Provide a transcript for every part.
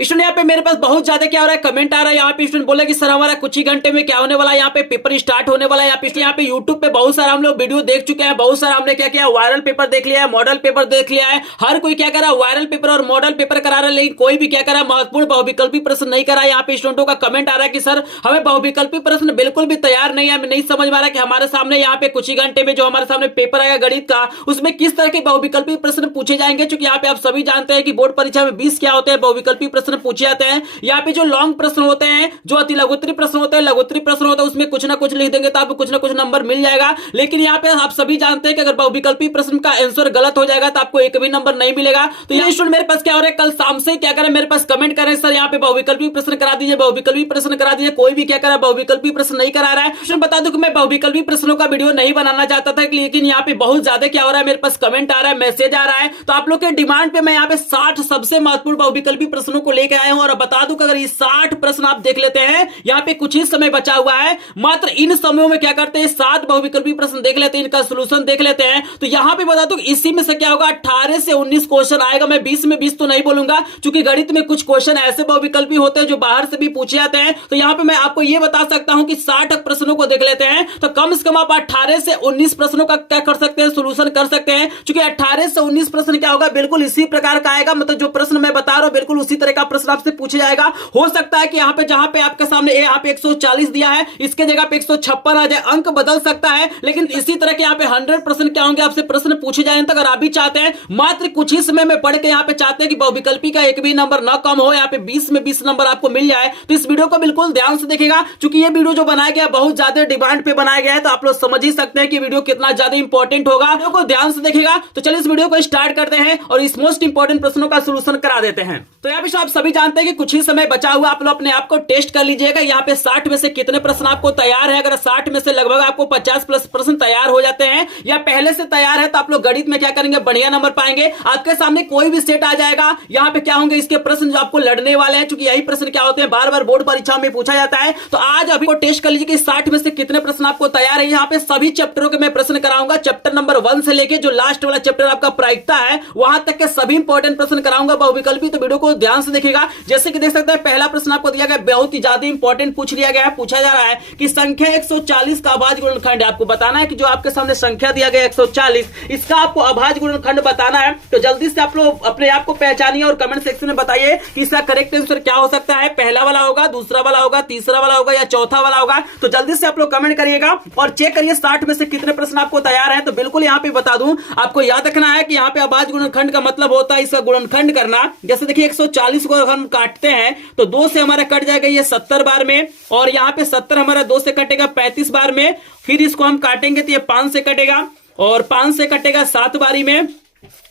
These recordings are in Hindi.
स्टूडेंट यहाँ पे मेरे पास बहुत ज्यादा क्या हो रहा है, कमेंट आ रहा है। यहाँ पे स्टूडेंट बोले कि सर हमारा कुछ ही घंटे में क्या होने वाला है, यहाँ पे पेपर स्टार्ट होने वाला है। यहाँ पे यूट्यूब पे बहुत सारा हम लोग वीडियो देख चुके हैं, बहुत सारा हमने क्या किया, वायरल पेपर देख लिया है, मॉडल पेपर देख लिया है। हर कोई क्या करा, वायरल पेपर और मॉडल पेपर करा रहा है, लेकिन कोई भी क्या करा, महत्वपूर्ण बहुविकल्पी प्रश्न नहीं करा। यहाँ पे स्टूडेंटों का कमेंट आ रहा है कि सर हमें बहुविकल्पी प्रश्न बिल्कुल भी तैयार नहीं है, हमें नहीं समझ में आ रहा कि हमारे सामने यहाँ पे कुछ ही घंटे में जो हमारे सामने पेपर आएगा गणित का, उसमें किस तरह के बहुविकल्पी प्रश्न पूछे जाएंगे। क्योंकि यहाँ पे आप सभी जानते हैं कि बोर्ड परीक्षा में 20 क्या होते हैं, बहुविकल्पी प्रश्न पूछे जाते हैं। यहाँ पे जो लॉन्ग प्रश्न होते हैं, जो अति लघुत्तरी प्रश्न होते हैं, लघुत्तरी प्रश्न होता है, उसमें कुछ ना कुछ लिख देंगे तो आपको कुछ ना कुछ नंबर मिल जाएगा। लेकिन यहाँ पे आप सभी जानते हैं कि अगर बहुविकल्पी प्रश्न का आंसर गलत हो जाएगा तो आपको एक भी नंबर नहीं मिलेगा। तो ये स्टूडेंट मेरे पास क्या हो रहा है, कल शाम से क्या करें, मेरे पास कमेंट करें सर यहाँ पे बहुविकल्पी प्रश्न करा दीजिए, बहुविकल्पी प्रश्न करा दीजिए। कोई भी क्या करा, बहुविकल्पी प्रश्न नहीं करा रहा है। बता दूं कि मैं बहुविकल्पी प्रश्नों का वीडियो नहीं बनाना चाहता था, लेकिन यहाँ पे बहुत ज्यादा क्या हो रहा है, मेरे पास कमेंट आ रहा है, मैसेज आ रहा है, तो आप लोग के डिमांड पे मैं यहाँ पे 60 सबसे महत्वपूर्ण बहुविकल्पी प्रश्नों को लेकर आया हूं। और बता दूं कि अगर ये 60 प्रश्न आप देख लेते हैं, यहाँ पे कुछ ही समय बचा हुआ है, मात्र इन समयों में क्या करते हैं, 7 बहुविकल्पी प्रश्न देख लेते हैं, इनका सोल्यूशन देख लेते हैं। तो यहाँ पे बता दूं इसी में से क्या होगा, 18 से 19 क्वेश्चन आएगा। मैं 20 में 20 तो नहीं बोलूंगा, क्योंकि गणित में कुछ क्वेश्चन ऐसे बहुविकल्पी होते हैं जो बाहर से भी पूछे जाते हैं। तो यहाँ पे मैं आपको ये बता सकता हूं कि 60 प्रश्नों को देख लेते हैं तो कम से कम आप 18 से 19 प्रश्नों का क्या कर सकते हैं, सोल्यूशन कर सकते हैं। क्योंकि 18 से 19 प्रश्न क्या होगा, बिल्कुल इसी प्रकार का आएगा, मतलब जो प्रश्न मैं बता रहा हूं बिल्कुल उसी तरह का प्रश्न आपसे पूछा जाएगा। हो सकता है कि यहाँ पे जहां पे आपके सामने यहाँ पे 140 दिया है, इसके जगह पे 156 आ जाए, अंक बदल सकता है। लेकिन इसी तरह के यहाँ पे 100% क्या होंगे, आपसे प्रश्न पूछे जाए। तो अगर आप भी चाहते हैं मात्र कुछ ही समय में पढ़ के यहाँ पे चाहते हैं कि बहुविकल्पी का एक भी नंबर ना कम हो, यहाँ पे 20 में 20 नंबर आपको मिल जाए, तो इस वीडियो को बिल्कुल ध्यान से देखिएगा। क्योंकि ये वीडियो जो बनाया गया बहुत ज्यादा डिमांड पे बनाया गया है, तो आप लोग समझ ही सकते हैं कि वीडियो कितना ज्यादा इंपॉर्टेंट होगा। वीडियो को ध्यान से देखिएगा। तो चलिए इस वीडियो को स्टार्ट करते हैं और इस मोस्ट इंपॉर्टेंट प्रश्नों का सोल्यूशन करा देते हैं। तो यहाँ पे आप सभी जानते हैं कि कुछ ही समय बचा हुआ, आप लोग अपने आप को टेस्ट कर लीजिएगा। यहाँ पे 60 में से कितने प्रश्न आपको तैयार है। अगर 60 में से लगभग आपको 50 प्लस प्रश्न तैयार हो जाते हैं या पहले से तैयार है, तो आप लोग गणित में क्या करेंगे, बढ़िया नंबर पाएंगे। आपके सामने कोई भी सेट आ जाएगा, यहाँ पे क्या होंगे इसके प्रश्न जो आपको लड़ने वाले हैं, क्योंकि यही प्रश्न क्या होते हैं बार बार बोर्ड परीक्षा में पूछा जाता है। तो आज अभी को टेस्ट कर लीजिए कि 60 में से कितने प्रश्न आपको तैयार है। यहाँ पे सभी चैप्टरों के मैं प्रश्न कराऊंगा, चैप्टर नंबर 1 से लेके जो लास्ट वाला चैप्टर आपका प्रायिकता है वहां तक के सभी इंपॉर्टेंट प्रश्न कराऊंगा बहुविकल्पी। तो वीडियो को ध्यान से देखिएगा। जैसे कि देख सकते हैं पहला प्रश्न आपको दिया गया, बहुत ही ज्यादा इंपॉर्टेंट पूछ लिया गया है। पूछा जा रहा है कि संख्या 140 का अभाज्य गुणनखंड है। आपको बताना है कि जो आपके सामने संख्या दिया गया 140, इसका आपको अभाज्य गुणनखंड बताना है। तो जल्दी से आप लोग अपने आप को पहचानिए और कमेंट सेक्शन में बताइए कि इसका करेक्ट आंसर क्या हो सकता है। पहला वाला होगा, दूसरा वाला होगा, तीसरा वाला होगा या चौथा वाला होगा। तो जल्दी से आप लोग कमेंट करिएगा और चेक करिए 60 में से कितने प्रश्न आपको तैयार है। तो बिल्कुल यहाँ पे बता दूं, आपको याद रखना है कि यहाँ पे अभाज्य गुणनखंड का मतलब होता है इसका गुणनखंड करना। जैसे देखिए 140 को हम काटते हैं तो 2 से हमारा कट जाएगा ये 70 बार में, और यहाँ पे 70 हमारा 2 से कटेगा 35 बार में। फिर इसको हम काटेंगे तो ये 5 से कटेगा, और 5 से कटेगा 7 बारी में,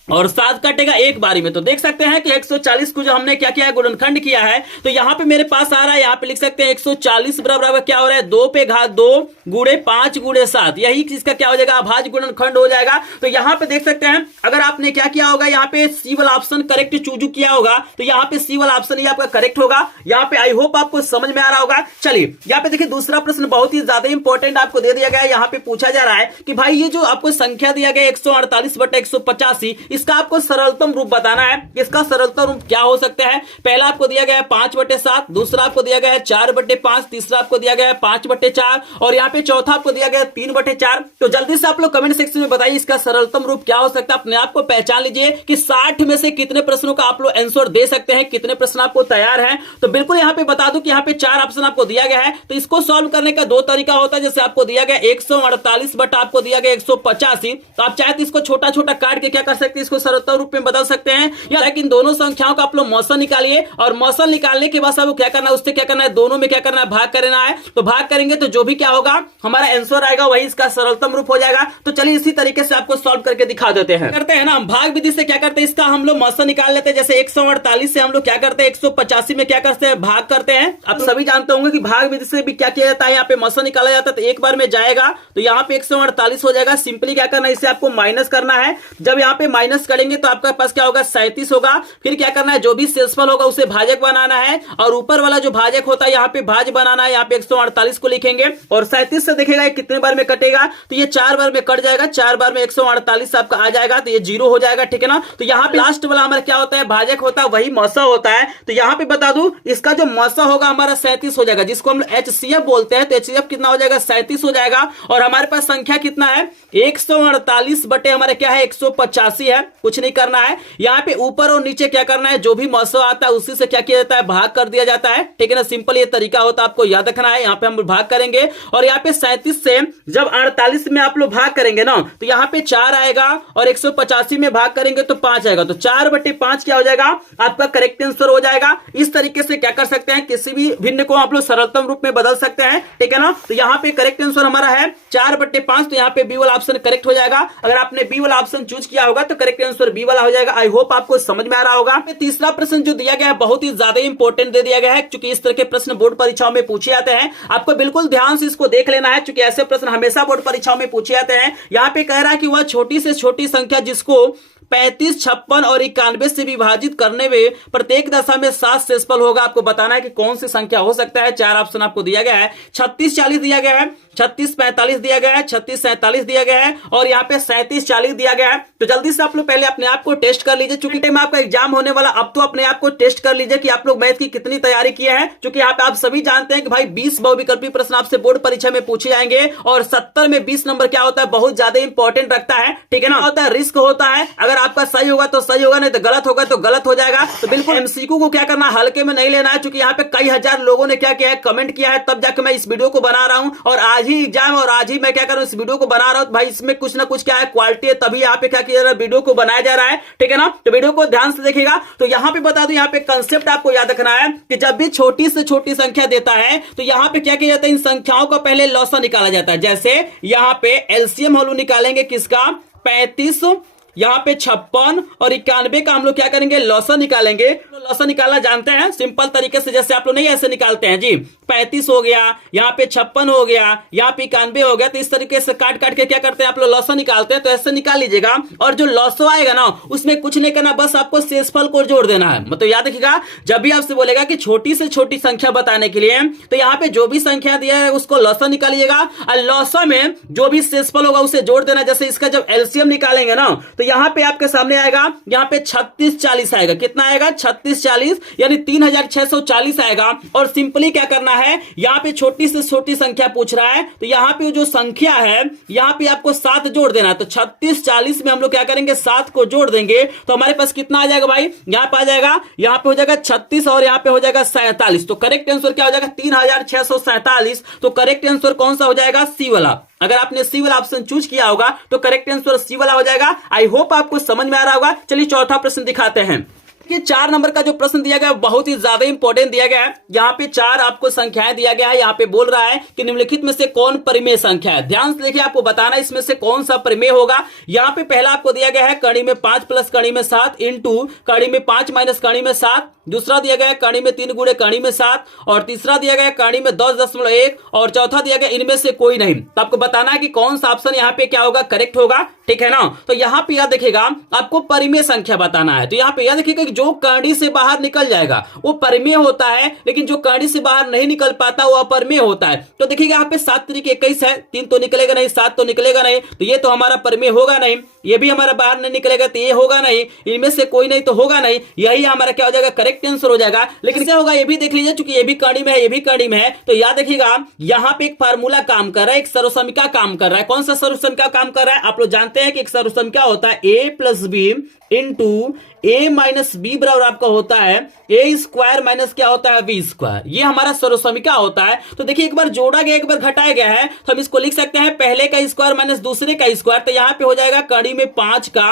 और 7 कटेगा 1 बारी में। तो देख सकते हैं कि 140 को जो हमने क्या किया है, गुणनखंड किया है। तो यहाँ पे मेरे पास आ रहा है, यहाँ पे लिख सकते हैं 140 बराबर क्या हो रहा है, 2 पे घात 2 गुणे 5 गुणे 7, यही इसका क्या हो जाएगा, अभाज्य गुणनखंड हो जाएगा। तो यहाँ पे देख सकते हैं अगर आपने क्या किया होगा, यहाँ पे सी वाला ऑप्शन करेक्ट चूज किया होगा, तो यहाँ पे सी वाला ऑप्शन ही आपका करेक्ट होगा। यहाँ पे आई होप आपको समझ में आ रहा होगा। चलिए यहाँ पे देखिए दूसरा प्रश्न बहुत ही ज्यादा इंपॉर्टेंट आपको दे दिया गया है। यहाँ पे पूछा जा रहा है कि भाई ये जो आपको संख्या दिया गया 148/185, इसका आपको सरलतम रूप बताना है। इसका सरलतम रूप क्या हो सकता है। पहला आपको दिया गया है 5/7, दूसरा आपको दिया गया है 4/5, तीसरा आपको दिया गया है 5/4, और यहाँ पे चौथा आपको दिया गया है 3/4। तो जल्दी से आप लोग कमेंट सेक्शन में बताइए इसका सरलतम रूप क्या हो सकता है। अपने आप को पहचान लीजिए कि 60 में से कितने प्रश्नों का आप लोग आंसर दे सकते हैं, कितने प्रश्न आपको तैयार हैं। तो बिल्कुल यहाँ पे बता दूं कि यहाँ पे 4 ऑप्शन आपको दिया गया है। तो इसको सॉल्व करने का 2 तरीका होता है। जैसे आपको दिया गया 148 बटा आपको दिया गया 185, तो आप चाहे तो इसको छोटा छोटा काट के क्या कर सकते हैं, इसको सरलतम रूप में बदल सकते हैं। या लेकिन दोनों संख्याओं का आप लोग मौसन निकालिए, और मौसन निकालने के बाद आपको क्या करना है, उससे क्या करना है, दोनों में क्या करना है, भाग करना है। तो भाग करेंगे तो जो भी क्या होगा हमारा आंसर आएगा वही इसका सरलतम रूप हो जाएगा। तो चलिए इसी तरीके से आपको सॉल्व करके दिखा देते हैं। करते हैं ना, भाग विधि से क्या करते हैं, इसका हम लोग मौसन निकाल लेते हैं। जैसे 148 से हम लोग क्या करते हैं, 185 में क्या करते हैं, भाग करते हैं। आप सभी जानते होंगे कि भाग विधि से भी क्या किया जाता है, यहाँ पे मौसन निकाला जाता है। तो एक बार में जाएगा तो यहाँ पे 148 हो जाएगा। सिंपली क्या करना है, इसे आपको माइनस करना है। जब यहाँ पे माइनस माइनस करेंगे तो आपका पास क्या होगा 37 होगा। फिर क्या करना है, जो भी शेषफल होगा उसे भाजक बनाना है और ऊपर वाला जो भाजक होता है यहाँ पे भाज बनाना है। यहाँ पे 148 को लिखेंगे और 37 से देखेगा कितने बार में कटेगा, तो ये 4 बार में कट जाएगा। 4 बार में 148 आपका आ जाएगा, तो ये 0 हो जाएगा, ठीक है ना। तो यहाँ पे लास्ट वाला हमारा क्या होता है, भाजक होता है, वही मौसा होता है। तो यहाँ पे बता दूं, इसका जो मौसा होगा हमारा 37 हो जाएगा, जिसको हम HCF बोलते हैं। तो HCF कितना हो जाएगा, 37 हो जाएगा। और हमारे पास संख्या कितना है, 148 बटे हमारे क्या है 185 है। कुछ नहीं करना है, यहाँ पे ऊपर और नीचे क्या करना है, जो भी मौसा आता है उसी से क्या किया जाता है, भाग कर दिया जाता है, ठीक है ना। सिंपल ये तरीका होता है, आपको याद रखना है। यहाँ पे हम भाग करेंगे और यहाँ पे 37 से जब 48 में आप लोग भाग करेंगे ना, तो यहाँ पे 4 आएगा और 185 में भाग करेंगे तो 5 आएगा। तो 4/5 क्या हो जाएगा, आपका करेक्ट आंसर हो जाएगा। इस तरीके से क्या कर सकते हैं, किसी भी भिन्न को आप लोग सरलतम रूप में बदल सकते हैं, ठीक है ना। तो यहाँ पे करेक्ट आंसर हमारा है 4/5। तो यहाँ पे बी वाला ऑप्शन करेक्ट हो जाएगा। अगर आपने बी वाला ऑप्शन चूज किया होगा तो करेक्ट आंसर बी वाला हो जाएगा। आई होप आपको समझ में आ रहा होगा। तीसरा प्रश्न जो दिया गया है बहुत ही ज्यादा इंपॉर्टेंट दे दिया गया है, क्योंकि इस तरह के प्रश्न बोर्ड परीक्षाओं में पूछे जाते हैं। आपको बिल्कुल ध्यान से इसको देख लेना है, क्योंकि ऐसे प्रश्न हमेशा बोर्ड परीक्षाओं में पूछे जाते हैं। यहाँ पे कह रहा है कि वह छोटी से छोटी संख्या जिसको 35, 56 और 91 से विभाजित करने में प्रत्येक दशा में 7 शेषफल होगा। आपको बताना है कि कौन सी संख्या हो सकता है। 4 ऑप्शन आपको दिया गया है। 36, 40 दिया गया है, 36, 45 दिया गया है, 36, 47 दिया गया है और यहाँ पे 37, 40 दिया गया है। तो जल्दी से आप लोग पहले अपने आप को टेस्ट कर लीजिए, चूंकि टाइम आपका एग्जाम होने वाला, अब तो अपने आप को टेस्ट कर लीजिए कि आप लोग मैथ की कितनी तैयारी किए हैं। क्योंकि यहाँ पे आप सभी जानते हैं कि भाई 20 बहुविकल्पी प्रश्न आपसे बोर्ड परीक्षा में पूछे जाएंगे और 70 में 20 नंबर क्या होता है, बहुत ज्यादा इंपॉर्टेंट रखता है, ठीक है ना। होता है रिस्क होता है, अगर आपका सही होगा तो सही होगा, नहीं तो गलत होगा तो गलत हो जाएगा। तो बिल्कुल एमसीक्यू को क्या करना, हल्के में नहीं लेना है, क्योंकि यहाँ पे कई हजार लोगों ने क्या किया है, कमेंट किया है, तब जाकर मैं इस वीडियो को बना रहा हूं। और आज ही एग्जाम और आज ही मैं क्या कर रहा हूं, इस वीडियो को बना रहा हूं। भाई इसमें कुछ ना कुछ क्या है, क्वालिटी है, तभी यहाँ पे क्या किया जा रहा है, वीडियो को बनाया जा रहा है, ठीक है ना। तो वीडियो को ध्यान से देखिएगा। तो यहाँ पे बता दूं, यहाँ पे कंसेप्ट आपको याद रखना है कि जब भी छोटी से छोटी संख्या देता है तो यहाँ पे क्या किया जाता है, इन संख्याओं का पहले लॉसा निकाला जाता है। जैसे यहाँ पे एलसीएम हम लोग निकालेंगे किसका, 35, यहाँ पे 56 और 91 का हम लोग क्या करेंगे, लॉसा निकालेंगे। तो लॉसा निकालना जानते हैं सिंपल तरीके से, जैसे आप लोग नहीं ऐसे निकालते हैं जी। 35 हो गया, यहाँ पे 56 हो गया, यहाँ पे 91 हो गया। तो इस तरीके से काट काट के क्या करते हैं आप लोग, लॉसा निकालते हैं। तो ऐसे निकाल लीजिएगा और जो लॉसा आएगा ना उसमें कुछ नहीं करना, बस आपको शेषफल को जोड़ देना है। मतलब याद रखिएगा, जब भी आपसे बोलेगा कि छोटी से छोटी संख्या बताने के लिए, तो यहाँ पे जो भी संख्या दिया है उसको लॉसा निकालिएगा और लॉसा में जो भी शेषफल होगा उसे जोड़ देना। जैसे इसका जब एलसीएम निकालेंगे ना, तो यहाँ पे आपके सामने आएगा, यहाँ पे 36, 40 आएगा। कितना आएगा, 36, 40 यानी 3640 आएगा। और सिंपली क्या करना है, यहाँ पे छोटी से छोटी संख्या पूछ रहा है, तो यहाँ पे जो संख्या है यहाँ पे आपको 7 जोड़ देना है। तो 36, 40 में हम लोग क्या करेंगे, 7 को जोड़ देंगे। तो हमारे पास कितना आ जाएगा भाई, यहाँ पे आ जाएगा, यहाँ पे हो जाएगा 36 और यहाँ पे हो जाएगा 47। तो करेक्ट आंसर क्या हो जाएगा, 3647। तो करेक्ट आंसर कौन सा हो जाएगा, सी वाला। अगर आपने सी वाला ऑप्शन चूज किया होगा तो करेक्ट आंसर सी वाला हो जाएगा। आई होप आपको समझ में आ रहा होगा। चलिए चौथा प्रश्न दिखाते हैं। कि 4 नंबर का जो प्रश्न दिया गया है बहुत ही ज्यादा इंपॉर्टेंट दिया गया है। यहाँ पे 4 आपको संख्याएं दिया गया है। यहाँ पे बोल रहा है कि निम्नलिखित में से कौन परिमेय संख्या है। ध्यान से देखिए, आपको बताना इसमें से कौन सा परिमेय होगा। यहाँ पे पहला आपको दिया गया है कड़ी में 5 प्लस कड़ी में 7 इंटू कड़ी में 5 माइनस कड़ी में 7। दूसरा दिया गया है कड़ी में 3 गुणे कड़ी में 7 और तीसरा दिया गया है कड़ी में 10.1 और चौथा दिया गया इनमें से कोई नहीं। तो आपको बताना है कि कौन सा ऑप्शन यहाँ पे क्या होगा, करेक्ट होगा, ठीक है ना। तो यहाँ पे याद देखिएगा, आपको परिमेय संख्या बताना है। तो यहाँ पे याद देखिएगा कि जो कड़ी से बाहर निकल जाएगा वो परिमेय होता है, लेकिन जो कड़ी से बाहर नहीं निकल पाता वो अपरिमेय होता है। तो देखिएगा यहाँ पे 7 तरीके 21 है, 3 तो निकलेगा नहीं, 7 तो निकलेगा नहीं, तो ये तो हमारा परिमेय होगा नहीं। ये भी हमारा बाहर नहीं निकलेगा तो ये होगा नहीं, इनमें से कोई नहीं तो होगा नहीं। यही हमारा क्या हो जाएगा, करेक्ट आंसर हो जाएगा। लेकिन क्या होगा, ये भी देख लीजिए, चूंकि ये भी कड़ी में है, ये भी कड़ी में है। तो याद रखिएगा, यहाँ पे एक फार्मूला काम कर रहा है, एक सर्वसमीका काम कर रहा है। कौन सा सर्वसमीका काम कर रहा है, आप लोग जानते हैं कि एक सर्वसमीका होता है a plus b into a minus b बराबर आपका होता है ए स्क्वायर माइनस क्या होता है, बी स्क्वायर। ये हमारा सर्वसमीका होता है। तो देखिए, एक बार जोड़ा गया, एक बार घटाया गया है, तो हम इसको लिख सकते हैं पहले का स्क्वायर माइनस दूसरे का स्क्वायर। तो यहाँ पे हो जाएगा कड़ी में 5 का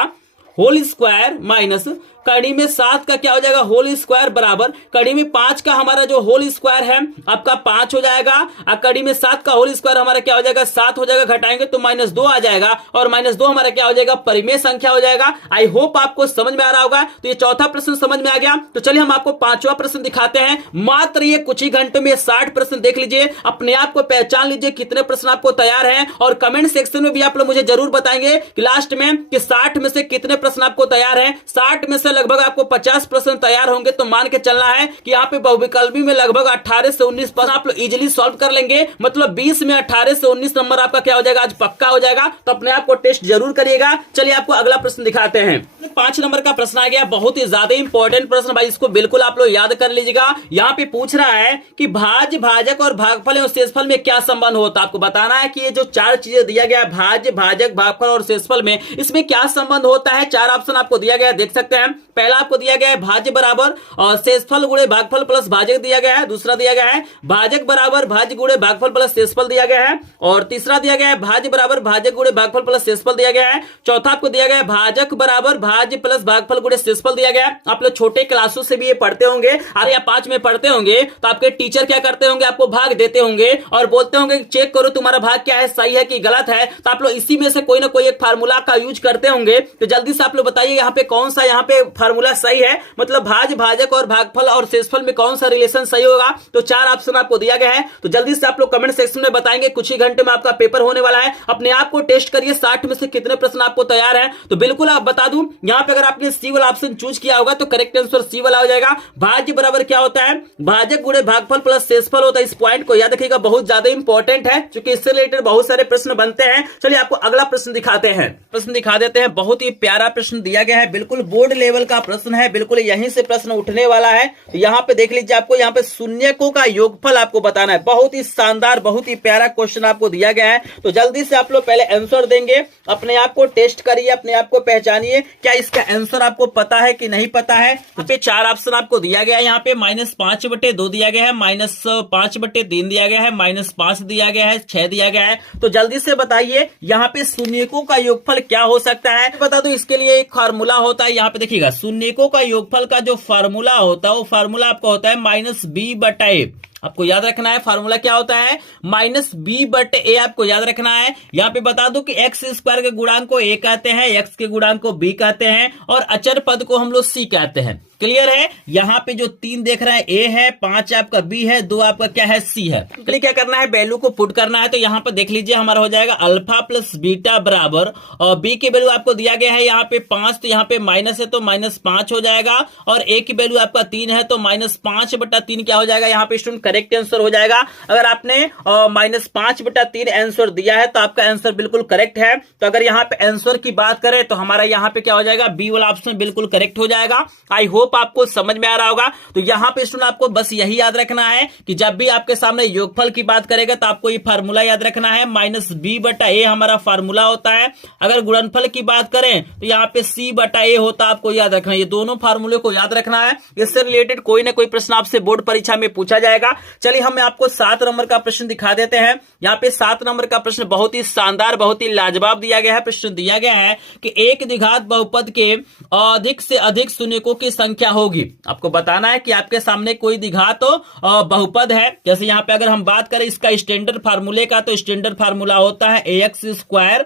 होल स्क्वायर माइनस कड़ी में 7 का क्या हो जाएगा होल स्क्वायर बराबर कड़ी में 5 का हमारा जो होल स्क्वायर है आपका 5 हो जाएगा, और कड़ी में 7 का होल स्क्वायर हमारा क्या हो जाएगा 7 हो जाएगा, घटाएंगे तो -2 आ जाएगा, और -2 हमारा क्या हो जाएगा परिमेय संख्या हो जाएगा। आई होप आपको समझ में आ रहा होगा। तो ये चौथा प्रश्न समझ में आ गया। तो चलिए हम आपको पांचवा प्रश्न दिखाते हैं। मात्र ये कुछ ही घंटों में 60 प्रश्न देख लीजिए, अपने आप को पहचान लीजिए कितने प्रश्न आपको तैयार हैं, और कमेंट सेक्शन में भी आप लोग मुझे जरूर बताएंगे कि लास्ट में कि 60 में से कितने प्रश्न आपको तैयार हैं। 60 में से लगभग आपको 50 प्रश्न तैयार होंगे, तो मान के चलना है कि यहाँ पे बहुविकल्पी में लगभग 18 से 19 प्रश्न आप लोग इजीली सॉल्व कर लेंगे। मतलब 20 में 18 से 19 नंबर आपका क्या हो जाएगा आज पक्का हो जाएगा। तो अपने आप को टेस्ट जरूर करिएगा। चलिए आपको अगला प्रश्न दिखाते हैं। 5 नंबर का प्रश्न आ गया, बहुत ही ज्यादा इंपॉर्टेंट प्रश्न भाई, इसको बिल्कुल आप लोग याद कर लीजिएगा। यहाँ पे पूछ रहा है कि भाज्य, भाजक और भागफल और शेषफल में क्या संबंध होता है। आपको बताना है कि ये जो 4 चीजें दिया गया है भाज्य, भाजक, भागफल और शेषफल में, इसमें क्या संबंध होता है। 4 ऑप्शन आपको दिया गया है, देख सकते हैं। पहला आपको दिया गया है भाज्य बराबर और शेषफल गुणे भागफल प्लस भाजक दिया गया है। दूसरा दिया गया है भाजक बराबर भाज्य गुणे भागफल प्लस शेषफल दिया गया है, और तीसरा दिया गया है भाज्य बराबर भाजक गुणे भागफल प्लस शेषफल दिया गया है। चौथा आपको दिया गया है भाजक बराबर भाज्य प्लस भागफल गुणे शेषफल दिया गया है। आप लोग छोटे क्लासों से भी ये पढ़ते होंगे, अरे या 5 में पढ़ते होंगे, तो आपके टीचर क्या करते होंगे, आपको भाग देते होंगे और बोलते होंगे चेक करो तुम्हारा भाग क्या है, सही है कि गलत है। तो आप लोग इसी में से कोई ना कोई एक फार्मूला का यूज करते होंगे। तो जल्दी से आप लोग बताइए यहाँ पे कौन सा यहाँ पे फार्मूला सही है, मतलब भाज्य, भाजक और भागफल और शेषफल में कौन सा रिलेशन सही होगा। तो 4 ऑप्शन आपको दिया गया है। तो जल्दी से आप लोग कमेंट सेक्शन में बताएंगे। कुछ ही घंटे में आपका पेपर होने वाला है। अपने आप को टेस्ट करिए, 60 में से कितने प्रश्न आपको तैयार है। तो बिल्कुल आप बता दूं, यहाँ पे अगर आपने सी वाला ऑप्शन चूज किया होगा तो करेक्ट आंसर सी वाला हो जाएगा। भाज्य बराबर क्या होता है, भाजक गुणे भागफल प्लस शेषफल होता है। इस पॉइंट को याद रखिएगा, बहुत ज्यादा इंपॉर्टेंट है, क्योंकि इससे रिलेटेड बहुत सारे प्रश्न बनते हैं। चलिए आपको अगला प्रश्न दिखाते हैं। प्रश्न दिखा देते हैं, बहुत ही प्यारा प्रश्न दिया गया है, बिल्कुल बोर्ड लेवल का प्रश्न है, बिल्कुल यहीं से प्रश्न उठने वाला है। तो यहाँ पे देख लीजिए, आपको यहाँ पे शून्यकों का योगफल आपको बताना है। बहुत ही शानदार, बहुत ही प्यारा क्वेश्चन आपको दिया गया है। तो जल्दी से आप लोग पहले आंसर देंगे, अपने आप को टेस्ट करिए, अपने आप को पहचानिए, क्या इसका आंसर आपको पता है कि नहीं पता है। यहाँ पे 4 ऑप्शन आपको दिया गया है। यहाँ पे -5/2 दिया गया है, -5/3 दिया गया है, -5 दिया गया है, 6 दिया गया है। तो जल्दी से बताइए यहाँ पे शून्यकों का योगफल क्या हो सकता है। बता दो, इसके लिए एक फार्मूला होता है। यहाँ पे देखिएगा, शून्यकों का योगफल का जो फार्मूला होता है वो फार्मूला आपका होता है -b/a। आपको याद रखना है फार्मूला क्या होता है, -b/a आपको याद रखना है। यहाँ पे बता दो कि एक्स स्क्वायर के गुणांक को a कहते हैं, एक्स के गुणांक को b कहते हैं, और अचर पद को हम लोग c कहते हैं। क्लियर है। यहाँ पे जो 3 देख रहे हैं a है, 5 आपका b है, 2 आपका क्या है c है। चलिए क्या करना है, वैल्यू को पुट करना है। तो यहाँ पे देख लीजिए हमारा हो जाएगा अल्फा प्लस बीटा बराबर, और b की वैल्यू आपको दिया गया है यहाँ पे 5, तो यहाँ पे माइनस है तो -5 हो जाएगा, और a की वैल्यू आपका 3 है तो -5/3 क्या हो जाएगा यहाँ पे स्टूडेंट करेक्ट आंसर हो जाएगा। अगर आपने -5/3 आंसर दिया है तो आपका आंसर बिल्कुल करेक्ट है। तो अगर यहाँ पे आंसर की बात करें तो हमारा यहाँ पे क्या हो जाएगा, बी वाला ऑप्शन बिल्कुल करेक्ट हो जाएगा। आई होप आपको समझ में आ रहा होगा। तो यहाँ पे स्टूडेंट आपको बस यही याद रखना है कि जब भी आपके सामने योगफल की बात करेगा तो आपको ये फार्मूला याद रखना है, -b/a हमारा फार्मूला होता है। अगर गुणनफल की बात करें तो यहाँ पे c/a होता है, आपको याद रखना है। ये दोनों फार्मूले को याद रखना है, इससे रिलेटेड कोई ना कोई प्रश्न आपसे बोर्ड परीक्षा में पूछा जाएगा। चलिए हम आपको 7 नंबर का प्रश्न दिखा देते हैं। यहाँ पे 7 नंबर का प्रश्न बहुत ही शानदार, बहुत ही लाजवाब दिया गया है। प्रश्न दिया गया है कि एक द्विघात बहुपद के अधिक से अधिक शून्यकों की संख्या होगी। आपको बताना है कि आपके सामने कोई द्विघात बहुपद है। जैसे यहाँ पे अगर हम बात करें इसका स्टैंडर्ड फार्मूले का, तो स्टैंडर्ड फार्मूला होता है ax²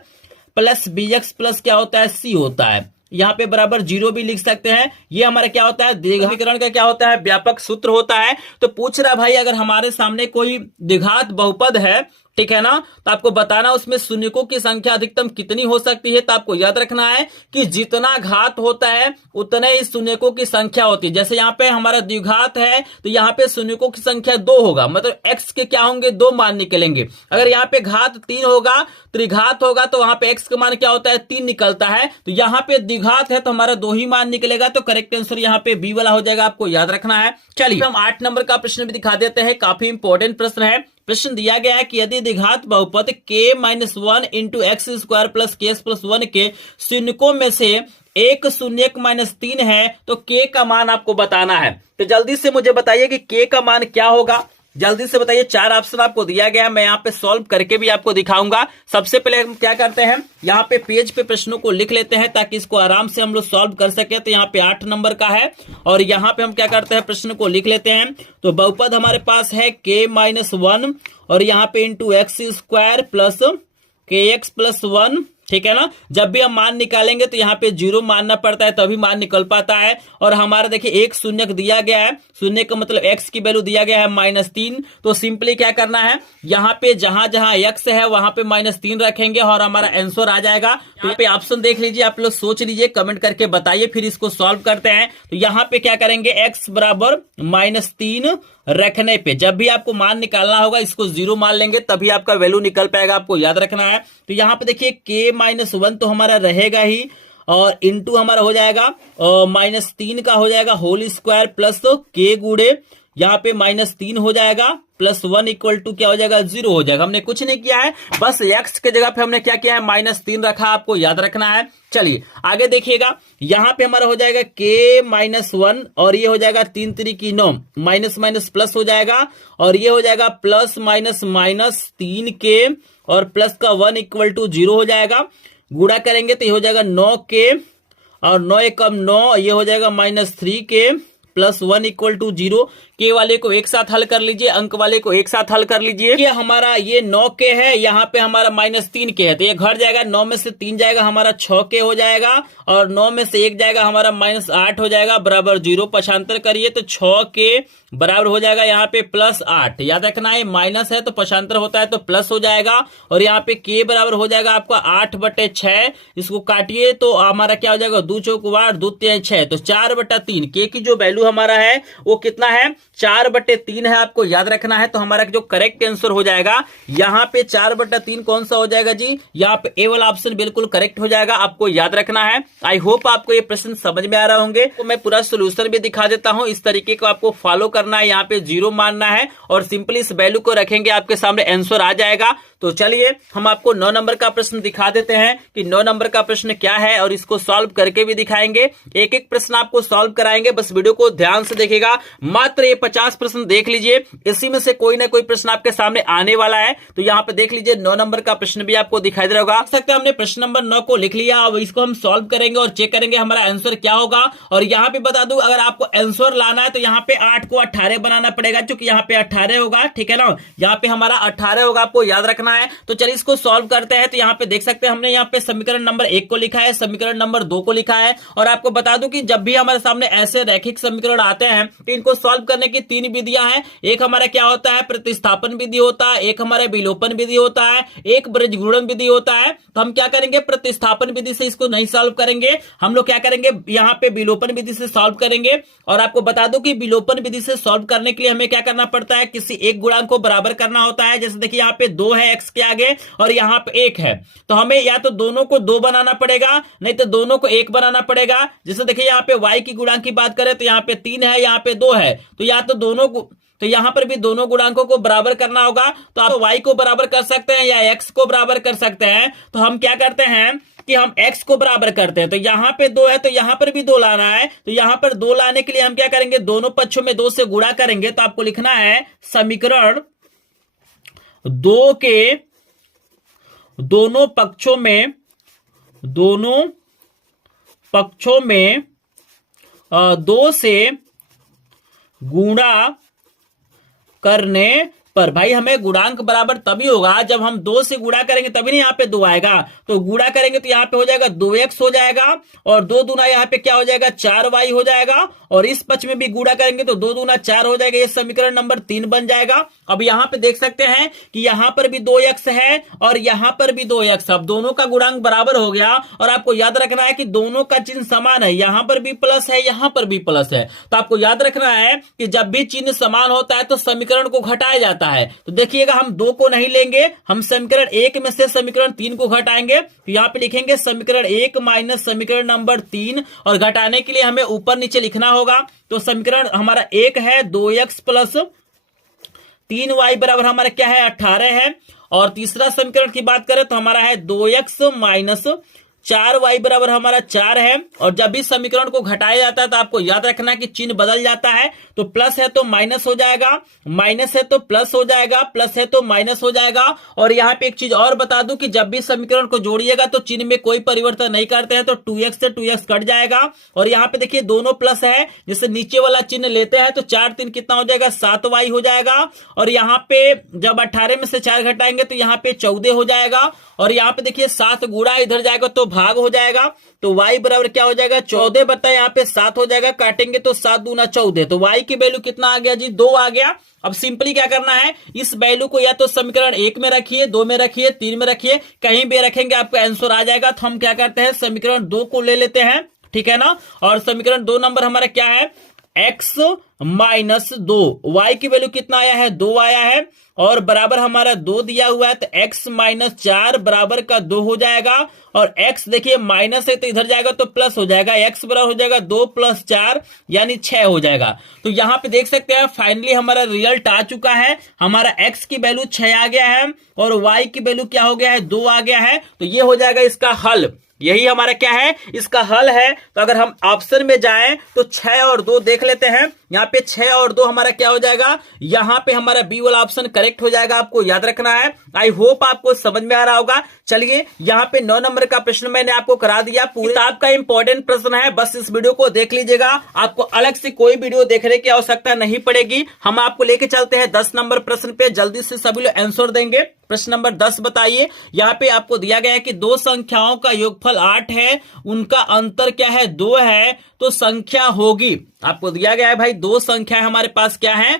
प्लस bx प्लस क्या होता है c होता है। यहाँ पे बराबर 0 भी लिख सकते हैं। ये हमारा क्या होता है, द्विघातीकरण का क्या होता है, व्यापक सूत्र होता है। तो पूछ रहा भाई अगर हमारे सामने कोई द्विघात बहुपद है, ठीक है ना, तो आपको बताना उसमें शून्यकों की संख्या अधिकतम कितनी हो सकती है। तो आपको याद रखना है कि जितना घात होता है उतने ही शून्यकों की संख्या होती है। जैसे यहाँ पे हमारा द्विघात है तो यहाँ पे शून्यकों की संख्या 2 होगा, मतलब x के क्या होंगे, 2 मान निकलेंगे। अगर यहाँ पे घात 3 होगा, त्रिघात होगा, तो वहां पे x का मान क्या होता है, 3 निकलता है। तो यहाँ पे द्विघात है तो हमारा 2 ही मान निकलेगा। तो करेक्ट आंसर यहाँ पे बी वाला हो जाएगा, आपको याद रखना है। चलिए हम 8 नंबर का प्रश्न भी दिखा देते हैं, काफी इंपॉर्टेंट प्रश्न है। प्रश्न दिया गया है कि यदि द्विघात बहुपद k-1 × x² प्लस k+1 के शून्यकों में से एक शून्यक -3 है तो k का मान आपको बताना है। तो जल्दी से मुझे बताइए कि k का मान क्या होगा। जल्दी से बताइए। 4 ऑप्शन आपको दिया गया है, मैं यहाँ पे सॉल्व करके भी आपको दिखाऊंगा। सबसे पहले हम क्या करते हैं, यहाँ पे पेज पे प्रश्नों को लिख लेते हैं ताकि इसको आराम से हम लोग सॉल्व कर सके। तो यहाँ पे 8 नंबर का है और यहाँ पे हम क्या करते हैं, प्रश्न को लिख लेते हैं। तो बहुपद हमारे पास है k-1 और यहाँ पे into x square plus kx+1, ठीक है ना। जब भी हम मान निकालेंगे तो यहाँ पे 0 मानना पड़ता है तभी मान निकल पाता है। और हमारा देखिए एक शून्य दिया गया है, शून्य का मतलब x की वैल्यू दिया गया है -3। तो सिंपली क्या करना है, यहाँ पे जहां जहां x है वहां पे -3 रखेंगे और हमारा आंसर आ जाएगा। तो यहाँ पे ऑप्शन देख लीजिए, आप लोग सोच लीजिए, कमेंट करके बताइए, फिर इसको सॉल्व करते हैं। तो यहाँ पे क्या करेंगे, x बराबर -3 रखने पे जब भी आपको मान निकालना होगा इसको 0 मान लेंगे तभी आपका वैल्यू निकल पाएगा, आपको याद रखना है। तो यहाँ पे देखिए k-1 तो हमारा रहेगा ही और इंटू हमारा हो जाएगा -3 का हो जाएगा होल स्क्वायर प्लस k गुड़े यहाँ पे -3 हो जाएगा प्लस 1 इक्वल टू क्या हो जाएगा, 0 हो जाएगा। हमने कुछ नहीं किया है, बस x के जगह पे हमने क्या किया है, -3 रखा, आपको याद रखना है। चलिए आगे देखिएगा, यहाँ पे हमारा हो जाएगा k-1 और ये हो जाएगा 3 3 9 माइनस माइनस प्लस हो जाएगा और ये हो जाएगा प्लस माइनस -3k और प्लस का 1 इक्वल टू 0 हो जाएगा। गुणा करेंगे तो ये हो जाएगा 9k और 9 एकम 9, ये हो जाएगा -3k प्लस 1 इक्वल टू 0। के वाले को एक साथ हल कर लीजिए, अंक वाले को एक साथ हल कर लीजिए। ये हमारा ये 9k है, यहाँ पे हमारा -3k है तो ये घट जाएगा, 9 में से 3 जाएगा हमारा 6k हो जाएगा और 9 में से 1 जाएगा हमारा -8 हो जाएगा बराबर 0। पक्षांतर करिए तो 6k बराबर हो जाएगा यहाँ पे +8। याद रखना है माइनस है तो पक्षांतर होता है तो प्लस हो जाएगा और यहाँ पे k बराबर हो जाएगा आपका 8/6। इसको काटिए तो हमारा क्या हो जाएगा, 2 चौक 8 2 3 6 तो 4/3। k की जो वैल्यू हमारा है वो कितना है, 4/3 है, आपको याद रखना है। तो हमारा जो करेक्ट आंसर हो जाएगा यहाँ पे 4/3 कौन सा हो जाएगा जी, यहाँ पे ए वाला ऑप्शन बिल्कुल करेक्ट हो जाएगा, आपको याद रखना है। आई होप आपको ये प्रश्न समझ में आ रहा होंगे। तो मैं पूरा सोल्यूशन भी दिखा देता हूँ, इस तरीके को आपको फॉलो करना है। यहाँ पे 0 मानना है और सिंपली इस वैल्यू को रखेंगे, आपके सामने आंसर आ जाएगा। तो चलिए हम आपको 9 नंबर का प्रश्न दिखा देते हैं कि 9 नंबर का प्रश्न क्या है और इसको सॉल्व करके भी दिखाएंगे। एक एक प्रश्न आपको सॉल्व कराएंगे, बस वीडियो को ध्यान से देखिएगा। मात्र ये 50 प्रश्न देख लीजिए, इसी में से कोई ना कोई प्रश्न आपके सामने आने वाला है। तो यहाँ पे देख लीजिए 9 नंबर का प्रश्न भी आपको दिखाई दे रहा होगा। देख सकते हैं हमने प्रश्न नंबर 9 को लिख लिया, अब इसको हम सॉल्व करेंगे और चेक करेंगे हमारा आंसर क्या होगा। और यहाँ पे बता दूं, अगर आपको आंसर लाना है तो यहाँ पे 8 को 18 बनाना पड़ेगा, क्योंकि यहाँ पे 18 होगा, ठीक है ना। यहाँ पे हमारा 18 होगा, आपको याद रखना है। तो चलिए इसको सॉल्व करते हैं। तो यहाँ पे देख सकते हैं हमने यहाँ पे समीकरण नंबर 1 को लिखा है, समीकरण नंबर 2 को लिखा है। और आपको बता दूं कि जब भी हमारे सामने ऐसे रैखिक समीकरण आते हैं तो इनको सॉल्व करने की 3 विधियां हैं। एक हमारा क्या होता है, प्रतिस्थापन विधि होता है, एक हमारा विलोपन विधि होता है, एक बृहज्गुणन विधि होता है। तो हम क्या करेंगे, प्रतिस्थापन विधि से इसको नहीं सॉल्व करेंगे, हम लोग क्या करेंगे, यहाँ पे विलोपन विधि से सॉल्व करेंगे। और आपको बता दूं कि विलोपन विधि से सॉल्व करने के लिए हमें क्या करना पड़ता है, किसी एक गुणांक को बराबर करना होता है। जैसे देखिए यहाँ पे 2 है x के आगे और यहाँ पे 1 है, तो हमें या तो दोनों को 2 बनाना पड़ेगा, नहीं तो दोनों को 1 बनाना पड़ेगा। जैसे देखिए यहाँ पे y की गुणांक की बात करें तो यहाँ पे 3 है, यहाँ पे 2 है, तो या तो दोनों को, तो यहां पर भी दोनों गुणांकों को बराबर करना होगा। तो आप y को बराबर कर सकते हैं या x को बराबर कर सकते हैं। तो हम क्या करते हैं कि हम x को बराबर करते हैं। तो यहां पे 2 है तो यहां पर भी 2 लाना है। तो यहां पर 2 लाने के लिए हम क्या करेंगे, दोनों पक्षों में 2 से गुणा करेंगे। तो आपको लिखना है समीकरण 2 के दोनों पक्षों में 2 से गुणा करने पर। भाई हमें गुणांक बराबर तभी होगा जब हम 2 से गुणा करेंगे, तभी नहीं यहाँ पे 2 आएगा। तो गुणा करेंगे तो यहाँ पे हो जाएगा 2x हो जाएगा और 2 दूना यहाँ पे क्या हो जाएगा, 4y हो जाएगा। और इस पक्ष में भी गुणा करेंगे तो 2 दूना 4 हो जाएगा, ये समीकरण नंबर 3 बन जाएगा। अब यहाँ पे देख सकते हैं कि यहाँ पर भी 2x है और यहाँ पर भी 2x। अब दोनों का गुणांक बराबर हो गया। और आपको याद रखना है कि दोनों का चिन्ह समान है, यहाँ पर भी प्लस है, यहाँ पर भी प्लस है। तो आपको याद रखना है कि जब भी चिन्ह समान होता है तो समीकरण को घटाया जाता है। तो देखिएगा हम 2 को नहीं लेंगे, हम समीकरण 1 में से समीकरण 3 को घटाएंगे। तो यहाँ पे लिखेंगे समीकरण 1 माइनस समीकरण नंबर 3 और घटाने के लिए हमें ऊपर नीचे लिखना होगा। तो समीकरण हमारा 1 है 2x प्लस 3y बराबर हमारा क्या है, 18 है। और तीसरा समीकरण की बात करें तो हमारा है 2x माइनस 4y बराबर हमारा 4 है। और जब इस समीकरण को घटाया जाता है तो आपको याद रखना कि चिन्ह बदल जाता है, तो प्लस है तो माइनस हो जाएगा, माइनस है तो प्लस हो जाएगा, प्लस है तो माइनस हो जाएगा। और यहाँ पे एक चीज और बता दूं कि जब भी समीकरण को जोड़िएगा तो चिन्ह में कोई परिवर्तन नहीं करते हैं, तो 2x से 2x कट जाएगा। और यहाँ पे देखिए दोनों प्लस है, जैसे नीचे वाला चिन्ह लेते हैं तो 4 3 कितना हो जाएगा, 7y हो जाएगा। और यहाँ पे जब 18 में से 4 घटाएंगे तो यहाँ पे 14 हो जाएगा। और यहाँ पे देखिए 7 गुणा इधर जाएगा तो भाग हो जाएगा, तो y बराबर क्या हो जाएगा, 14 बता यहाँ पे 7 हो जाएगा, काटेंगे तो 7 दूना 14, तो y की वैल्यू कितना आ गया जी, 2 आ गया। अब सिंपली क्या करना है, इस वैल्यू को या तो समीकरण 1 में रखिए, 2 में रखिए, 3 में रखिए, कहीं भी रखेंगे आपका आंसर आ जाएगा। तो हम क्या करते हैं, समीकरण 2 को ले लेते हैं, ठीक है ना। और समीकरण 2 नंबर हमारा क्या है, x माइनस 2, y की वैल्यू कितना आया है, 2 आया है। और बराबर हमारा 2 दिया हुआ है, तो x माइनस 4 बराबर का 2 हो जाएगा। और x देखिए माइनस है तो इधर जाएगा तो प्लस हो जाएगा, x बराबर हो जाएगा 2 + 4 यानी 6 हो जाएगा। तो यहाँ पे देख सकते हैं फाइनली हमारा रिजल्ट आ चुका है, हमारा x की वैल्यू 6 आ गया है और y की वैल्यू क्या हो गया है, 2 आ गया है। तो ये हो जाएगा इसका हल, यही हमारा क्या है, इसका हल है। तो अगर हम ऑप्शन में जाएं तो 6 और 2 देख लेते हैं, यहाँ पे 6 और 2 हमारा क्या हो जाएगा, यहाँ पे हमारा बी वाला ऑप्शन करेक्ट हो जाएगा, आपको याद रखना है। आई होप आपको समझ में आ रहा होगा। चलिए यहाँ पे 9 नंबर का प्रश्न मैंने आपको करा दिया, पूरे किताब का इंपॉर्टेंट प्रश्न है, बस इस वीडियो को देख लीजिएगा, आपको अलग से कोई वीडियो देखने की आवश्यकता नहीं पड़ेगी। हम आपको लेके चलते हैं 10 नंबर प्रश्न पे, जल्दी से सभी लोग आंसर देंगे। प्रश्न नंबर 10 बताइए, यहाँ पे आपको दिया गया है कि दो संख्याओं का योगफल 8 है, उनका अंतर क्या है, 2 है, तो संख्या होगी। आपको दिया गया है भाई दो संख्या हमारे पास क्या है,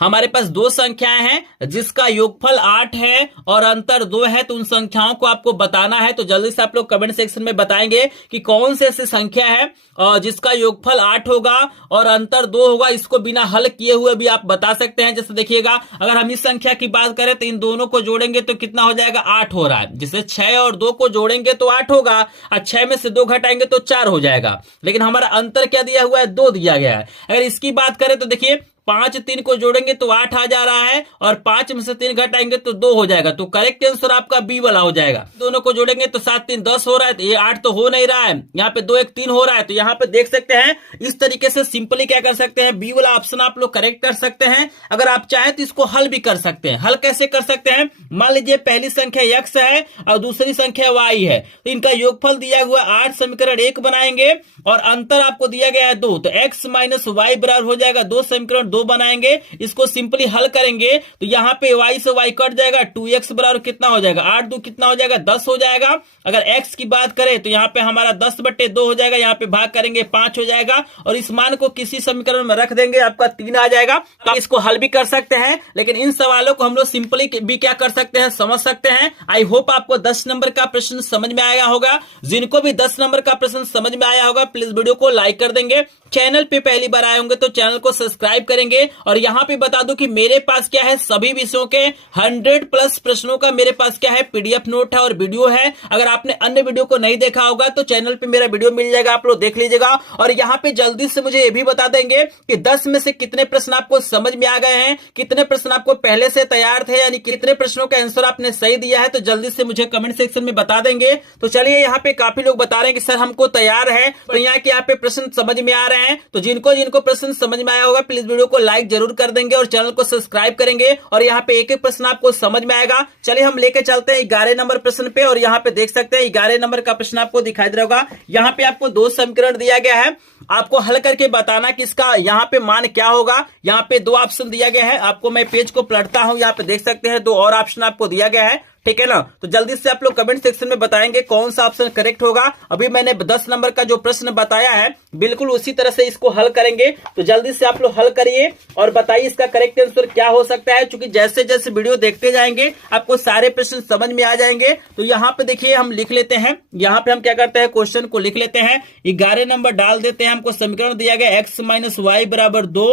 हमारे पास दो संख्याएं हैं जिसका योगफल 8 है और अंतर 2 है, तो उन संख्याओं को आपको बताना है। तो जल्दी से आप लोग कमेंट सेक्शन में बताएंगे कि कौन से ऐसी संख्या है जिसका योगफल 8 होगा और अंतर 2 होगा। इसको बिना हल किए हुए भी आप बता सकते हैं। जैसे देखिएगा, अगर हम इस संख्या की बात करें तो इन दोनों को जोड़ेंगे तो कितना हो जाएगा, 8 हो रहा है। जैसे 6 और 2 को जोड़ेंगे तो 8 होगा और 6 में से 2 घटाएंगे तो 4 हो जाएगा। लेकिन हमारा अंतर क्या दिया हुआ है, 2 दिया गया है। अगर इसकी बात करें तो देखिए 5 3 को जोड़ेंगे तो 8 आ जा रहा है और 5 में से 3 घटाएंगे तो 2 हो जाएगा। तो करेक्ट आंसर आपका बी वाला हो जाएगा। दोनों को जोड़ेंगे तो 7 3 10 हो रहा है, तो ये 8 तो हो नहीं रहा है, यहाँ पे 2 1 3 हो रहा है। तो यहाँ पे देख सकते हैं इस तरीके से सिंपली क्या कर सकते हैं, बी वाला ऑप्शन आप लोग करेक्ट कर सकते हैं। अगर आप चाहें तो इसको हल भी कर सकते हैं। हल कैसे कर सकते हैं, मान लीजिए पहली संख्या x है और दूसरी संख्या y है, तो इनका योगफल दिया हुआ 8, समीकरण 1 बनाएंगे और अंतर आपको दिया गया है 2, तो x माइनस y बराबर हो जाएगा 2, समीकरण 2 बनाएंगे। इसको सिंपली हल करेंगे तो यहाँ पे y से y कट जाएगा, 2x बराबर कितना हो जाएगा, 8 2 कितना हो जाएगा, 10 हो जाएगा। अगर x की बात करें तो यहाँ पे हमारा 10/2 हो जाएगा, यहाँ पे भाग करेंगे 5 हो जाएगा और इस मान को किसी समीकरण में रख देंगे, आपका 3 आ जाएगा। तो आप इसको हल भी कर सकते हैं, लेकिन इन सवालों को हम लोग सिंपली भी क्या कर सकते हैं, समझ सकते हैं। आई होप आपको 10 नंबर का प्रश्न समझ में आया होगा। जिनको भी 10 नंबर का प्रश्न समझ में आया होगा प्लीज वीडियो को लाइक कर देंगे। चैनल पे पहली बार आए होंगे तो चैनल को सब्सक्राइब करेंगे। और यहाँ पे बता दूं कि मेरे पास क्या है, सभी विषयों के 100+ प्रश्नों का मेरे पास क्या है, पीडीएफ नोट है और वीडियो है। अगर आपने अन्य वीडियो को नहीं देखा होगा तो चैनल पे मेरा वीडियो मिल जाएगा, आप लोग देख लीजिएगा। और यहाँ पे जल्दी से मुझे ये भी बता देंगे कि 10 में से कितने प्रश्न आपको समझ में आ गए हैं, कितने प्रश्न आपको पहले से तैयार थे, यानी कितने प्रश्नों का आंसर आपने सही दिया है। तो जल्दी से मुझे कमेंट सेक्शन में बता देंगे। तो चलिए, यहाँ पे काफी लोग बता रहे हैं कि सर हमको तैयार है और यहाँ के यहाँ पे प्रश्न समझ में आ रहे हैं। तो जिनको जिनको प्रश्न समझ में आया होगा प्लीज वीडियो को लाइक जरूर कर देंगे और चैनल को सब्सक्राइब करेंगे। और यहाँ पे एक एक प्रश्न आपको समझ में आएगा। चलिए हम लेके चलते हैं 11 नंबर प्रश्न पे। और यहाँ पे देख सकते हैं 11 नंबर का प्रश्न आपको दिखाई दे रहा होगा। यहाँ पे आपको 2 समीकरण दिया गया है, आपको हल करके बताना कि इसका यहाँ पे मान क्या होगा। यहाँ पे 2 ऑप्शन दिया गया है, आपको मैं पेज को पलटता हूं, यहाँ पे देख सकते हैं 2 और ऑप्शन आपको दिया गया है, ठीक है ना। तो जल्दी से आप लोग कमेंट सेक्शन में बताएंगे कौन सा ऑप्शन करेक्ट होगा। अभी मैंने 10 नंबर का जो प्रश्न बताया है बिल्कुल उसी तरह से इसको हल करेंगे। तो जल्दी से आप लोग हल करिए और बताइए इसका करेक्ट आंसर क्या हो सकता है। क्योंकि जैसे जैसे वीडियो देखते जाएंगे आपको सारे प्रश्न समझ में आ जाएंगे। तो यहाँ पे देखिए हम लिख लेते हैं, यहाँ पे हम क्या करते हैं, क्वेश्चन को लिख लेते हैं, 11 नंबर डाल देते हैं। हमको समीकरण दिया गया x माइनस y बराबर 2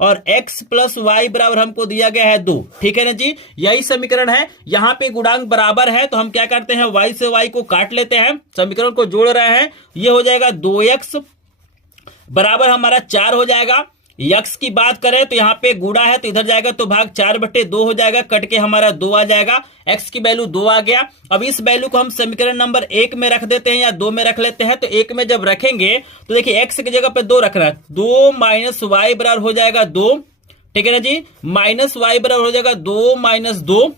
और x प्लस y बराबर हमको दिया गया है 2, ठीक है ना जी। यही समीकरण है, यहाँ पे गुणांक बराबर है तो हम क्या करते हैं, y से y को काट लेते हैं, समीकरण को जोड़ रहे हैं। ये हो जाएगा 2x बराबर हमारा 4 हो जाएगा यक्स की बात करें तो यहाँ पे गुणा है तो इधर जाएगा तो भाग 4/2 हो जाएगा, कट के हमारा 2 आ जाएगा, एक्स की वैल्यू 2 आ गया। अब इस वैल्यू को हम समीकरण नंबर 1 में रख देते हैं या 2 में रख लेते हैं। तो 1 में जब रखेंगे तो देखिए एक्स की जगह पे 2 रख रहा है, 2 माइनस वाई बराबर हो जाएगा 2, ठीक है ना जी, माइनस वाई बराबर हो जाएगा 2 माइनस 2,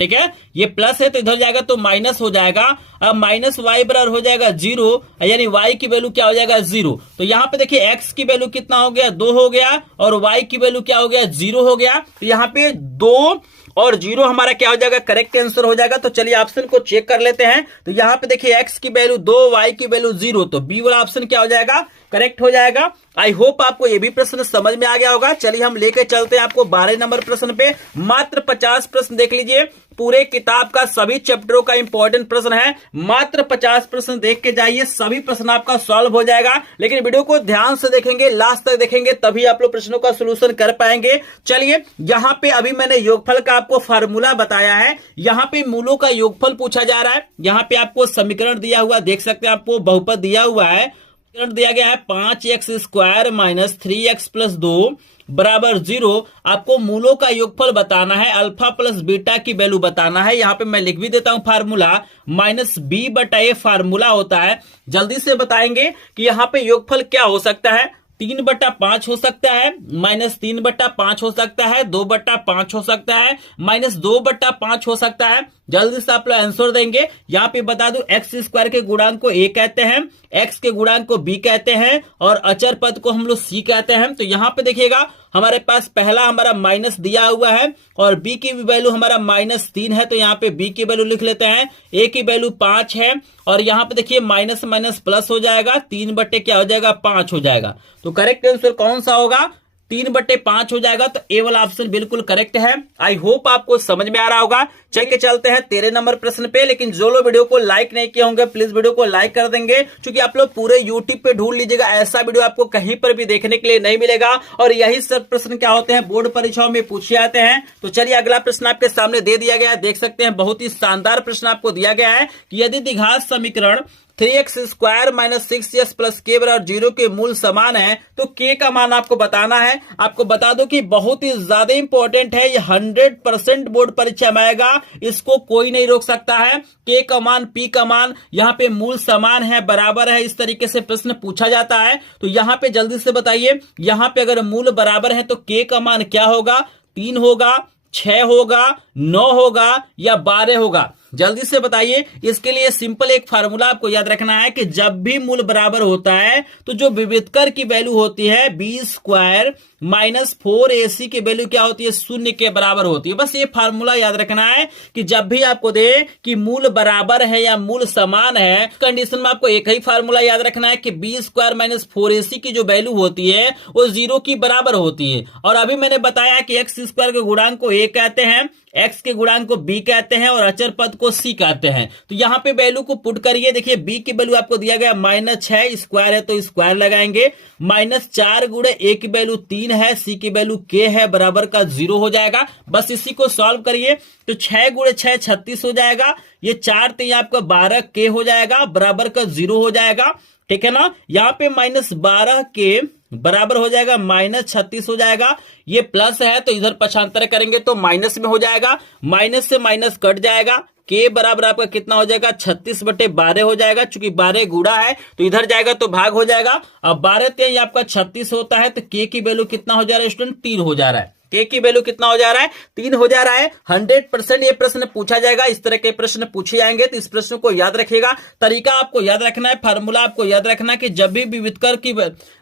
ठीक है, ये प्लस है तो इधर जाएगा तो माइनस हो जाएगा। अब माइनस वाई बराबर हो जाएगा 0, यानी वाई की वैल्यू क्या हो जाएगा 0। तो यहाँ पे देखिए एक्स की वैल्यू कितना हो गया 2 हो गया और वाई की वैल्यू क्या हो गया 0 हो गया। तो यहाँ पे 2 और 0 हमारा क्या हो जाएगा करेक्ट आंसर हो जाएगा। तो चलिए ऑप्शन को चेक कर लेते हैं। तो यहाँ पे देखिए एक्स की वैल्यू 2, वाई की वैल्यू 0, तो बी वाला ऑप्शन क्या हो जाएगा करेक्ट हो जाएगा। आई होप आपको ये भी प्रश्न समझ में आ गया होगा। चलिए हम लेके चलते हैं आपको 12 नंबर प्रश्न पे। मात्र 50 प्रश्न देख लीजिए, पूरे किताब का सभी चैप्टरों का इंपॉर्टेंट प्रश्न है। मात्र 50 प्रश्न देख के जाइए, सभी प्रश्न आपका सॉल्व हो जाएगा। लेकिन वीडियो को ध्यान से देखेंगे, लास्ट तक देखेंगे, तभी आप लोग प्रश्नों का सोल्यूशन कर पाएंगे। चलिए यहां पे अभी मैंने योगफल का आपको फार्मूला बताया है, यहां पे मूलों का योगफल पूछा जा रहा है। यहां पे आपको समीकरण दिया हुआ देख सकते हैं, आपको बहुपद दिया हुआ है, समीकरण दिया गया है 5x² माइनस 3x प्लस 2 बराबर 0। आपको मूलों का योगफल बताना है, अल्फा प्लस बीटा की वैल्यू बताना है। यहां पे मैं लिख भी देता हूं फार्मूला, माइनस बी बटा ए फार्मूला होता है। जल्दी से बताएंगे कि यहां पे योगफल क्या हो सकता है। 3/5 हो सकता है, माइनस 3/5 हो सकता है, 2/5 हो सकता है, माइनस 2/5 हो सकता है। जल्दी से आप लोग आंसर देंगे। यहाँ पे बता दूं x² के गुणांक को a कहते हैं, x के गुणांक को b कहते हैं और अचर पद को हम लोग c कहते हैं। तो यहाँ पे देखिएगा हमारे पास पहला हमारा माइनस दिया हुआ है और b की वैल्यू हमारा -3 है, तो यहाँ पे b की वैल्यू लिख लेते हैं, a की वैल्यू 5 है और यहाँ पे देखिए माइनस माइनस प्लस हो जाएगा, 3 क्या हो जाएगा 5 हो जाएगा। तो करेक्ट आंसर कौन सा होगा 3/5 हो जाएगा। तो ए वाला ऑप्शन बिल्कुल करेक्ट है। आई होप आपको समझ में आ रहा होगा। चल के चलते हैं 13 नंबर प्रश्न पे। लेकिन जो लोग वीडियो को लाइक नहीं किए होंगे प्लीज वीडियो को लाइक कर देंगे, क्योंकि आप लोग पूरे यूट्यूब पे ढूंढ लीजिएगा, ऐसा वीडियो आपको कहीं पर भी देखने के लिए नहीं मिलेगा। और यही सब प्रश्न क्या होते हैं बोर्ड परीक्षाओं में पूछे जाते हैं। तो चलिए अगला प्रश्न आपके सामने दे दिया गया है, देख सकते हैं बहुत ही शानदार प्रश्न आपको दिया गया है कि यदि द्विघात समीकरण 3x² minus 6s plus k बराबर 0 के मूल समान है तो k का मान आपको बताना है। आपको बता दो कि बहुत ही ज्यादा इंपॉर्टेंट है, ये 100% बोर्ड परीक्षा में आएगा, इसको कोई नहीं रोक सकता है। k का मान p का मान यहाँ पे मूल समान है, बराबर है, इस तरीके से प्रश्न पूछा जाता है। तो यहाँ पे जल्दी से बताइए, यहाँ पे अगर मूल बराबर है तो k का मान क्या होगा, 3 होगा, 6 होगा, 9 होगा या 12 होगा, जल्दी से बताइए। इसके लिए सिंपल एक फार्मूला आपको याद रखना है कि जब भी मूल बराबर होता है तो जो विविधकर की वैल्यू होती है b² माइनस 4ac की वैल्यू क्या होती है 0 के बराबर होती है। बस ये फार्मूला याद रखना है कि जब भी आपको दे कि मूल बराबर है या मूल समान है, कंडीशन में आपको एक ही फार्मूला याद रखना है कि b² माइनस 4ac की जो वैल्यू होती है वो 0 की बराबर होती है। और अभी मैंने बताया कि x² के गुणांक को a कहते हैं, x के गुणांक को b कहते हैं और अचर पद को c कहते हैं। तो यहाँ पे वैल्यू को पुट करिए, देखिए b की वैल्यू आपको दिया गया -6, स्क्वायर है तो स्क्वायर लगाएंगे, -4 गुणे a की वैल्यू 3 है, c की वैल्यू k है, बराबर का 0 हो जाएगा। बस इसी को सॉल्व करिए तो 6 गुणे 6 36 हो जाएगा, ये 4 तो आपका 12 k हो जाएगा, बराबर का 0 हो जाएगा, ठीक है ना। यहाँ पे -12 के बराबर हो जाएगा -36 हो जाएगा, ये प्लस है तो इधर पक्षांतर करेंगे तो माइनस में हो जाएगा, माइनस से माइनस कट जाएगा, के बराबर आपका कितना हो जाएगा 36/12 हो जाएगा। चूंकि 12 गुणा है तो इधर जाएगा तो भाग हो जाएगा। अब 12 3 आपका 36 होता है तो के की वैल्यू कितना हो जा रहा है स्टूडेंट 3 हो जा रहा है। के की वैल्यू कितना हो जा रहा है 3 हो जा रहा है। 100% ये प्रश्न पूछा जाएगा, इस तरह के प्रश्न पूछे जाएंगे तो इस प्रश्न को याद रखिएगा। तरीका आपको याद रखना है, फार्मूला आपको याद रखना है कि जब भी विविधकर की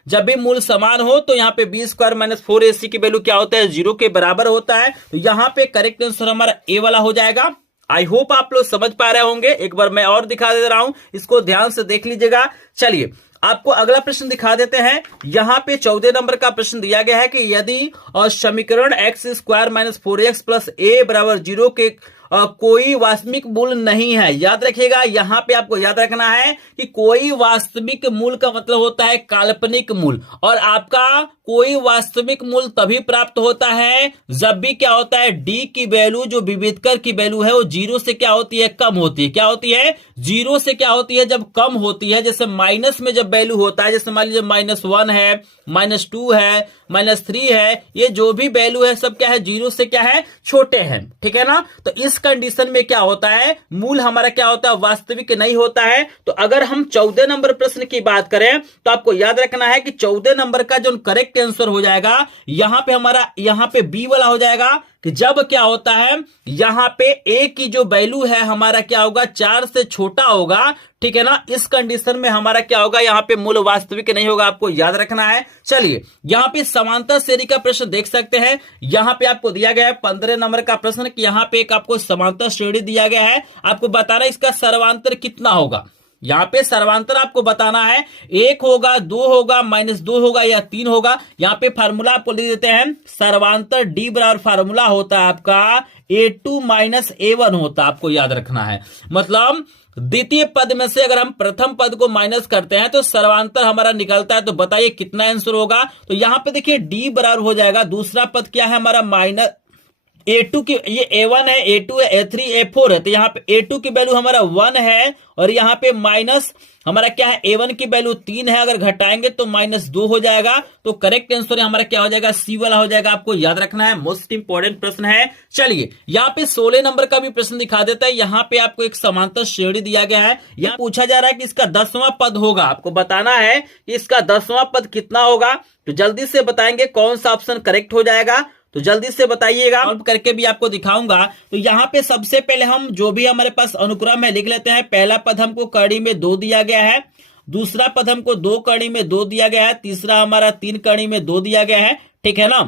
जब भी मूल समान हो तो यहाँ पे b² माइनस 4ac की वैल्यू क्या होता है 0 के बराबर होता है। तो यहाँ पे करेक्ट आंसर हमारा ए वाला हो जाएगा। आई होप आप लोग समझ पा रहे होंगे। एक बार मैं और दिखा दे रहा हूं, इसको ध्यान से देख लीजिएगा। चलिए आपको अगला प्रश्न दिखा देते हैं। यहां पे 14 नंबर का प्रश्न दिया गया है कि यदि समीकरण x² minus 4x plus a बराबर 0 के कोई वास्तविक मूल नहीं है। याद रखिएगा, यहां पे आपको याद रखना है कि कोई वास्तविक मूल का मतलब होता है काल्पनिक मूल, और आपका कोई वास्तविक मूल्य तभी प्राप्त होता है जब भी क्या होता है, डी की वैल्यू जो विविधकर की वैल्यू है वो 0 से क्या होती है, कम होती है। क्या होती है, 0 से क्या होती है, जब कम होती है। जैसे माइनस में जब वैल्यू होता है, जैसे मान लीजिए -1 है, -2 है, -3 है, ये जो भी वैल्यू है सब क्या है, 0 से क्या है, छोटे हैं। ठीक है ना। तो इस कंडीशन में क्या होता है, मूल हमारा क्या होता है, वास्तविक नहीं होता है। तो अगर हम 14 नंबर प्रश्न की बात करें तो आपको याद रखना है कि 14 नंबर का जो करेक्ट आंसर हो जाएगा, यहां पे हमारा, यहां पे बी वाला हो जाएगा कि जब क्या होता है, यहां पे ए की जो वैल्यू है हमारा क्या होगा, 4 से छोटा होगा। ठीक है ना। इस कंडीशन में हमारा क्या होगा, यहां पे मूल वास्तविक नहीं होगा, आपको याद रखना है। चलिए यहां पे समांतर श्रेणी का प्रश्न देख सकते हैं। यहां पे आपको दिया गया है 15 नंबर का प्रश्न कि यहां पे एक आपको समांतर श्रेणी दिया गया है, आपको बताना है इसका सर्वांतर कितना होगा। यहां पे सर्वांतर आपको बताना है, 1 होगा, 2 होगा, -2 होगा या 3 होगा। यहां पे फार्मूला आपको लिख देते हैं, सर्वांतर डी बराबर फार्मूला होता है आपका A2 - A1 होता है, आपको याद रखना है। मतलब द्वितीय पद में से अगर हम प्रथम पद को माइनस करते हैं तो सर्वांतर हमारा निकलता है। तो बताइए कितना आंसर होगा। तो यहां पे देखिए डी बराबर हो जाएगा, दूसरा पद क्या है हमारा, A2 की, ये A1 है, A2 है, A3, A4 है। तो यहाँ पे A2 की वैल्यू हमारा 1 है और यहाँ पे माइनस हमारा क्या है, A1 की वैल्यू 3 है। अगर घटाएंगे तो -2 हो जाएगा। तो करेक्ट आंसर हमारा क्या हो जाएगा, सी वाला हो जाएगा। आपको याद रखना है, मोस्ट इंपॉर्टेंट प्रश्न है। चलिए यहाँ पे 16 नंबर का भी प्रश्न दिखा देता है। यहाँ पे आपको एक समांतर श्रेणी दिया गया है। यहाँ पूछा जा रहा है कि इसका 10वां पद होगा, आपको बताना है कि इसका 10वां पद कितना होगा। तो जल्दी से बताएंगे कौन सा ऑप्शन करेक्ट हो जाएगा, तो जल्दी से बताइएगा, सॉल्व करके भी आपको दिखाऊंगा। तो यहाँ पे सबसे पहले हम जो भी हमारे पास अनुक्रम है लिख लेते हैं। पहला पद हमको कड़ी में 2 दिया गया है, दूसरा पद हमको 2 कड़ी में 2 दिया गया है, तीसरा हमारा 3 कड़ी में 2 दिया गया है। ठीक है ना।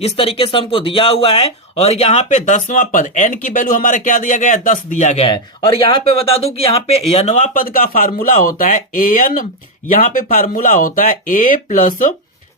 इस तरीके से हमको दिया हुआ है। और यहाँ पे 10वां पद n की वैल्यू हमारा क्या दिया गया है, 10 दिया गया है। और यहाँ पे बता दूं कि यहाँ पे nवां पद का फार्मूला होता है an, यहाँ पे फार्मूला होता है a प्लस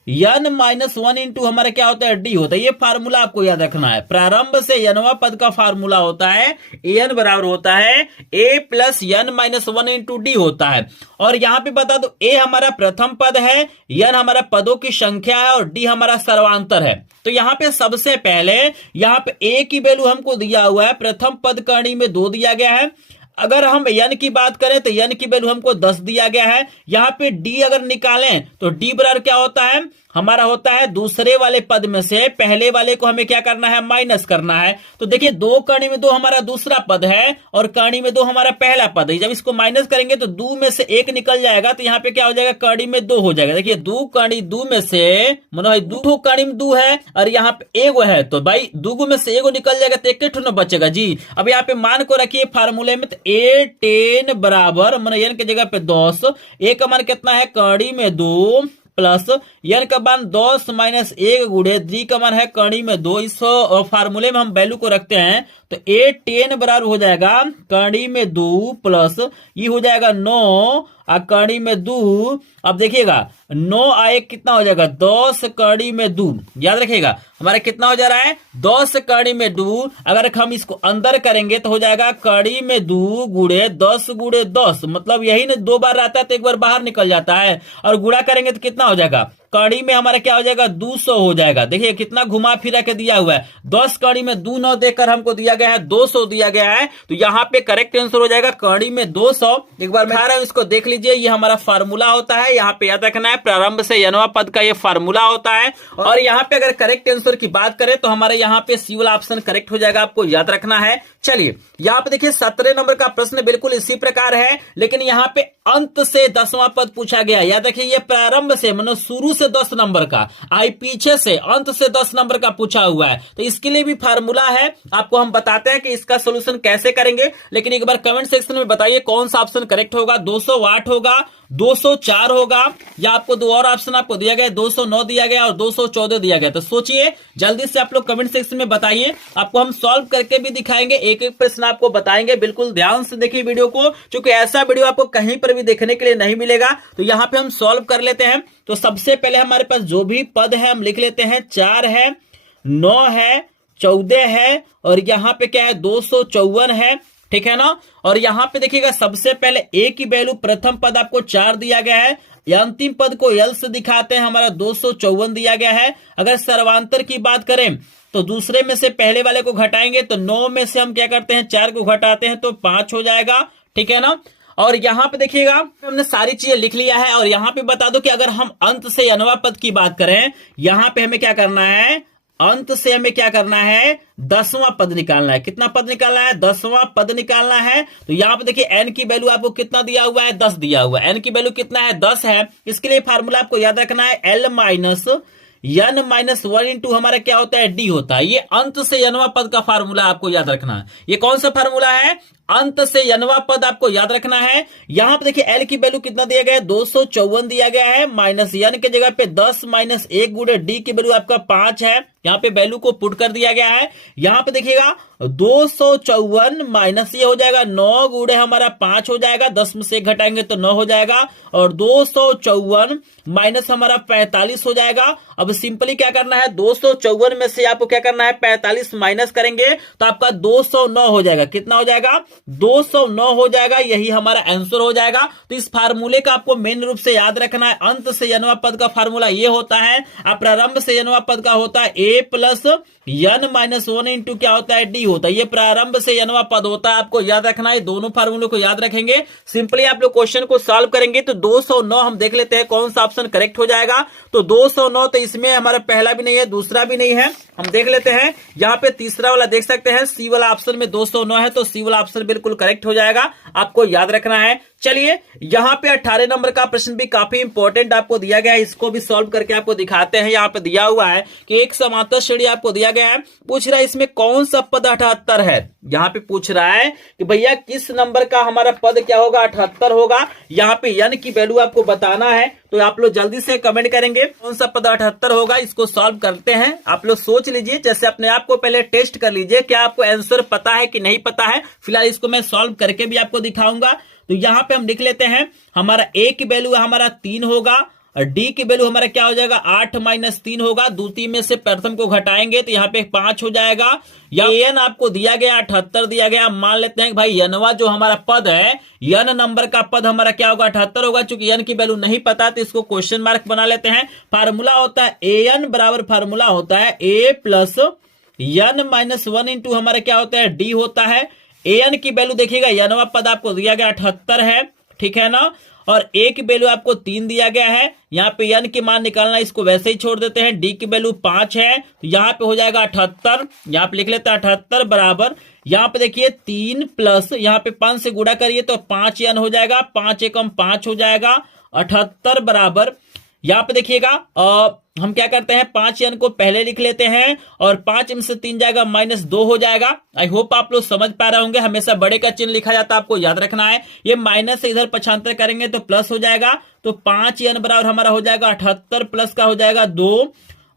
n -1 इंटू हमारा क्या होता है, डी होता है। ये फार्मूला आपको याद रखना है। प्रारंभ से nवां पद का फार्मूला होता है an बराबर होता है a plus n -1 into D होता है। और यहाँ पे बता दो a हमारा प्रथम पद है, n हमारा पदों की संख्या है और d हमारा सर्वांतर है। तो यहाँ पे सबसे पहले यहाँ पे a की वैल्यू हमको दिया हुआ है, प्रथम पद कड़ी में 2 दिया गया है। अगर हम n की बात करें तो n की वैल्यू हमको 10 दिया गया है। यहाँ पे d अगर निकालें तो d बराबर क्या होता है, हमारा होता है दूसरे वाले पद में से पहले वाले को हमें क्या करना है, माइनस करना है। तो देखिए 2 कड़ी में 2 हमारा दूसरा पद है और कड़ी में 2 हमारा पहला पद है। जब इसको माइनस करेंगे तो 2 में से 1 निकल जाएगा। तो यहाँ पे क्या हो जाएगा, कड़ी में 2 हो जाएगा। देखिए 2 कड़ी 2 में से, मतलब भाई 2 कड़ी में 2 है और यहाँ पे 1 है। तो भाई 2 में से 1 निकल जाएगा तो 1 ठो बचेगा जी। अब यहाँ पे मान को रखिए फार्मूले में, तो A10 बराबर मतलब n की जगह पे 10, a का मान कितना है, कड़ी में 2 प्लस n का मान 10 -1 गुणे डी का मान है कड़ी में 2। इस फार्मूले में हम वैल्यू को रखते हैं तो A10 बराबर हो जाएगा कड़ी में 2 प्लस ये हो जाएगा 9 और कड़ी में 2। अब देखिएगा 9 आए कितना हो जाएगा, 10 कड़ी में 2। याद रखिएगा हमारा कितना हो जा रहा है, 10 कड़ी में 2। अगर हम इसको अंदर करेंगे तो हो जाएगा कड़ी में 2 गुणे 10 गुणे 10, मतलब यही ना 2 बार रहता है तो 1 बार बाहर निकल जाता है। और गुणा करेंगे तो कितना हो जाएगा, कड़ी में हमारा क्या हो जाएगा, 200 हो जाएगा। देखिए कितना घुमा फिरा के दिया हुआ है। 10 कड़ी में 2 9 देकर हमको दिया गया है 200 दिया गया है। तो यहाँ पे करेक्ट आंसर हो जाएगा कड़ी में 200। एक बार मैं आ रहा हूं, इसको देख लीजिए। ये हमारा फार्मूला होता है, यहाँ पे याद रखना है प्रारंभ से nवां पद का ये फार्मूला होता है। और यहाँ पे अगर करेक्ट आंसर की बात करें तो हमारे यहाँ पे सी वाला ऑप्शन करेक्ट हो जाएगा, आपको याद रखना है। चलिए यहाँ पे देखिए 17 नंबर का प्रश्न बिल्कुल इसी प्रकार है, लेकिन यहाँ पे अंत से 10वां पद पूछा गया। याद रखिए ये प्रारंभ से मतलब शुरू से 10 नंबर का, आई पीछे से अंत से 10 नंबर का पूछा हुआ है। तो इसके लिए भी फार्मूला है, आपको हम बताते हैं कि इसका सोल्यूशन कैसे करेंगे। लेकिन एक बार कमेंट सेक्शन में बताइए कौन सा ऑप्शन करेक्ट होगा, 208 होगा, 204 होगा, या आपको 2 और ऑप्शन आपको दिया गया, 209 दिया गया और 214 दिया गया। तो सोचिए जल्दी से आप लोग कमेंट सेक्शन में बताइए, आपको हम सॉल्व करके भी दिखाएंगे, एक एक प्रश्न आपको बताएंगे। बिल्कुल ध्यान से देखिए वीडियो को, क्योंकि ऐसा वीडियो आपको कहीं पर भी देखने के लिए नहीं मिलेगा। तो यहाँ पे हम सॉल्व कर लेते हैं। तो सबसे पहले हमारे पास जो भी पद है हम लिख लेते हैं, 4 है, 9 है, 14 है और यहाँ पे क्या है 254 है। ठीक है ना। और यहां पे देखिएगा सबसे पहले ए की वैल्यू प्रथम पद आपको 4 दिया गया है, या अंतिम पद को एल से दिखाते हैं, हमारा 254 दिया गया है। अगर सर्वांतर की बात करें तो दूसरे में से पहले वाले को घटाएंगे तो 9 में से हम क्या करते हैं 4 को घटाते हैं तो 5 हो जाएगा, ठीक है ना। और यहां पे देखिएगा हमने सारी चीजें लिख लिया है। और यहां पे बता दो कि अगर हम अंत से अनवा पद की बात करें, यहां पे हमें क्या करना है, अंत से हमें क्या करना है 10वां पद निकालना है। कितना पद निकालना है, 10वां पद निकालना है। तो यहां पे देखिए एन की वैल्यू आपको कितना दिया हुआ है, 10 दिया हुआ है। एन की वैल्यू कितना है, 10 है। इसके लिए फार्मूला आपको याद रखना है L minus n minus 1 into हमारा क्या होता है, डी होता है। ये अंत से अनवा पद का फार्मूला आपको याद रखना है। ये कौन सा फार्मूला है, अंत से अनवा पद आपको याद रखना है। यहां पे देखिए एल की वैल्यू कितना दिया गया है, 254 दिया गया है, माइनस n के जगह पे 10 माइनस 1 गुणे डी की वैल्यू आपका 5 है। यहां पे वैल्यू को पुट कर दिया गया है। यहां पे देखिएगा 254 माइनस ये हो जाएगा 9 गुणे हमारा 5 हो जाएगा, 10 में से 1 घटाएंगे तो 9 हो जाएगा, और 254 माइनस हमारा 45 हो जाएगा। अब सिंपली क्या करना है, 254 में से आपको क्या करना है 45 माइनस करेंगे तो आपका 209 हो जाएगा। कितना हो जाएगा, 209 हो जाएगा। यही हमारा आंसर हो जाएगा। तो इस फार्मूले का आपको मेन रूप से याद रखना है। अंत से अनवा पद का फार्मूला ये होता है, प्रारंभ से अनवा पद का होता है ए प्लस n माइनस 1 इंटू क्या होता है, डी होता है। ये प्रारंभ से अनवा पद होता है, आपको याद रखना है। दोनों फार्मूले को याद रखेंगे, सिंपली आप लोग क्वेश्चन को सॉल्व करेंगे। तो 209 हम देख लेते हैं कौन सा ऑप्शन करेक्ट हो जाएगा। तो 209 तो इसमें हमारा पहला भी नहीं है, दूसरा भी नहीं है। हम देख लेते हैं, यहाँ पे तीसरा वाला देख सकते हैं, सी वाला ऑप्शन में 209 है, तो सी वाला ऑप्शन बिल्कुल करेक्ट हो जाएगा, आपको याद रखना है। चलिए यहाँ पे 18 नंबर का प्रश्न भी काफी इंपॉर्टेंट आपको दिया गया है, इसको भी सॉल्व करके आपको दिखाते हैं। यहाँ पे दिया हुआ है कि एक समांतर श्रेणी आपको दिया गया है, पूछ रहा है इसमें कौन सा पद 78 है। यहाँ पे पूछ रहा है कि भैया किस नंबर का हमारा पद क्या होगा, 78 होगा। यहाँ पे n की वैल्यू आपको बताना है, तो आप लोग जल्दी से कमेंट करेंगे कौन सा पद 78 होगा। इसको सॉल्व करते हैं, आप लोग सोच लीजिए, जैसे अपने आप को पहले टेस्ट कर लीजिए, क्या आपको आंसर पता है कि नहीं पता है। फिलहाल इसको मैं सॉल्व करके भी आपको दिखाऊंगा। तो यहां पे हम लिख लेते हैं, हमारा ए की वैल्यू हमारा 3 होगा, और डी की वैल्यू हमारा क्या हो जाएगा 8 माइनस 3 होगा। द्वितीय में से प्रथम को घटाएंगे तो यहाँ पे 5 हो जाएगा। या एन आपको दिया गया 78 दिया गया, मान लेते हैं भाई एनवा जो हमारा पद है, एन नंबर का पद हमारा क्या होगा 78 होगा। चूंकि एन की वैल्यू नहीं पता तो इसको क्वेश्चन मार्क बना लेते हैं। फार्मूला होता है ए एन बराबर फार्मूला होता है ए प्लस n माइनस 1 इंटू हमारा क्या होता है डी होता है। एन की वैल्यू देखिएगा, एनवा पद आपको दिया गया 78 है, ठीक है ना। और ए की वैल्यू आपको 3 दिया गया है। यहाँ पे n की मान निकालना, इसको वैसे ही छोड़ देते हैं। डी की वैल्यू 5 है, तो यहाँ पे हो जाएगा 78। यहाँ पे लिख लेते हैं 78 बराबर, यहाँ पे देखिए 3 प्लस यहाँ पे 5 से गुणा करिए तो 5 n हो जाएगा, 5 एकम 5 हो जाएगा। 78 बराबर यहाँ पे देखिएगा हम क्या करते हैं 5 n को पहले लिख लेते हैं, और 5 में से 3 जाएगा माइनस 2 हो जाएगा। आई होप आप लोग समझ पा रहे होंगे, हमेशा बड़े का चिन्ह लिखा जाता है, आपको याद रखना है। ये माइनस से इधर पक्षांतर करेंगे तो प्लस हो जाएगा। तो 5 n बराबर हमारा हो जाएगा 78 प्लस का हो जाएगा 2,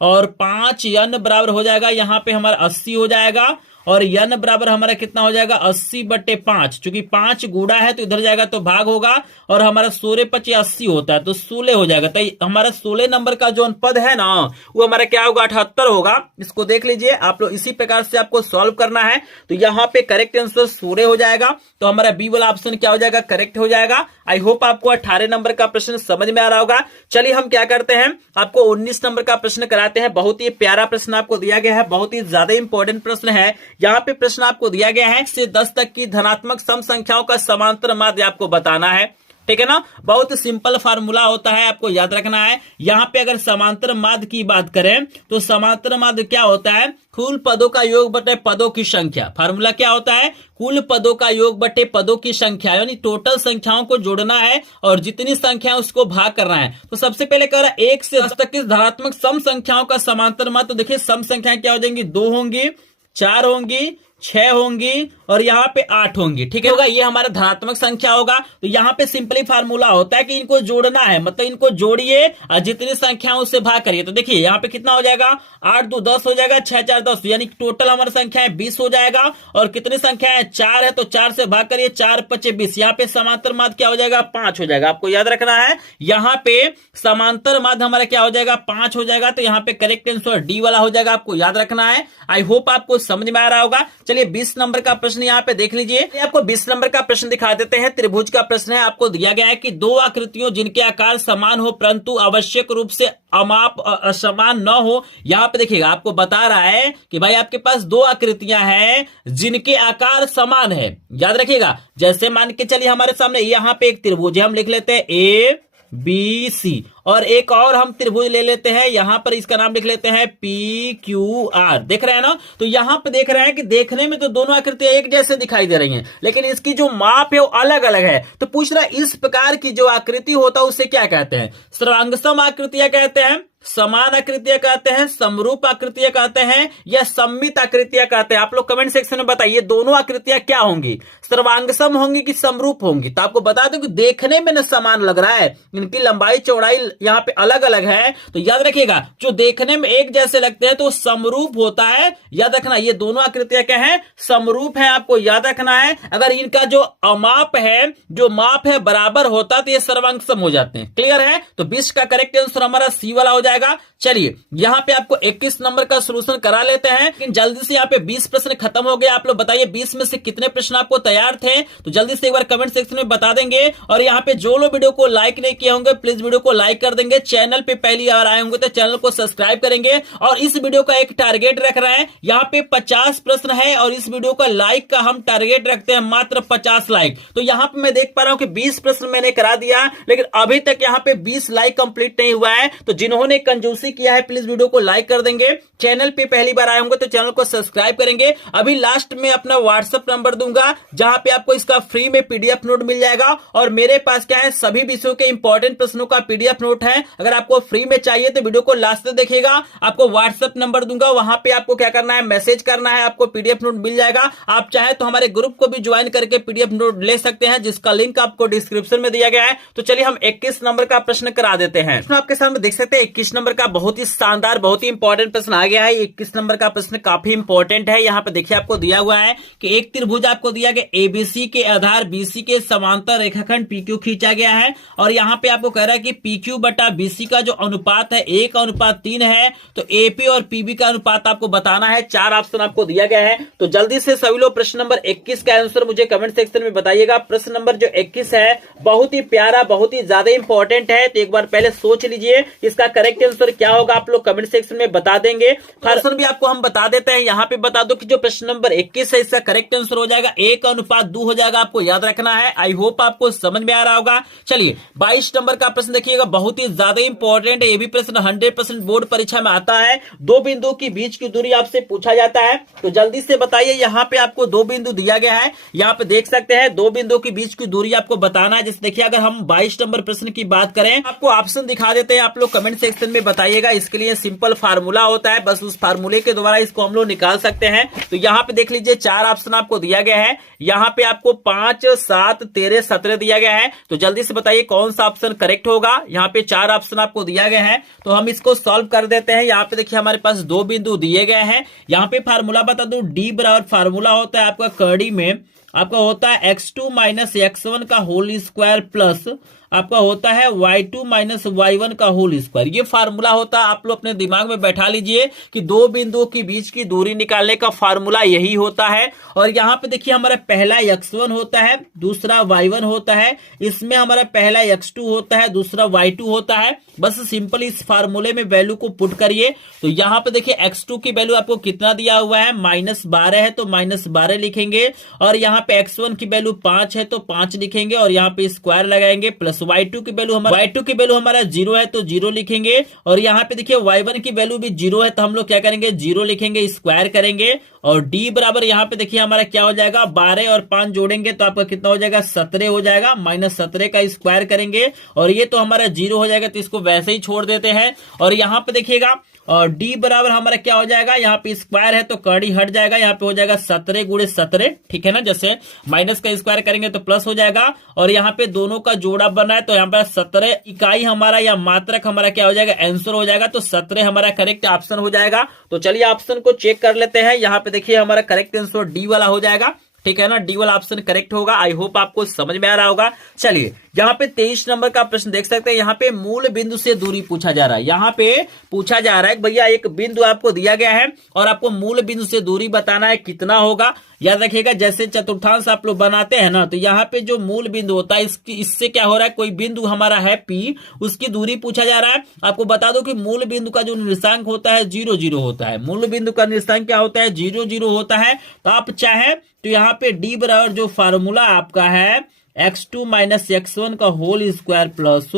और 5 n बराबर हो जाएगा यहाँ पे हमारा 80 हो जाएगा। और n बराबर हमारा कितना हो जाएगा 80/5, चूंकि 5 गुणा है तो इधर जाएगा तो भाग होगा, और हमारा 16 × 80 होता है तो 16 हो जाएगा। तो हमारा 16 नंबर का जो पद है ना वो हमारा क्या होगा 78 होगा। इसको देख लीजिए आप लोग, इसी प्रकार से आपको सॉल्व करना है। तो यहाँ पे करेक्ट आंसर 16 हो जाएगा, तो हमारा बी वाला ऑप्शन क्या हो जाएगा करेक्ट हो जाएगा। आई होप आपको 18 नंबर का प्रश्न समझ में आ रहा होगा। चलिए हम क्या करते हैं, आपको 19 नंबर का प्रश्न कराते हैं। बहुत ही प्यारा प्रश्न आपको दिया गया है, बहुत ही ज्यादा इंपॉर्टेंट प्रश्न है। यहाँ पे प्रश्न आपको दिया गया है से 10 तक की धनात्मक सम संख्याओं का समांतर माध्य आपको बताना है, ठीक है ना। बहुत सिंपल फार्मूला होता है, आपको याद रखना है। यहाँ पे अगर समांतर माध्य की बात करें तो समांतर माध्य क्या होता है, कुल पदों का योग बटे पदों की संख्या। फार्मूला क्या होता है, कुल पदों का योग बटे पदों की संख्या, यानी टोटल संख्याओं को जोड़ना है और जितनी संख्या उसको भाग करना है। तो सबसे पहले कह रहा है 1 से 10 तक की धनात्मक सम संख्याओं का समांतर माध्य। तो देखिए सम संख्याएं क्या हो जाएंगी, 2 होंगी, 4 होंगी, 6 होंगी, और यहाँ पे 8 होंगी, ठीक है। होगा ये हमारा धनात्मक संख्या होगा। तो यहाँ पे सिंपली फार्मूला होता है कि इनको जोड़ना है, मतलब इनको जोड़िए और जितनी संख्या उससे भाग करिए। तो देखिए यहाँ पे कितना हो जाएगा, 8 2 10 हो जाएगा, 6 4 10, यानी टोटल हमारी संख्या है 20 हो जाएगा। और कितनी संख्या है 4 है, तो 4 से भाग करिए, 4 5 20। यहाँ पे समांतर माध्य क्या हो जाएगा 5 हो जाएगा, आपको याद रखना है। यहाँ पे समांतर माध्य हमारा क्या हो जाएगा 5 हो जाएगा। तो यहाँ पे करेक्ट आंसर डी वाला हो जाएगा, आपको याद रखना है। आई होप आपको समझ में आ रहा होगा। चलिए 20 नंबर का प्रश्न यहाँ पे देख लीजिए। आपको 20 नंबर का प्रश्न दिखा देते हैं। त्रिभुज का प्रश्न है। आपको दिया गया है कि दो आकृतियों जिनके आकार समान हो परंतु आवश्यक रूप से अमाप असमान न हो। यहाँ पे देखिएगा आपको बता रहा है कि भाई आपके पास दो आकृतियां हैं जिनके आकार समान है। याद रखिएगा, जैसे मान के चलिए हमारे सामने यहाँ पे एक त्रिभुज है, हम लिख लेते हैं ए बी सी, और एक और हम त्रिभुज ले लेते हैं, यहां पर इसका नाम लिख लेते हैं पी क्यू आर। देख रहे हैं ना, तो यहां पर देख रहे हैं कि देखने में तो दोनों आकृतियां एक जैसे दिखाई दे रही हैं, लेकिन इसकी जो माप है वो अलग अलग है। तो पूछ रहा है इस प्रकार की जो आकृति होता है उसे क्या कहते हैं? सर्वांगसम आकृतियां कहते हैं, समान आकृतियां कहते हैं, समरूप आकृतियां कहते हैं, या सममित आकृतियां कहते हैं? आप लोग कमेंट सेक्शन में बताइए दोनों आकृतियां क्या होंगी, सर्वांगसम होंगी कि समरूप होंगी? तो आपको बता दो कि देखने में न समान लग रहा है, इनकी लंबाई चौड़ाई यहाँ पे अलग अलग है। तो याद रखिएगा जो देखने में एक जैसे लगते हैं तो समरूप होता है। याद रखना ये दोनों आकृतियां क्या है? समरूप है। आपको याद रखना है अगर इनका जो अमाप है, जो माप है बराबर होता तो ये सर्वांगसम हो जाते हैं। क्लियर है? तो 20 का करेक्ट आंसर हमारा सी वाला हो जाएगा। चलिए यहां पे आपको 21 नंबर का सॉल्यूशन करा लेते हैं, लेकिन जल्दी से यहाँ पे 20 प्रश्न खत्म हो गए। आप लोग बताइए 20 में से कितने प्रश्न आपको तैयार थे? तो जल्दी से एक बार कमेंट सेक्शन में बता देंगे। और यहाँ पे जो लोग वीडियो को लाइक नहीं किए होंगे प्लीज वीडियो को लाइक कर देंगे। चैनल पे पहली बार आए होंगे तो चैनल को सब्सक्राइब करेंगे। और इस वीडियो का एक टारगेट रख रहे हैं, यहाँ पे 50 प्रश्न है और इस वीडियो का लाइक का हम टारगेट रखते हैं मात्र 50 लाइक। तो यहाँ पे मैं देख पा रहा हूँ कि 20 प्रश्न मैंने करा दिया, लेकिन अभी तक यहाँ पे 20 लाइक कंप्लीट नहीं हुआ है। तो जिन्होंने कंजूसी किया है प्लीज वीडियो को लाइक कर देंगे। चैनल पे पहली बार आए होंगे तो चैनल को सब्सक्राइब करेंगे। अभी लास्ट में अपना व्हाट्सएप नंबर दूंगा जहां पे आपको इसका फ्री में पीडीएफ नोट मिल जाएगा। और मेरे पास क्या है, सभी विषयों के इंपॉर्टेंट प्रश्नों का पीडीएफ नोट है। अगर आपको फ्री में चाहिए तो वीडियो को लास्ट तक देखिएगा। आपको व्हाट्सएप नंबर दूंगा, वहां पे आपको क्या करना है, मैसेज करना है, आपको पीडीएफ नोट मिल जाएगा। आप चाहे तो हमारे ग्रुप को भी ज्वाइन करके पीडीएफ नोट ले सकते हैं, जिसका लिंक आपको डिस्क्रिप्शन में दिया गया है। तो चलिए हम 21 नंबर का प्रश्न करा देते हैं। आपके सामने देख सकते हैं 21 नंबर का बहुत ही शानदार, बहुत ही इंपॉर्टेंट प्रश्न आ गया है। 21 नंबर का प्रश्न काफी इंपॉर्टेंट है। यहाँ पे देखिए आपको दिया हुआ है कि एक त्रिभुज आपको दिया गया एबीसी के आधार बीसी के समांतर रेखाखंड पीक्यू खींचा गया है। और यहाँ पे आपको कह रहा है कि पीक्यू बटा बीसी का जो अनुपात है 1:3 है। तो एपी और पीबी का अनुपात आपको बताना है। 4 ऑप्शन आपको दिया गया है। तो जल्दी से सभी लोग प्रश्न नंबर 21 का आंसर मुझे कमेंट सेक्शन में बताइएगा। प्रश्न नंबर जो 21 है बहुत ही प्यारा, बहुत ही ज्यादा इंपॉर्टेंट है। तो एक बार पहले सोच लीजिए इसका करेक्ट आंसर क्या होगा, आप लोग कमेंट सेक्शन में बता देंगे। प्रश्न भी आपको हम बता देते हैं। यहाँ पे बता दो कि जो प्रश्न नंबर 21 है इसका करेक्ट आंसर हो जाएगा 1:2 हो जाएगा। आपको याद रखना है। आई होप आपको समझ में आ रहा होगा। चलिए 22 नंबर का प्रश्न देखिएगा, बहुत ही ज्यादा इंपॉर्टेंट है। ये भी प्रश्न 100% बोर्ड परीक्षा में आता है। दो बिंदु की बीच की दूरी आपसे पूछा जाता है। तो जल्दी से बताइए, यहाँ पे आपको दो बिंदु दिया गया है। यहाँ पे देख सकते हैं दो बिंदु के बीच की दूरी आपको बताना है। जैसे देखिए अगर हम 22 नंबर प्रश्न की बात करें, आपको ऑप्शन दिखा देते हैं, आप लोग कमेंट सेक्शन में बताइएगा। इसके लिए सिंपल फार्मूला होता है, बस उस फार्मूले के द्वारा इसको हम लोग निकाल सकते हैं। तो यहाँ पे देख लीजिए 4 ऑप्शन आपको दिया गया है। यहाँ पे आपको 5, 7, 13, 17 दिया गया है। तो जल्दी से बताइए कौन सा ऑप्शन करेक्ट होगा। यहाँ पे 4 ऑप्शन आपको दिया गया है, तो हम इसको सॉल्व कर देते हैं। यहाँ पे देखिए हमारे पास दो बिंदु दिए गए हैं। यहाँ पे फार्मूला बता दूं, डी बराबर फार्मूला होता है आपका कर्डी में आपका होता है x2 माइनस x1 का होल स्क्वायर प्लस आपका होता है y2 माइनस y1 का होल स्क्वायर। ये फार्मूला होता है, आप लोग अपने दिमाग में बैठा लीजिए कि दो बिंदुओं के बीच की दूरी निकालने का फार्मूला यही होता है। और यहाँ पे देखिए हमारा पहला x1 होता है, दूसरा y1 होता है। इसमें हमारा पहला x2 होता है, दूसरा y2 होता है। बस सिंपल इस फार्मूले में वैल्यू को पुट करिए। तो यहाँ पे देखिए x2 की वैल्यू आपको कितना दिया हुआ है, -12 है तो -12 लिखेंगे। और यहाँ पे x1 की वैल्यू 5 है तो 5 लिखेंगे और यहाँ पे स्क्वायर लगाएंगे। प्लस y2 की वैल्यू हमारा 0 है तो 0 लिखेंगे। और यहाँ पे देखिए y1 की वैल्यू भी 0 है तो हम लोग क्या करेंगे, 0 लिखेंगे, स्क्वायर करेंगे। और d बराबर यहाँ पे देखिए हमारा क्या हो जाएगा, 12 और 5 जोड़ेंगे तो आपका कितना हो जाएगा, 17 हो जाएगा। -17 का स्क्वायर करेंगे और ये तो हमारा 0 हो जाएगा, तो इसको वैसे ही छोड़ देते हैं। और यहाँ पे देखिएगा और d बराबर हमारा क्या हो जाएगा, यहाँ पे स्क्वायर है तो कर्डी हट जाएगा, यहाँ पे हो जाएगा 17 गुणे 17, ठीक है ना। जैसे माइनस का स्क्वायर करेंगे तो प्लस हो जाएगा। और यहाँ पे दोनों का जोड़ा बना है तो यहाँ पे 17 इकाई हमारा या मात्रक हमारा क्या हो जाएगा, आंसर हो जाएगा। तो 17 हमारा करेक्ट ऑप्शन हो जाएगा। तो चलिए ऑप्शन को चेक कर लेते हैं। यहाँ पे देखिए हमारा करेक्ट आंसर डी वाला हो जाएगा। ठीक है ना, डी वाला ऑप्शन करेक्ट होगा। आई होप आपको समझ में आ रहा होगा। चलिए यहाँ पे 23 नंबर का प्रश्न देख सकते हैं। यहाँ पे मूल बिंदु से दूरी पूछा जा रहा है। यहाँ पे पूछा जा रहा है कि भैया एक बिंदु आपको दिया गया है और आपको मूल बिंदु से दूरी बताना है, कितना होगा। याद रखिएगा जैसे चतुर्थांश आप लोग बनाते हैं ना, तो यहाँ पे जो मूल बिंदु होता है इससे क्या हो रहा है, कोई बिंदु हमारा है P, उसकी दूरी पूछा जा रहा है। आपको बता दो कि मूल बिंदु का जो निर्देशांक होता है 0 0 होता है। मूल बिंदु का निर्देशांक क्या होता है, 0 0 होता है। तो आप चाहे तो यहाँ पे डी बराबर जो फार्मूला आपका है x2 माइनस x1 का whole square plus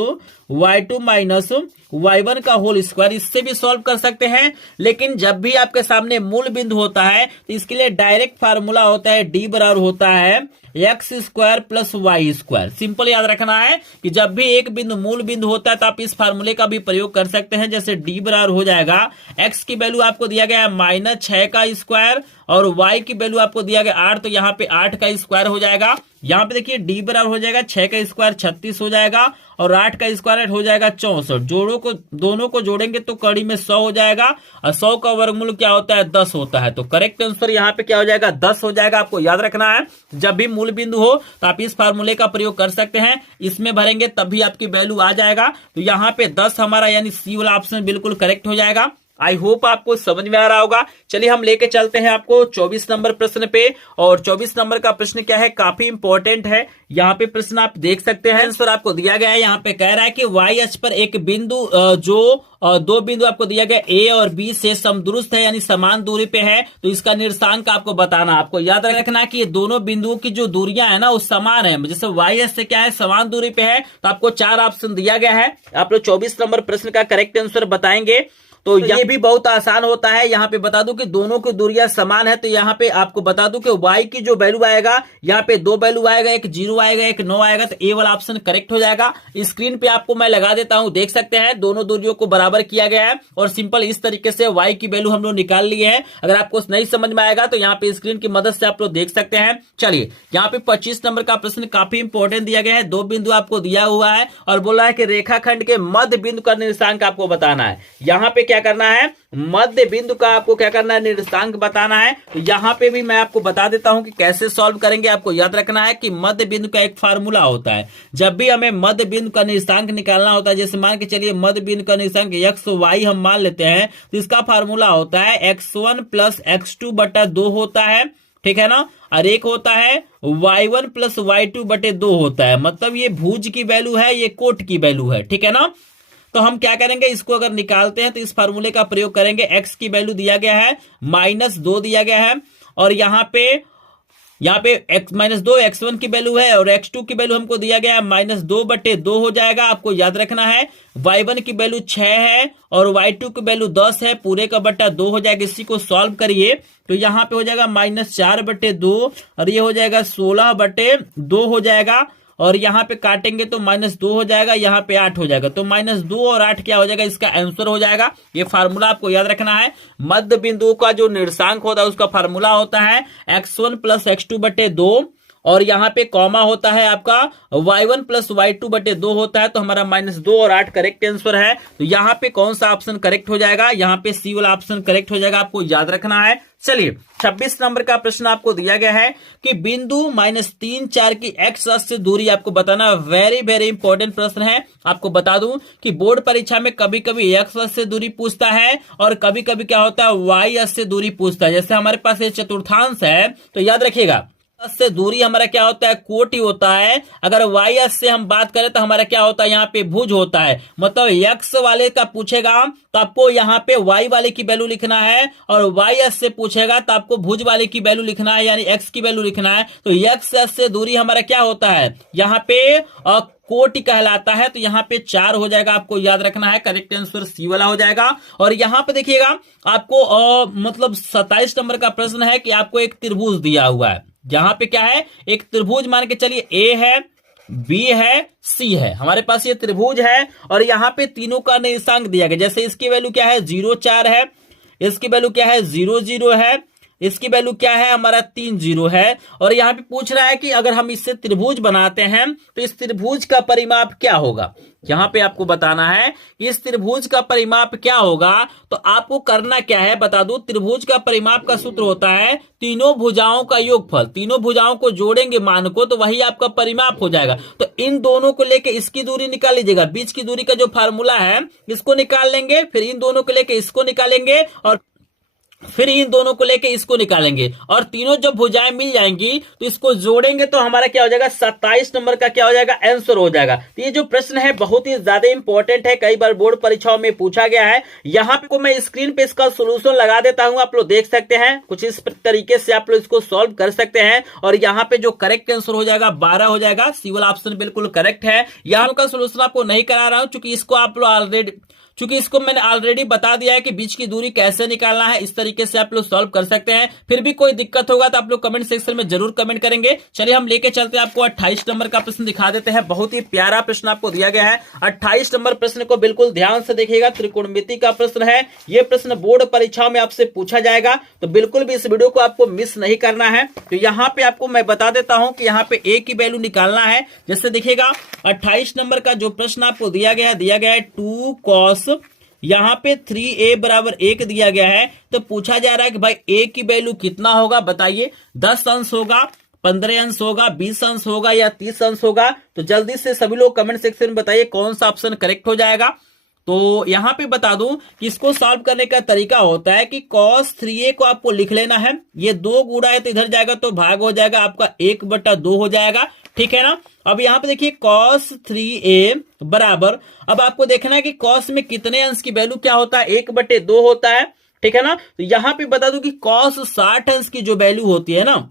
y2 minus y1 का होल स्क्वायर, इससे भी सॉल्व कर सकते हैं। लेकिन जब भी आपके सामने मूल बिंदु होता है तो इसके लिए डायरेक्ट फार्मूला होता है डी बराबर होता है x square plus y square. Simple याद रखना है कि जब भी एक बिंदु मूल बिंदु होता है तो आप इस फार्मूले का भी प्रयोग कर सकते हैं। जैसे डी बराबर हो जाएगा, एक्स की वैल्यू आपको दिया गया है -6 का स्क्वायर और वाई की वैल्यू आपको दिया गया 8, तो यहाँ पे 8 का स्क्वायर हो जाएगा। यहाँ पे देखिए डी बराबर हो जाएगा 6 का स्क्वायर 36 हो जाएगा और 8 का स्क्वायर हो जाएगा 64। दोनों को जोड़ेंगे तो कड़ी में 100 हो जाएगा और 100 का वर्गमूल क्या होता है, 10 होता है। तो करेक्ट आंसर यहाँ पे क्या हो जाएगा, 10 हो जाएगा। आपको याद रखना है जब भी मूल बिंदु हो तो आप इस फार्मूले का प्रयोग कर सकते हैं, इसमें भरेंगे तब भी आपकी वैल्यू आ जाएगा। तो यहाँ पे 10 हमारा यानी सी वाला ऑप्शन बिल्कुल करेक्ट हो जाएगा। आई होप आपको समझ में आ रहा होगा। चलिए हम लेके चलते हैं आपको 24 नंबर प्रश्न पे। और 24 नंबर का प्रश्न क्या है, काफी इंपॉर्टेंट है। यहाँ पे प्रश्न आप देख सकते हैं, आंसर आपको दिया गया है। यहाँ पे कह रहा है कि वाई अक्ष पर एक बिंदु दो बिंदु आपको दिया गया ए और बी से समदुरुस्त है यानी समान दूरी पे है, तो इसका निर्देशांक आपको बताना। आपको याद रखना कि ये दोनों बिंदुओं की जो दूरियां है ना वो समान है। जैसे वाई अक्ष से क्या है, समान दूरी पे है, तो आपको 4 ऑप्शन दिया गया है। आप लोग 24 नंबर प्रश्न का करेक्ट आंसर बताएंगे। तो ये भी बहुत आसान होता है। यहाँ पे बता दूं कि दोनों की दूरियां समान है, तो यहाँ पे आपको बता दूं कि y की जो वैल्यू आएगा, यहाँ पे 2 वैल्यू आएगा, एक 0 आएगा, एक 9 आएगा, तो ए वाला ऑप्शन करेक्ट हो जाएगा। स्क्रीन पे आपको मैं लगा देता हूं, देख सकते हैं दोनों दूरियों को बराबर किया गया है और सिंपल इस तरीके से y की वैल्यू हम लोग निकाल लिए है। अगर आपको नहीं समझ में आएगा तो यहाँ पे स्क्रीन की मदद से आप लोग देख सकते हैं। चलिए यहाँ पे 25 नंबर का प्रश्न काफी इंपॉर्टेंट दिया गया है। 2 बिंदु आपको दिया हुआ है और बोला है कि रेखाखंड के मध्य बिंदु का निर्देशांक आपको बताना है। यहाँ पे क्या करना है, मध्य बिंदु का आपको क्या करना है, निर्देशांक बताना है। तो यहाँ पे भी मैं आपको बता देता हूं कि कैसे सॉल्व करेंगे। आपको याद रखना है कि मध्य बिंदु का एक फार्मूला होता है। जब भी हमें मध्य बिंदु का निर्देशांक निकालना होता है, जैसे मान के चलिए मध्य बिंदु का निर्देशांक एक्स वाई हम मान लेते हैं, तो इसका फार्मूला होता है x1 प्लस x2 बटा 2 होता है, ठीक है ना, और एक होता है y1 प्लस y2 बटे 2 होता है। मतलब ये भुज की वैल्यू है, ये कोट की वैल्यू है, ठीक है ना। तो हम क्या करेंगे, इसको अगर निकालते हैं तो इस फार्मूले का प्रयोग करेंगे। x की वैल्यू दिया गया है -2 दिया गया है और यहाँ पे -2 x1 की वैल्यू है और x2 की वैल्यू हमको दिया गया है -2 बटे 2 हो जाएगा। आपको याद रखना है y1 की वैल्यू 6 है और y2 की वैल्यू 10 है, पूरे का बटा 2 हो जाएगा। इसी को सॉल्व करिए तो यहाँ पे हो जाएगा -4 बटे 2 और ये हो जाएगा 16 बटे 2 हो जाएगा और यहाँ पे काटेंगे तो -2 हो जाएगा, यहाँ पे 8 हो जाएगा। तो -2 और 8 क्या हो जाएगा, इसका आंसर हो जाएगा। ये फार्मूला आपको याद रखना है। मध्य बिंदु का जो निर्देशांक होता है उसका फार्मूला होता है x1 प्लस x2 बटे 2 और यहाँ पे कॉमा होता है आपका y1 प्लस y2 बटे 2 होता है। तो हमारा -2 और 8 करेक्ट आंसर है। तो यहाँ पे कौन सा ऑप्शन करेक्ट हो जाएगा, यहाँ पे सी वाला ऑप्शन करेक्ट हो जाएगा। आपको याद रखना है। चलिए 26 नंबर का प्रश्न आपको दिया गया है कि बिंदु -3 4 की एक्स अक्ष से दूरी आपको बताना। वेरी वेरी इंपॉर्टेंट प्रश्न है। आपको बता दूं कि बोर्ड परीक्षा में कभी कभी एक्स अक्ष से दूरी पूछता है और कभी कभी क्या होता है, वाई अक्ष से दूरी पूछता है। जैसे हमारे पास ये चतुर्थांश है तो याद रखिएगा से दूरी हमारा क्या होता है, कोटि होता है। अगर वाई अक्ष से हम बात करें तो हमारा क्या होता है, यहाँ पे भुज होता है। मतलब एक्स वाले का पूछेगा तो आपको यहाँ पे वाई वाले की वैल्यू लिखना है और वाई अक्ष से पूछेगा तो आपको भुज वाले की वैल्यू लिखना है, यानी एक्स की वैल्यू लिखना है। तो एक्स अक्ष से दूरी हमारा क्या होता है, यहाँ पे कोटि कहलाता है। तो यहाँ पे 4 हो जाएगा। आपको याद रखना है, करेक्ट आंसर सी वाला हो जाएगा। और यहाँ पे देखिएगा आपको मतलब 27 नंबर का प्रश्न है कि आपको एक त्रिभुज दिया हुआ है। यहाँ पे क्या है, एक त्रिभुज मान के चलिए ए है, बी है, सी है। हमारे पास ये त्रिभुज है और यहाँ पे तीनों का निर्देशांक दिया गया। जैसे इसकी वैल्यू क्या है, 0 4 है, इसकी वैल्यू क्या है, 0 0 है, इसकी वैल्यू क्या है हमारा 3 जीरो है। और यहाँ पे पूछ रहा है कि अगर हम इससे त्रिभुज बनाते हैं तो इस त्रिभुज का परिमाप क्या होगा। यहाँ पे आपको बताना है इस त्रिभुज का परिमाप क्या होगा। तो आपको करना क्या है बता दूं, त्रिभुज का परिमाप का सूत्र होता है तीनों भुजाओं का योगफल। तीनों भुजाओं को जोड़ेंगे मान को तो वही आपका परिमाप हो जाएगा। तो इन दोनों को लेके इसकी दूरी निकाल लीजिएगा, बीच की दूरी का जो फार्मूला है इसको निकाल लेंगे, फिर इन दोनों को लेके इसको निकालेंगे और फिर इन दोनों को लेके इसको निकालेंगे और तीनों जब भुजाएं मिल जाएंगी तो इसको जोड़ेंगे तो हमारा क्या हो जाएगा 27 नंबर का क्या हो जाएगा आंसर हो जाएगा। तो ये जो प्रश्न है बहुत ही ज्यादा इंपॉर्टेंट है, कई बार बोर्ड परीक्षाओं में पूछा गया है। यहाँ पे मैं स्क्रीन पे इसका सोल्यूशन लगा देता हूं, आप लोग देख सकते हैं कुछ इस तरीके से आप लोग इसको सॉल्व कर सकते हैं। और यहाँ पे जो करेक्ट आंसर हो जाएगा 12 हो जाएगा। सी वाला ऑप्शन बिल्कुल करेक्ट है। यहाँ का सोल्यूशन आपको नहीं करा रहा हूं चूंकि इसको मैंने ऑलरेडी बता दिया है कि बीच की दूरी कैसे निकालना है। इस तरीके से आप लोग सॉल्व कर सकते हैं। फिर भी कोई दिक्कत होगा तो आप लोग कमेंट सेक्शन में जरूर कमेंट करेंगे। चलिए हम लेके चलते हैं, आपको 28 नंबर का प्रश्न दिखा देते हैं। बहुत ही प्यारा प्रश्न आपको दिया गया है। 28 नंबर प्रश्न को बिल्कुल ध्यान से देखिएगा, त्रिकोणमिति का प्रश्न है। यह प्रश्न बोर्ड परीक्षाओं में आपसे पूछा जाएगा, तो बिल्कुल भी इस वीडियो को आपको मिस नहीं करना है। तो यहाँ पे आपको मैं बता देता हूं कि यहाँ पे ए की वैल्यू निकालना है। जैसे देखिएगा 28 नंबर का जो प्रश्न आपको दिया गया है 2 cos, यहाँ पे 3a बराबर 1 दिया गया है। तो पूछा जा रहा है कि भाई a की वैल्यू कितना होगा बताइए। 10 अंश होगा, 15 अंश होगा, 20 अंश होगा या 30 अंश होगा। तो जल्दी से सभी लोग कमेंट सेक्शन में बताइए कौन सा ऑप्शन करेक्ट हो जाएगा। तो यहाँ पे बता दूं कि इसको सॉल्व करने का तरीका होता है कि cos 3a को आपको लिख लेना है। ये 2 गुणा है तो इधर जाएगा तो भाग हो जाएगा, आपका 1/2 हो जाएगा, ठीक है ना। अब यहाँ पे देखिए cos 3a बराबर, अब आपको देखना है कि cos में कितने अंश की वैल्यू क्या होता है 1/2 होता है, ठीक है ना। तो यहाँ पे बता दूं कि cos 60 अंश की जो वैल्यू होती है ना,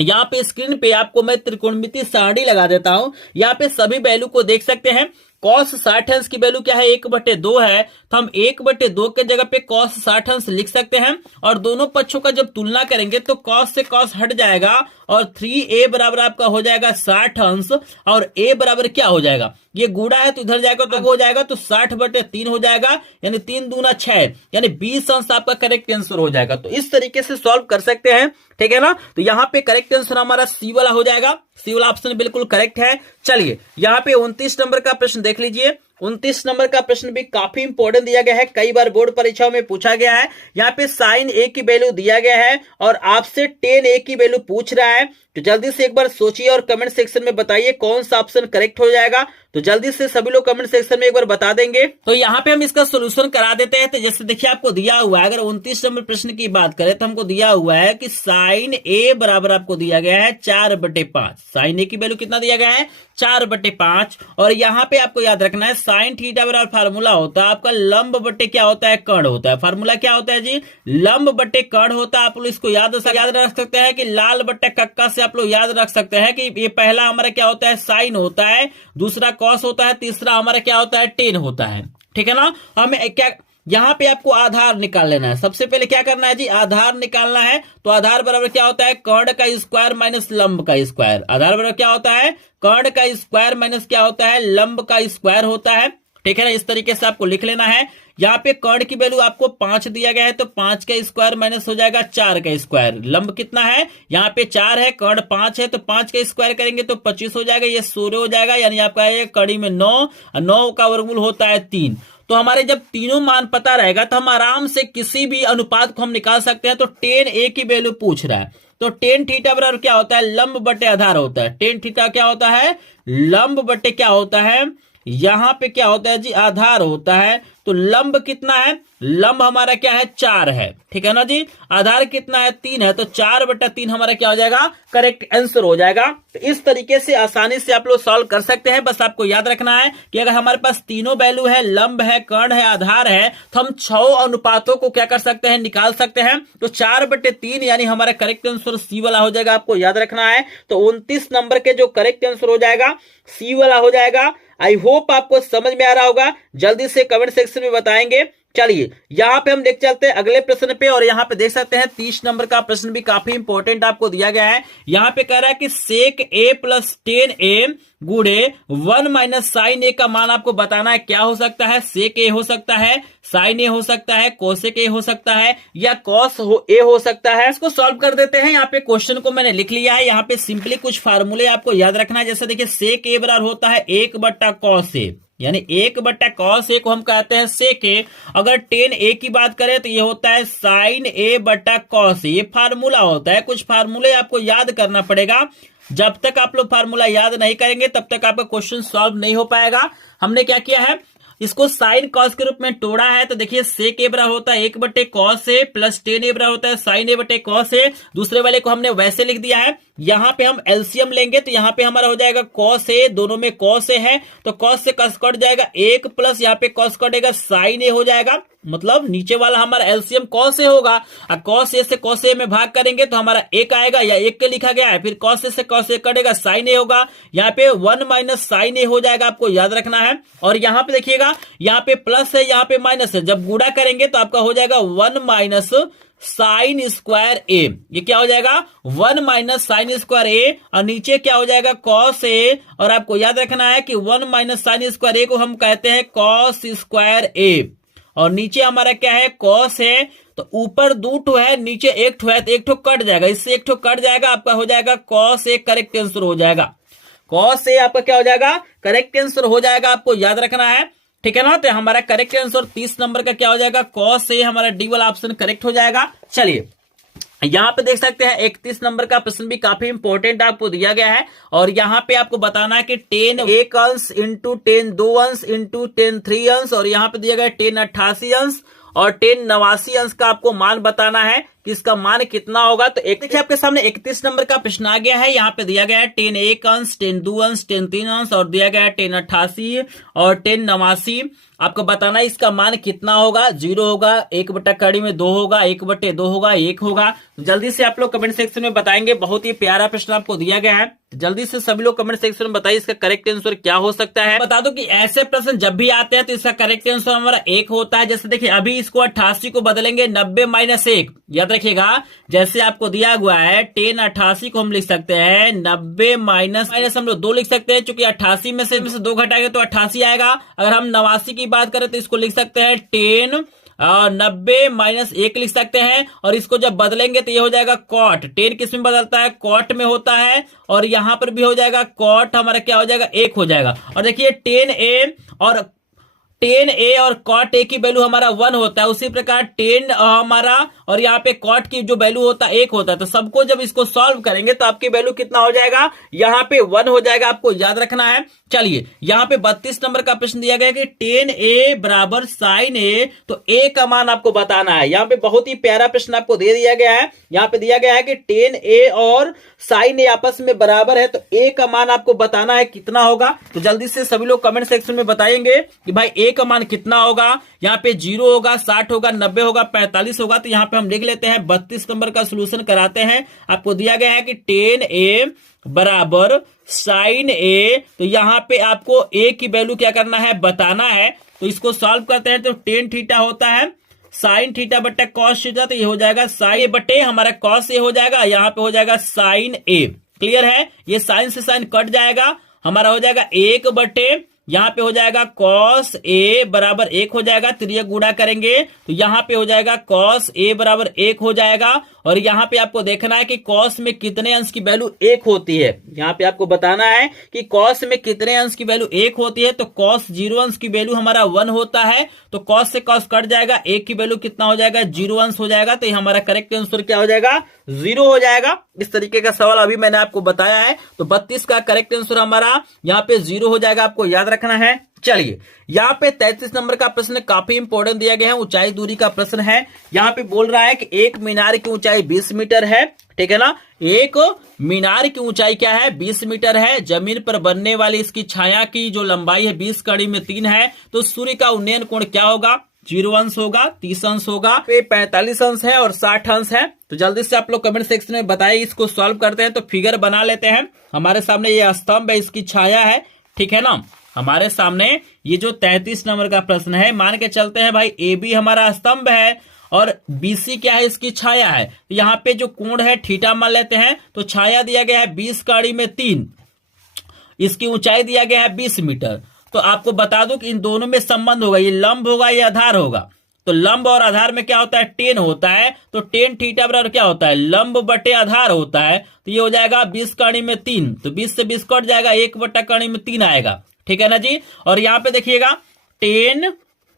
यहाँ पे स्क्रीन पे आपको मैं त्रिकोणमिति सारणी लगा देता हूं। यहाँ पे सभी वैल्यू को देख सकते हैं। cos 60 अंश की वैल्यू क्या है 1/2 है, तो हम 1/2 के जगह पे cos 60 अंश लिख सकते हैं। और दोनों पक्षों का जब तुलना करेंगे तो cos से cos हट जाएगा और 3a बराबर आपका हो जाएगा 60 अंश और a बराबर क्या हो जाएगा, ये गुणा है तो इधर जाएगा तो हो जाएगा तो 60/3 हो जाएगा, यानी 3 दूना 6, यानी 20 अंश आपका करेक्ट आंसर हो जाएगा। तो इस तरीके से सॉल्व कर सकते हैं, ठीक है ना। तो यहाँ पे करेक्ट आंसर हमारा सी वाला हो जाएगा। सी वाला ऑप्शन बिल्कुल करेक्ट है। चलिए यहाँ पे 29 नंबर का प्रश्न देख लीजिए। 29 नंबर का प्रश्न भी काफी इंपॉर्टेंट दिया गया है, कई बार बोर्ड परीक्षाओं में पूछा गया है। यहाँ पे sin a की वैल्यू दिया गया है और आपसे tan a की वैल्यू पूछ रहा है। तो जल्दी से एक बार सोचिए और कमेंट सेक्शन में बताइए कौन सा ऑप्शन करेक्ट हो जाएगा। तो जल्दी से सभी लोग कमेंट सेक्शन में एक बार बता देंगे। तो यहाँ पे हम इसका सोल्यूशन करा देते हैं। तो जैसे देखिए आपको दिया हुआ है, अगर 29 नंबर प्रश्न की बात करें तो हमको दिया हुआ है कि sin a बराबर आपको दिया गया है 4/5। sin a की वैल्यू कितना दिया गया है 4/5। और यहाँ पे आपको याद रखना है sin थीटा बराबर फार्मूला होता है आपका लंब बटे क्या होता है कर्ण होता है। फार्मूला क्या होता है जी, लंब बटे कर्ण होता है। आप लोग इसको याद रख सकते हैं कि लाल बटे कक्का से आप लोग याद रख सकते हैं कि ये पहला हमारा क्या होता है साइन होता है, दूसरा कॉस होता है, तीसरा हमारा क्या होता है टेन होता है, ठीक है ना। हमें क्या यहाँ पे आपको आधार निकाल लेना है। सबसे पहले क्या करना है जी, आधार निकालना है। तो आधार बराबर क्या होता है कर्ण का स्क्वायर माइनस लंब का स्क्वायर। आधार बराबर क्या होता है कर्ण का स्क्वायर माइनस क्या होता है लंब का स्क्वायर होता है, ठीक है ना। इस तरीके से आपको लिख लेना है। यहाँ पे कर्ण की वैल्यू आपको 5 दिया गया है तो 5 का स्क्वायर माइनस हो जाएगा 4 का स्क्वायर। लंब कितना है यहाँ पे 4 है, कर्ण 5 है तो 5 का स्क्वायर करेंगे तो 25 हो जाएगा, ये 16 हो जाएगा, यानी आपका ये कड़ी में 9 का वर्गमूल होता है 3। तो हमारे जब तीनों मान पता रहेगा तो हम आराम से किसी भी अनुपात को हम निकाल सकते हैं। तो tan a की वैल्यू पूछ रहा है तो tan थीटा बराबर क्या होता है लंब बटे आधार होता है। tan थीटा क्या होता है लंब बटे क्या होता है, यहां पे क्या होता है जी आधार होता है। तो लंब कितना है, लंब हमारा क्या है 4 है, ठीक है ना जी। आधार कितना है 3 है, तो 4/3 हमारा क्या हो जाएगा करेक्ट आंसर हो जाएगा। तो इस तरीके से आसानी से आप लोग सॉल्व कर सकते हैं। बस आपको याद रखना है कि अगर हमारे पास तीनों वैल्यू है, लंब है, कर्ण है, आधार है, तो हम 6 अनुपातों को क्या कर सकते हैं निकाल सकते हैं। तो 4/3 यानी हमारा करेक्ट आंसर सी वाला हो जाएगा, आपको याद रखना है। तो 29 नंबर के जो करेक्ट आंसर हो जाएगा सी वाला हो जाएगा। आई होप आपको समझ में आ रहा होगा। जल्दी से कमेंट सेक्शन में बताएंगे चलिए यहाँ पे हम देख चलते हैं अगले प्रश्न पे, और यहाँ पे देख सकते हैं 30 नंबर का प्रश्न भी काफी इंपॉर्टेंट आपको दिया गया है। यहाँ पे कह रहा है कि सेक ए प्लस 10a गुणे 1 माइनस साइन ए का मान आपको बताना है। क्या हो सकता है? सेक ए हो सकता है, साइन ए हो सकता है, कोसेक ए हो सकता है, या कॉस ए हो सकता है। इसको सॉल्व कर देते हैं। यहाँ पे क्वेश्चन को मैंने लिख लिया है। यहाँ पे सिंपली कुछ फार्मूले आपको याद रखना है। जैसे देखिए सेक ए बराबर होता है 1/cos ए, यानी 1/cos ए को हम कहते हैं सेक ए। अगर 10a की बात करें तो ये होता है साइन ए बटा कॉस ए। ये फार्मूला होता है। कुछ फार्मूले आपको याद करना पड़ेगा। जब तक आप लोग फार्मूला याद नहीं करेंगे तब तक आपका क्वेश्चन सॉल्व नहीं हो पाएगा। हमने क्या किया है, इसको साइन कॉस के रूप में तोड़ा है। तो देखिए सेक ए बराबर होता है 1/cos ए प्लस 10a बराबर होता है साइन ए बटे कॉस ए। दूसरे वाले को हमने वैसे लिख दिया है। यहां पे हम एलसीएम लेंगे तो यहां पे हमारा हो जाएगा कॉस ए, दोनों में कॉस ए है तो कॉस से कॉस कट जाएगा 1 प्लस यहाँ पे कॉस कटेगा साइन ए हो जाएगा। मतलब नीचे वाला हमारा एलसीएम कॉस ए होगा, और कॉस ए से कॉस ए में भाग करेंगे तो हमारा 1 आएगा, या 1 के लिखा गया है। फिर कॉस ए से कॉस ए कटेगा साइन ए होगा। यहाँ पे 1 माइनस साइन ए हो जाएगा, आपको याद रखना है। और यहाँ पे देखिएगा यहाँ पे प्लस है, यहाँ पे माइनस है। जब गुणा करेंगे तो आपका हो जाएगा 1 माइनस साइन स्क्वायर ए। ये क्या हो जाएगा? 1 माइनस साइन स्क्वायर ए, और नीचे क्या हो जाएगा? Cos A. और आपको याद रखना है कि 1 माइनस साइन स्क्वायर ए को हम कहते हैं कॉस स्क्वायर ए, और नीचे हमारा क्या है? कॉस है। तो ऊपर 2 ठो है, नीचे 1 ठो है, तो 1 ठो कट जाएगा। इससे 1 ठो कट जाएगा, आपका हो जाएगा कॉस ए। करेक्ट आंसर हो जाएगा कॉस ए। आपका क्या हो जाएगा? करेक्ट आंसर हो जाएगा। आपको याद रखना है, ठीक है ना। तो हमारा करेक्ट आंसर 30 नंबर का क्या हो जाएगा? Cos A. हमारा डी वाला ऑप्शन करेक्ट हो जाएगा। चलिए यहाँ पे देख सकते हैं 31 नंबर का प्रश्न भी काफी इंपॉर्टेंट आपको दिया गया है, और यहाँ पे आपको बताना है कि 10 1 अंश इंटू 10 2 अंश इंटू 10 3 अंश, और यहाँ पे दिया गया 10 88 अंश और 10 89 अंश का आपको मान बताना है कि इसका मान कितना होगा। तो एक देखिए आपके सामने 31 नंबर का प्रश्न आ गया है। यहाँ पे दिया गया है 10 1 अंश 10 2 अंश 10 3 अंश, और दिया गया है 10 88 और 10 89। आपको बताना है इसका मान कितना होगा। 0 होगा, 1/2 में 2 होगा, 1/2 होगा, 1 होगा। तो जल्दी से आप लोग कमेंट सेक्शन में बताएंगे। बहुत ही प्यारा प्रश्न आपको दिया गया है। जल्दी से सभी लोग कमेंट सेक्शन में बताइए इसका करेक्ट आंसर क्या हो सकता है। बता दो कि ऐसे प्रश्न जब भी आते हैं तो इसका करेक्ट आंसर हमारा 1 होता है। जैसे देखिए अभी इसको 88 को बदलेंगे 90 माइनस 1। याद रखिएगा, जैसे आपको दिया हुआ है 10 88 को हम लिख सकते हैं 90 माइनस हम लोग 2 लिख सकते हैं, क्योंकि 88 में से 2 घटाएंगे तो 88 आएगा। अगर हम 89 की बात करें तो इसको लिख सकते हैं 10 90 माइनस 1 लिख सकते हैं। और इसको जब बदलेंगे तो ये हो जाएगा कॉट। 10 किस में बदलता है? कॉट में होता है। और यहां पर भी हो जाएगा कॉट, हमारा क्या हो जाएगा? 1 हो जाएगा। और देखिए 10 ए और कॉट ए की वैल्यू हमारा 1 होता है। उसी प्रकार 10 हमारा और यहाँ पे कॉट की जो वैल्यू होता है 1 होता है। तो सबको जब इसको सॉल्व करेंगे तो आपकी वैल्यू कितना हो जाएगा? यहाँ पे 1 हो जाएगा। आपको याद रखना है। चलिए यहाँ पे 32 नंबर का प्रश्न दिया गया कि 10a बराबर साइन ए, तो a का मान आपको बताना है। यहाँ पे बहुत ही प्यारा प्रश्न आपको दे दिया गया है। यहाँ पे दिया गया है कि 10a और साइन ए आपस में बराबर है, तो a का मान आपको बताना है कितना होगा। तो जल्दी से सभी लोग कमेंट सेक्शन में बताएंगे कि भाई a का मान कितना होगा। यहाँ पे 0 होगा, 60 होगा, 90 होगा, 45 होगा। तो यहाँ पे हम लिख लेते हैं 32 नंबर का सोल्यूशन कराते हैं। आपको दिया गया है कि 10a बराबर साइन ए, तो यहाँ पे आपको a की वैल्यू क्या करना है? बताना है। तो इसको सॉल्व करते हैं तो 10 थीटा होता है साइन थीटा बट्टा कॉस थीटा, तो ये हो जाएगा साइन ए बटे हमारा कॉस ए हो जाएगा। यहाँ पे हो जाएगा साइन ए। क्लियर है? ये साइन से साइन कट जाएगा, हमारा हो जाएगा 1 बटे यहाँ पे हो जाएगा कॉस ए बराबर 1 हो जाएगा। त्रिय गुणा करेंगे तो यहाँ पे हो जाएगा कॉस ए बराबर 1 हो जाएगा। और यहाँ पे आपको देखना है कि कॉस में कितने अंश की वैल्यू 1 होती है। यहाँ पे आपको बताना है कि कॉस में कितने अंश की वैल्यू 1 होती है। तो कॉस 0 अंश की वैल्यू हमारा 1 होता है, तो कॉस से कॉस कट जाएगा, 1 की वैल्यू कितना हो जाएगा? 0 अंश हो जाएगा। तो हमारा करेक्ट आंसर क्या हो जाएगा? 0 हो जाएगा। इस तरीके का सवाल अभी मैंने आपको बताया है। तो 32 का करेक्ट आंसर हमारा यहाँ पे 0 हो जाएगा। आपको याद रखना है। चलिए यहाँ पे 33 नंबर का प्रश्न काफी इंपॉर्टेंट दिया गया है। ऊंचाई दूरी का प्रश्न है। यहाँ पे बोल रहा है कि एक मीनार की ऊंचाई 20 मीटर है। ठीक है ना? एक मीनार की ऊंचाई क्या है? 20 मीटर है। जमीन पर बनने वाली इसकी छाया की जो लंबाई है 20 कड़ी में 3 है। तो सूर्य का उन्नयन कोण क्या होगा? 0 अंश होगा, 30 अंश होगा, 45 अंश है और 60 अंश है। तो जल्दी से आप लोग कमेंट सेक्शन में बताइए। इसको सॉल्व करते हैं। तो फिगर बना लेते हैं। हमारे सामने ये स्तंभ है, इसकी छाया है। ठीक है ना? हमारे सामने ये जो 33 नंबर का प्रश्न है, मान के चलते हैं भाई ए बी हमारा स्तंभ है और बीसी क्या है, इसकी छाया है। तो यहाँ पे जो कोण है थीटा मान लेते हैं, तो छाया दिया गया है 20 कड़ी में 3, इसकी ऊंचाई दिया गया है 20 मीटर। तो आपको बता दूं कि इन दोनों में संबंध होगा, ये लंब होगा ये आधार होगा। तो लंब और आधार में क्या होता है, टेन होता है। तो टेन थीटा बराबर क्या होता है, लंब बटे आधार होता है। तो ये हो जाएगा 20 कड़ी में 3, तो 20 से 20 कट जाएगा, 1 बटा कड़ी में 3 आएगा। ठीक है ना जी। और यहाँ पे देखिएगा टेन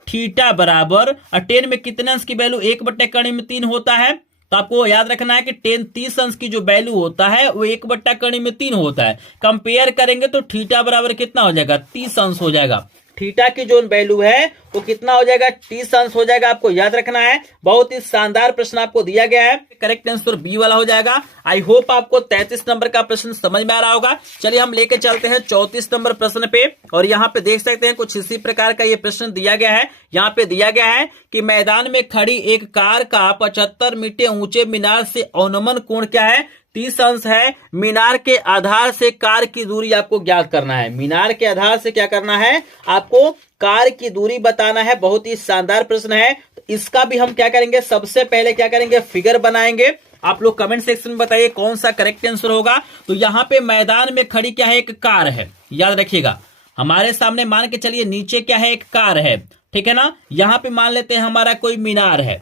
थीटा बराबर, और टेन में कितने अंश की वैल्यू, 1 बटे कड़ी में 3 होता है। तो आपको याद रखना है कि टेन 30 अंश की जो वैल्यू होता है वो 1 बट्टा कड़ी में 3 होता है। कंपेयर करेंगे तो थीटा बराबर कितना हो जाएगा, 30 अंश हो जाएगा। थीटा की जो वैल्यू है वो कितना हो जाएगा, 30 अंश हो जाएगा। आपको याद रखना है, बहुत ही शानदार प्रश्न आपको दिया गया है। करेक्ट आंसर बी वाला हो जाएगा। आई होप आपको 33 नंबर का प्रश्न समझ में आ रहा होगा। चलिए हम लेके चलते हैं 34 नंबर प्रश्न पे, और यहाँ पे देख सकते हैं कुछ इसी प्रकार का ये प्रश्न दिया गया है। यहाँ पे दिया गया है कि मैदान में खड़ी एक कार का 75 मीटर ऊंचे मीनार से अवनमन कोण क्या है, 30 अंश है। मीनार के आधार से कार की दूरी आपको ज्ञात करना है। मीनार के आधार से क्या करना है, आपको कार की दूरी बताना है। बहुत ही शानदार प्रश्न है। तो इसका भी हम क्या करेंगे, सबसे पहले क्या करेंगे, फिगर बनाएंगे। आप लोग कमेंट सेक्शन में बताइए कौन सा करेक्ट आंसर होगा। तो यहाँ पे मैदान में खड़ी क्या है, एक कार है। याद रखिएगा, हमारे सामने मान के चलिए नीचे क्या है, एक कार है। ठीक है ना। यहाँ पे मान लेते हैं हमारा कोई मीनार है,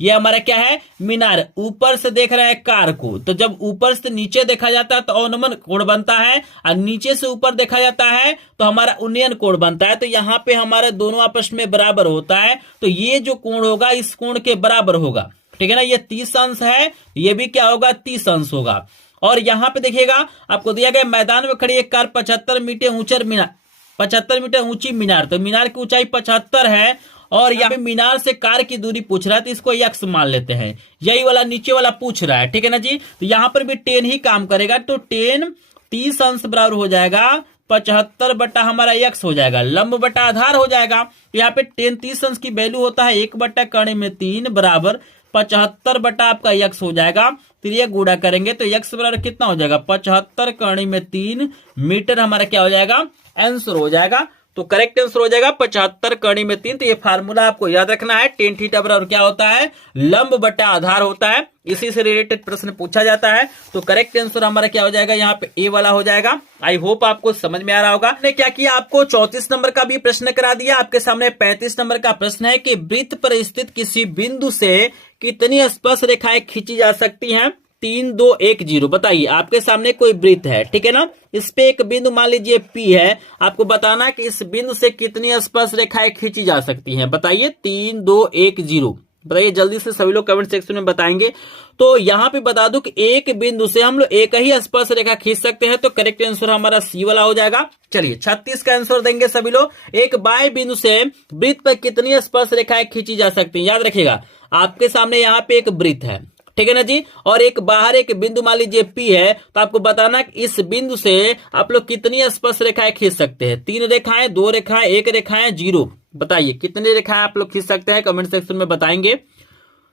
ये हमारा क्या है, मीनार। ऊपर से देख रहा है कार को, तो जब ऊपर से नीचे देखा जाता है तो अवनमन कोण बनता है, और नीचे से ऊपर देखा जाता है तो हमारा उन्नयन कोण बनता है। तो यहाँ पे हमारे दोनों आपस में बराबर होता है। तो ये जो कोण होगा इस कोण के बराबर होगा। ठीक है ना। ये 30 अंश है, ये भी क्या होगा, 30 अंश होगा। और यहाँ पे देखिएगा आपको दिया गया मैदान में खड़ी एक कार 75 मीटर ऊंचा मीनार, 75 मीटर ऊंची मीनार। तो मीनार की ऊंचाई 75 है, और यहाँ पे मीनार से कार की दूरी पूछ रहा है, तो इसको यक्स मान लेते हैं। यही वाला नीचे वाला पूछ रहा है। ठीक है ना जी। तो यहाँ पर भी 10 ही काम करेगा। तो 10 30 अंश बराबर हो जाएगा 75 बटा हमारा यक्स हो जाएगा, लंब बटा आधार हो जाएगा। तो यहाँ पे 10 30 अंश की वैल्यू होता है 1 बटा कड़ी में 3 बराबर 75 बटा आपका यक्स हो जाएगा। फिर ये गुणा करेंगे तो यक्स बराबर कितना हो जाएगा, 75 कड़ी में 3 मीटर हमारा क्या हो जाएगा, आंसर हो जाएगा। तो करेक्ट आंसर हो जाएगा 75 कड़ी में 3। तो ये फार्मूला आपको याद रखना है। टेन थीटा बराबर क्या होता है, लंब बटा आधार होता है। इसी से रिलेटेड प्रश्न पूछा जाता है। तो करेक्ट आंसर हमारा क्या हो जाएगा, यहाँ पे ए वाला हो जाएगा। आई होप आपको समझ में आ रहा होगा। हमने क्या किया, आपको 34 नंबर का भी प्रश्न करा दिया। आपके सामने 35 नंबर का प्रश्न है कि वृत्त पर स्थित किसी बिंदु से कितनी स्पर्श रेखाएं खींची जा सकती हैं। 3 2 1 0। बताइए, आपके सामने कोई वृत्त है, ठीक है ना। इस पे एक बिंदु मान लीजिए P है। आपको बताना कि इस बिंदु से कितनी स्पर्श रेखाएं खींची जा सकती हैं। बताइए 3 2 1 0। बताइए जल्दी से, सभी लोग कमेंट सेक्शन में बताएंगे। तो यहाँ पे बता दूं कि एक बिंदु से हम लोग एक ही स्पर्श रेखा खींच सकते हैं। तो करेक्ट आंसर हमारा सी वाला हो जाएगा। चलिए 36 का आंसर देंगे सभी लोग। एक बाएं बिंदु से वृत्त पर कितनी स्पर्श रेखाएं खींची जा सकती हैं। याद रखिएगा, आपके सामने यहाँ पे एक वृत्त है, ठीक है ना जी, और एक बाहर एक बिंदु मान लीजिए P है। तो आपको बताना कि इस बिंदु से आप लोग कितनी स्पर्श रेखाएं खींच सकते हैं। 3 रेखाएं, 2 रेखाएं, 1 रेखाएं, 0। बताइए कितनी रेखाएं आप लोग खींच सकते हैं, कमेंट सेक्शन में बताएंगे।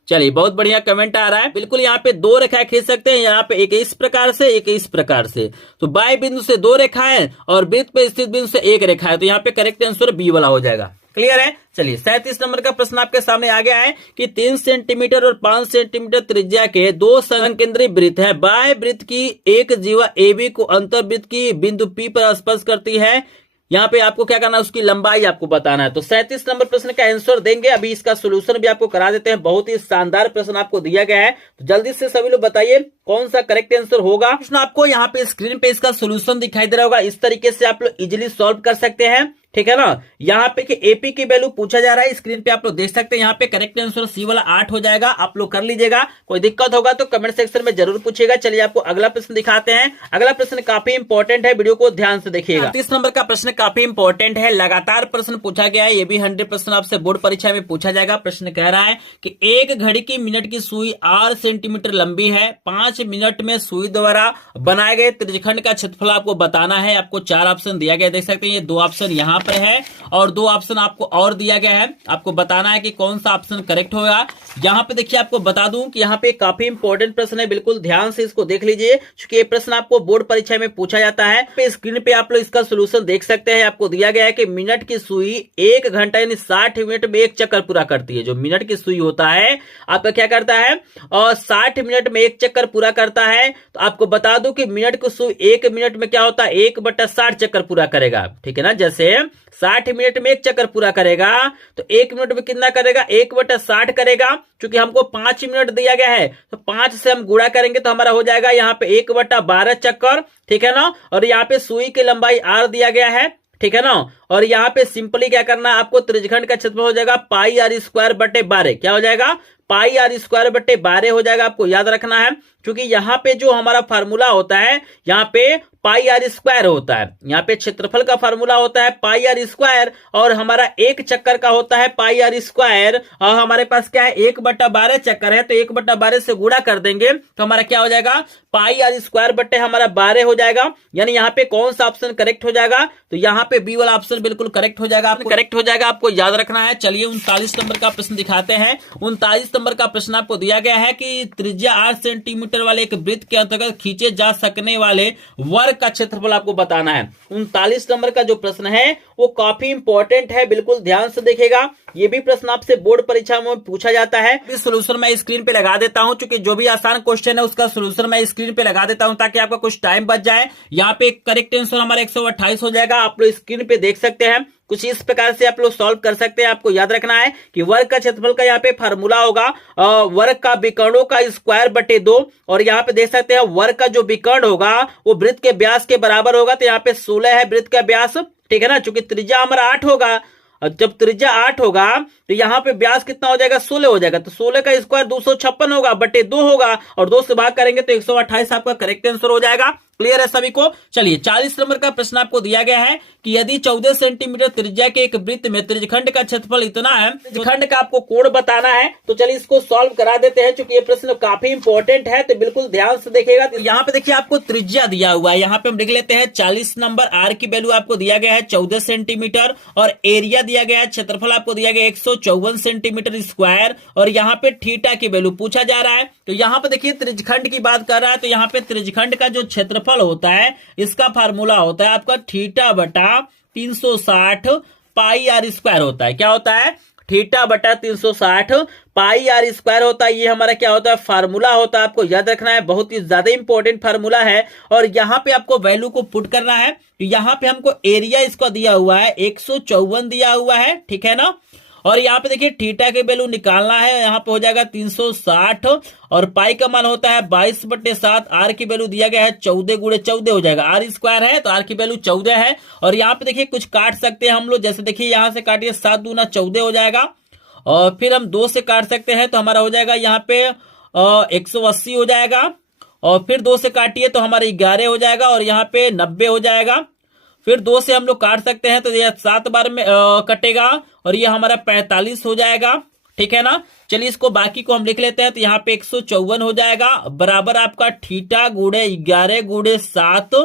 चलिए बहुत बढ़िया कमेंट आ रहा है। बिल्कुल यहाँ पे 2 रेखाएं खींच सकते हैं। यहाँ पे एक इस प्रकार से, एक इस प्रकार से। तो बाएं बिंदु से 2 रेखाएं और वृत्त पे स्थित बिंदु से 1 रेखा है। तो यहाँ पे करेक्ट आंसर बी वाला हो जाएगा। क्लियर है। चलिए 37 नंबर का प्रश्न आपके सामने आ गया है कि 3 सेंटीमीटर और 5 सेंटीमीटर त्रिज्या के 2 संकेंद्रीय वृत्त है। बाएं वृत्त की एक जीवा AB को अंतर्वृत्त की बिंदु P पर स्पर्श करती है। यहाँ पे आपको क्या करना है, उसकी लंबाई आपको बताना है। तो 37 नंबर प्रश्न का आंसर देंगे। अभी इसका सोल्यूशन भी आपको करा देते हैं। बहुत ही शानदार प्रश्न आपको दिया गया है। तो जल्दी से सभी लोग बताइए कौन सा करेक्ट आंसर होगा। प्रश्न आपको यहाँ पे स्क्रीन पे इसका सोल्यूशन दिखाई दे रहा होगा। इस तरीके से आप लोग इजिली सॉल्व कर सकते हैं, ठीक है ना। यहाँ पे कि एपी की वैल्यू पूछा जा रहा है, स्क्रीन पे आप लोग देख सकते हैं। यहाँ पे करेक्ट आंसर सी वाला 8 हो जाएगा। आप लोग कर लीजिएगा। कोई दिक्कत होगा तो कमेंट सेक्शन में जरूर पूछिएगा। चलिए आपको अगला प्रश्न दिखाते हैं। अगला प्रश्न काफी इंपॉर्टेंट है, वीडियो को ध्यान से देखिएगा। 30 नंबर का प्रश्न काफी इंपॉर्टेंट है, लगातार प्रश्न पूछा गया है। ये भी 100% आपसे बोर्ड परीक्षा में पूछा जाएगा। प्रश्न कह रहा है कि एक घड़ी की मिनट की सुई 8 सेंटीमीटर लंबी है। 5 मिनट में सुई द्वारा बनाए गए त्रिज्यखंड का क्षेत्रफल आपको बताना है। आपको 4 ऑप्शन दिया गया, देख सकते हैं। ये 2 ऑप्शन यहाँ पर है और 2 ऑप्शन आपको और दिया गया है, आपको बताना है कि कौन सा ऑप्शन करेक्ट होगा। यहाँ पे देखिए आपको बता दूं कि यहाँ पे काफी इंपॉर्टेंट प्रश्न है, बिल्कुल ध्यान से इसको देख लीजिए क्योंकि ये प्रश्न आपको बोर्ड परीक्षा में पूछा जाता है। पे स्क्रीन पे आप लोग इसका सोल्यूशन देख सकते हैं। आपको दिया गया है कि मिनट की सुई 1 घंटा यानी 60 मिनट में एक चक्कर पूरा करती है। जो मिनट की सुई होता है आपका क्या करता है और 60 मिनट में एक चक्कर पूरा करता है। तो आपको बता दूं कि मिनट की सुई 1 मिनट में क्या होता है 1/60 चक्कर पूरा करेगा, ठीक है ना। जैसे 60 मिनट में एक चक्कर पूरा करेगा तो 1 मिनट में कितना करेगा 1/60 करेगा। क्योंकि हमको 5 मिनट दिया गया है तो 5 से हम गुणा करेंगे तो हमारा हो जाएगा यहाँ पे 1/12 चक्कर, ठीक है ना। और यहाँ पे सुई की लंबाई r दिया गया है, ठीक है ना। और यहाँ पे सिंपली क्या करना है आपको, त्रिज्यखंड का क्षेत्रफल हो जाएगा πr²/12। क्या हो जाएगा πr²/12 हो जाएगा। आपको याद रखना है क्योंकि यहाँ पे जो हमारा फार्मूला होता है यहाँ पे πr² होता है, यहाँ पे क्षेत्रफल का फार्मूला होता है πr² और हमारा एक चक्कर का होता है πr²। और हमारे पास क्या है 1/12 चक्कर है तो 1/12 से गुणा कर देंगे तो हमारा क्या हो जाएगा πr² हमारा 12 हो जाएगा। यानी यहाँ पे कौन सा ऑप्शन करेक्ट हो जाएगा, तो यहाँ पे बी वाला ऑप्शन बिल्कुल करेक्ट हो जाएगा, आपको करेक्ट हो जाएगा, आपको याद रखना है। चलिए 39 नंबर का प्रश्न दिखाते हैं। 39 नंबर का प्रश्न आपको दिया गया है कि त्रिज्या 8 सेंटीमीटर वाले एक वृत्त के अंतर्गत खींचे जा सकने वाले वर्ग का क्षेत्रफल आपको बताना है। 39 नंबर का जो प्रश्न है वो काफी इंपॉर्टेंट है, बिल्कुल ध्यान से देखेगा। ये भी प्रश्न आपसे बोर्ड परीक्षा में पूछा जाता है। इस सोल्यूशन मैं स्क्रीन पे लगा देता हूं क्योंकि जो भी आसान क्वेश्चन है उसका सोल्यूशन मैं स्क्रीन पे लगा देता हूं ताकि आपका कुछ टाइम बच जाए। यहाँ पे करेक्ट आंसर हमारा 128 हो जाएगा, आप लोग स्क्रीन पे देख सकते हैं। कुछ इस प्रकार से आप लोग सॉल्व कर सकते हैं। आपको याद रखना है कि वर्ग का क्षेत्रफल का यहाँ पे फार्मूला होगा वर्ग का विकर्णों का स्क्वायर/2 और यहाँ पे देख सकते हैं वर्ग का जो विकर्ण होगा वो वृत्त के व्यास के बराबर होगा। तो यहाँ पे 16 है वृत्त का व्यास, ठीक है ना। चूंकि त्रिज्या हमारा 8 होगा, जब त्रिज्या 8 होगा तो यहाँ पे व्यास कितना हो जाएगा 16 हो जाएगा। तो 16 का स्क्वायर 256 होगा बटे 2 होगा और 2 से भाग करेंगे तो 128 आपका करेक्ट आंसर हो जाएगा। क्लियर है सभी को। चलिए 40 नंबर का प्रश्न आपको दिया गया है कि यदि 14 सेंटीमीटर त्रिज्या के एक वृत्त में त्रिज्यखंड का क्षेत्रफल इतना है, त्रिज्यखंड का आपको कोण बताना है। तो चलिए इसको सॉल्व करा देते हैं क्योंकि ये प्रश्न काफी इंपॉर्टेंट है, तो बिल्कुल ध्यान से देखिएगा। तो यहाँ पे देखिए आपको त्रिज्या दिया हुआ है, यहाँ पे हम लिख लेते हैं 40 नंबर। आर की वैल्यू आपको दिया गया है 14 सेंटीमीटर और एरिया दिया गया है, क्षेत्रफल आपको दिया गया 154 सेंटीमीटर स्क्वायर और यहाँ पे थीटा की वैल्यू पूछा जा रहा है। तो यहाँ पे देखिए त्रिज्यखंड की बात कर रहा है तो यहाँ पे त्रिज्यखंड का जो क्षेत्रफल होता है इसका फार्मूला होता है आपका θ/360 πr² होता है। क्या होता है θ/360 πr² होता है। ये हमारा क्या होता है फार्मूला होता है, आपको याद रखना है, बहुत ही ज्यादा इंपॉर्टेंट फार्मूला है। और यहाँ पे आपको वैल्यू को पुट करना है। तो यहाँ पे हमको एरिया इसका दिया हुआ है 154 दिया हुआ है, ठीक है ना। और यहाँ पे देखिए थीटा के वैल्यू निकालना है, यहाँ पे हो जाएगा 360 और पाई का मान होता है 22/7। आर की वैल्यू दिया गया है 14 × 14 हो जाएगा, आर स्क्वायर है तो आर की वैल्यू 14 है। और यहाँ पे देखिए कुछ काट सकते हैं हम लोग, जैसे देखिए यहाँ से काटिए 7 दूना 14 हो जाएगा और फिर हम 2 से काट सकते हैं तो हमारा हो जाएगा यहाँ पे 180 हो जाएगा और फिर 2 से काटिए तो हमारा 11 हो जाएगा और यहाँ पे 90 हो जाएगा। फिर 2 से हम लोग काट सकते हैं तो ये 7 बार में कटेगा और ये हमारा 45 हो जाएगा, ठीक है ना। चलिए इसको बाकी को हम लिख लेते हैं तो यहाँ पे 154 हो जाएगा बराबर आपका थीटा गुणे 11 गुणे 7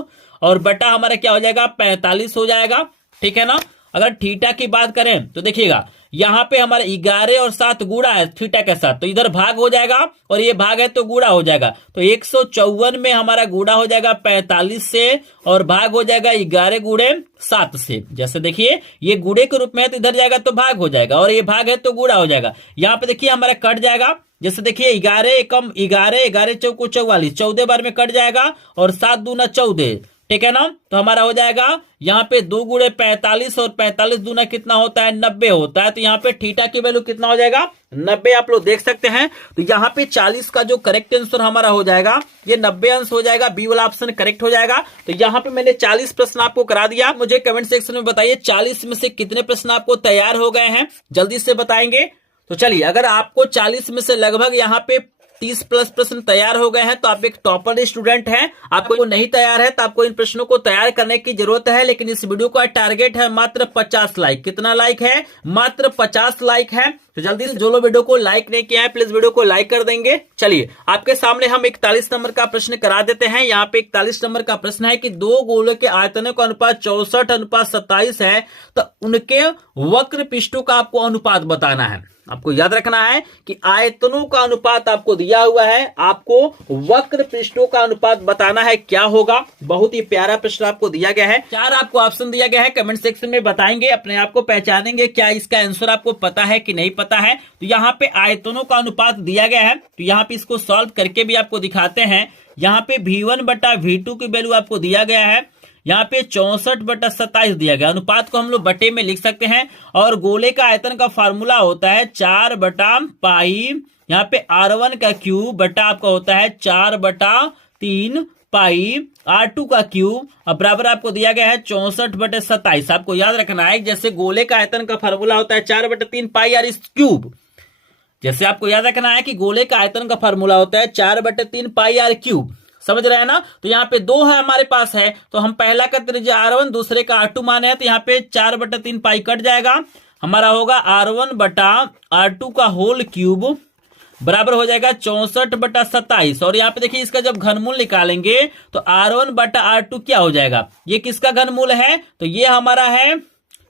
और बटा हमारा क्या हो जाएगा 45 हो जाएगा, ठीक है ना। अगर थीटा की बात करें तो देखिएगा यहाँ पे हमारा 11 और 7 गुणा है थीटा के साथ, तो इधर भाग हो जाएगा और ये भाग है तो गुणा हो जाएगा। तो 154 में हमारा गुणा हो जाएगा 45 से और भाग हो जाएगा 11 गुणे 7 से। जैसे देखिए ये गुणे के रूप में है तो इधर जाएगा तो भाग हो जाएगा और ये भाग है तो गुणा हो जाएगा। यहाँ पे देखिए हमारा कट जाएगा, जैसे देखिए 11 एकम 11, 11 चौको 44, 14 बार में कट जाएगा और 7 दूना 14, ठीक है ना। तो हमारा हो जाएगा यहाँ पे 2 गुणे 45 और 45 दूना कितना होता है 90 होता है। तो यहाँ पे थीटा की वैल्यू कितना हो जाएगा 90, आप लोग देख सकते हैं। तो यहाँ पे 40 का जो करेक्ट आंसर हमारा हो जाएगा ये 90 अंश हो जाएगा, बी वाला ऑप्शन करेक्ट हो जाएगा। तो यहाँ पे मैंने 40 प्रश्न आपको करा दिया। मुझे कमेंट सेक्शन में बताइए 40 में से कितने प्रश्न आपको तैयार हो गए हैं, जल्दी से बताएंगे। तो चलिए अगर आपको 40 में से लगभग यहाँ पे 30+ प्रश्न तैयार हो गए हैं तो आप एक टॉपर स्टूडेंट हैं। आपको नहीं तैयार है तो आपको इन प्रश्नों को तैयार करने की जरूरत है। लेकिन इस वीडियो का टारगेट है मात्र 50 लाइक। कितना लाइक है? मात्र 50 लाइक है। तो जल्दी से जो लोग वीडियो को लाइक नहीं किया है प्लीज वीडियो को लाइक कर देंगे। चलिए आपके सामने हम 41 नंबर का प्रश्न करा देते हैं। यहाँ पे 41 नंबर का प्रश्न है कि दो गोलों के आयतनों का अनुपात 64:27 है, तो उनके वक्र पृष्ठों का आपको अनुपात बताना है। आपको याद रखना है कि आयतनों का अनुपात आपको दिया हुआ है, आपको वक्र पृष्ठों का अनुपात बताना है, क्या होगा। बहुत ही प्यारा प्रश्न आपको दिया गया है, 4 आपको ऑप्शन दिया गया है, कमेंट सेक्शन में बताएंगे, अपने आप को पहचानेंगे क्या इसका आंसर आपको पता है कि नहीं पता है। तो यहाँ पे आयतनों का अनुपात दिया गया है, तो यहाँ पे इसको सॉल्व करके भी आपको दिखाते हैं। यहाँ पे V1/V2 की वैल्यू आपको दिया गया है, यहाँ पे 64/27 दिया गया। अनुपात को हम लोग बटे में लिख सकते हैं, और गोले का आयतन का फार्मूला होता है 4/पाई, यहाँ पे R1 का क्यूब बटा आपका होता है 4/3 पाई R2 का क्यूब, और बराबर आपको दिया गया है 64/27। आपको याद रखना है जैसे गोले का आयतन का फार्मूला होता है 4/3 पाई R क्यूब, जैसे आपको याद रखना है कि गोले का आयतन का फार्मूला होता है 4/3 पाई R क्यूब, समझ रहे हैं ना। तो यहाँ पे 2 है हमारे पास है, तो हम पहला का त्रिज्या R1 दूसरे का R2 माने हैं, तो यहाँ पे 4/3 पाई कट जाएगा, हमारा होगा R1/R2 का होल क्यूब बराबर हो जाएगा 64/27। और यहाँ पे देखिए इसका जब घनमूल निकालेंगे तो R1/R2 क्या हो जाएगा, ये किसका घनमूल है, तो ये हमारा है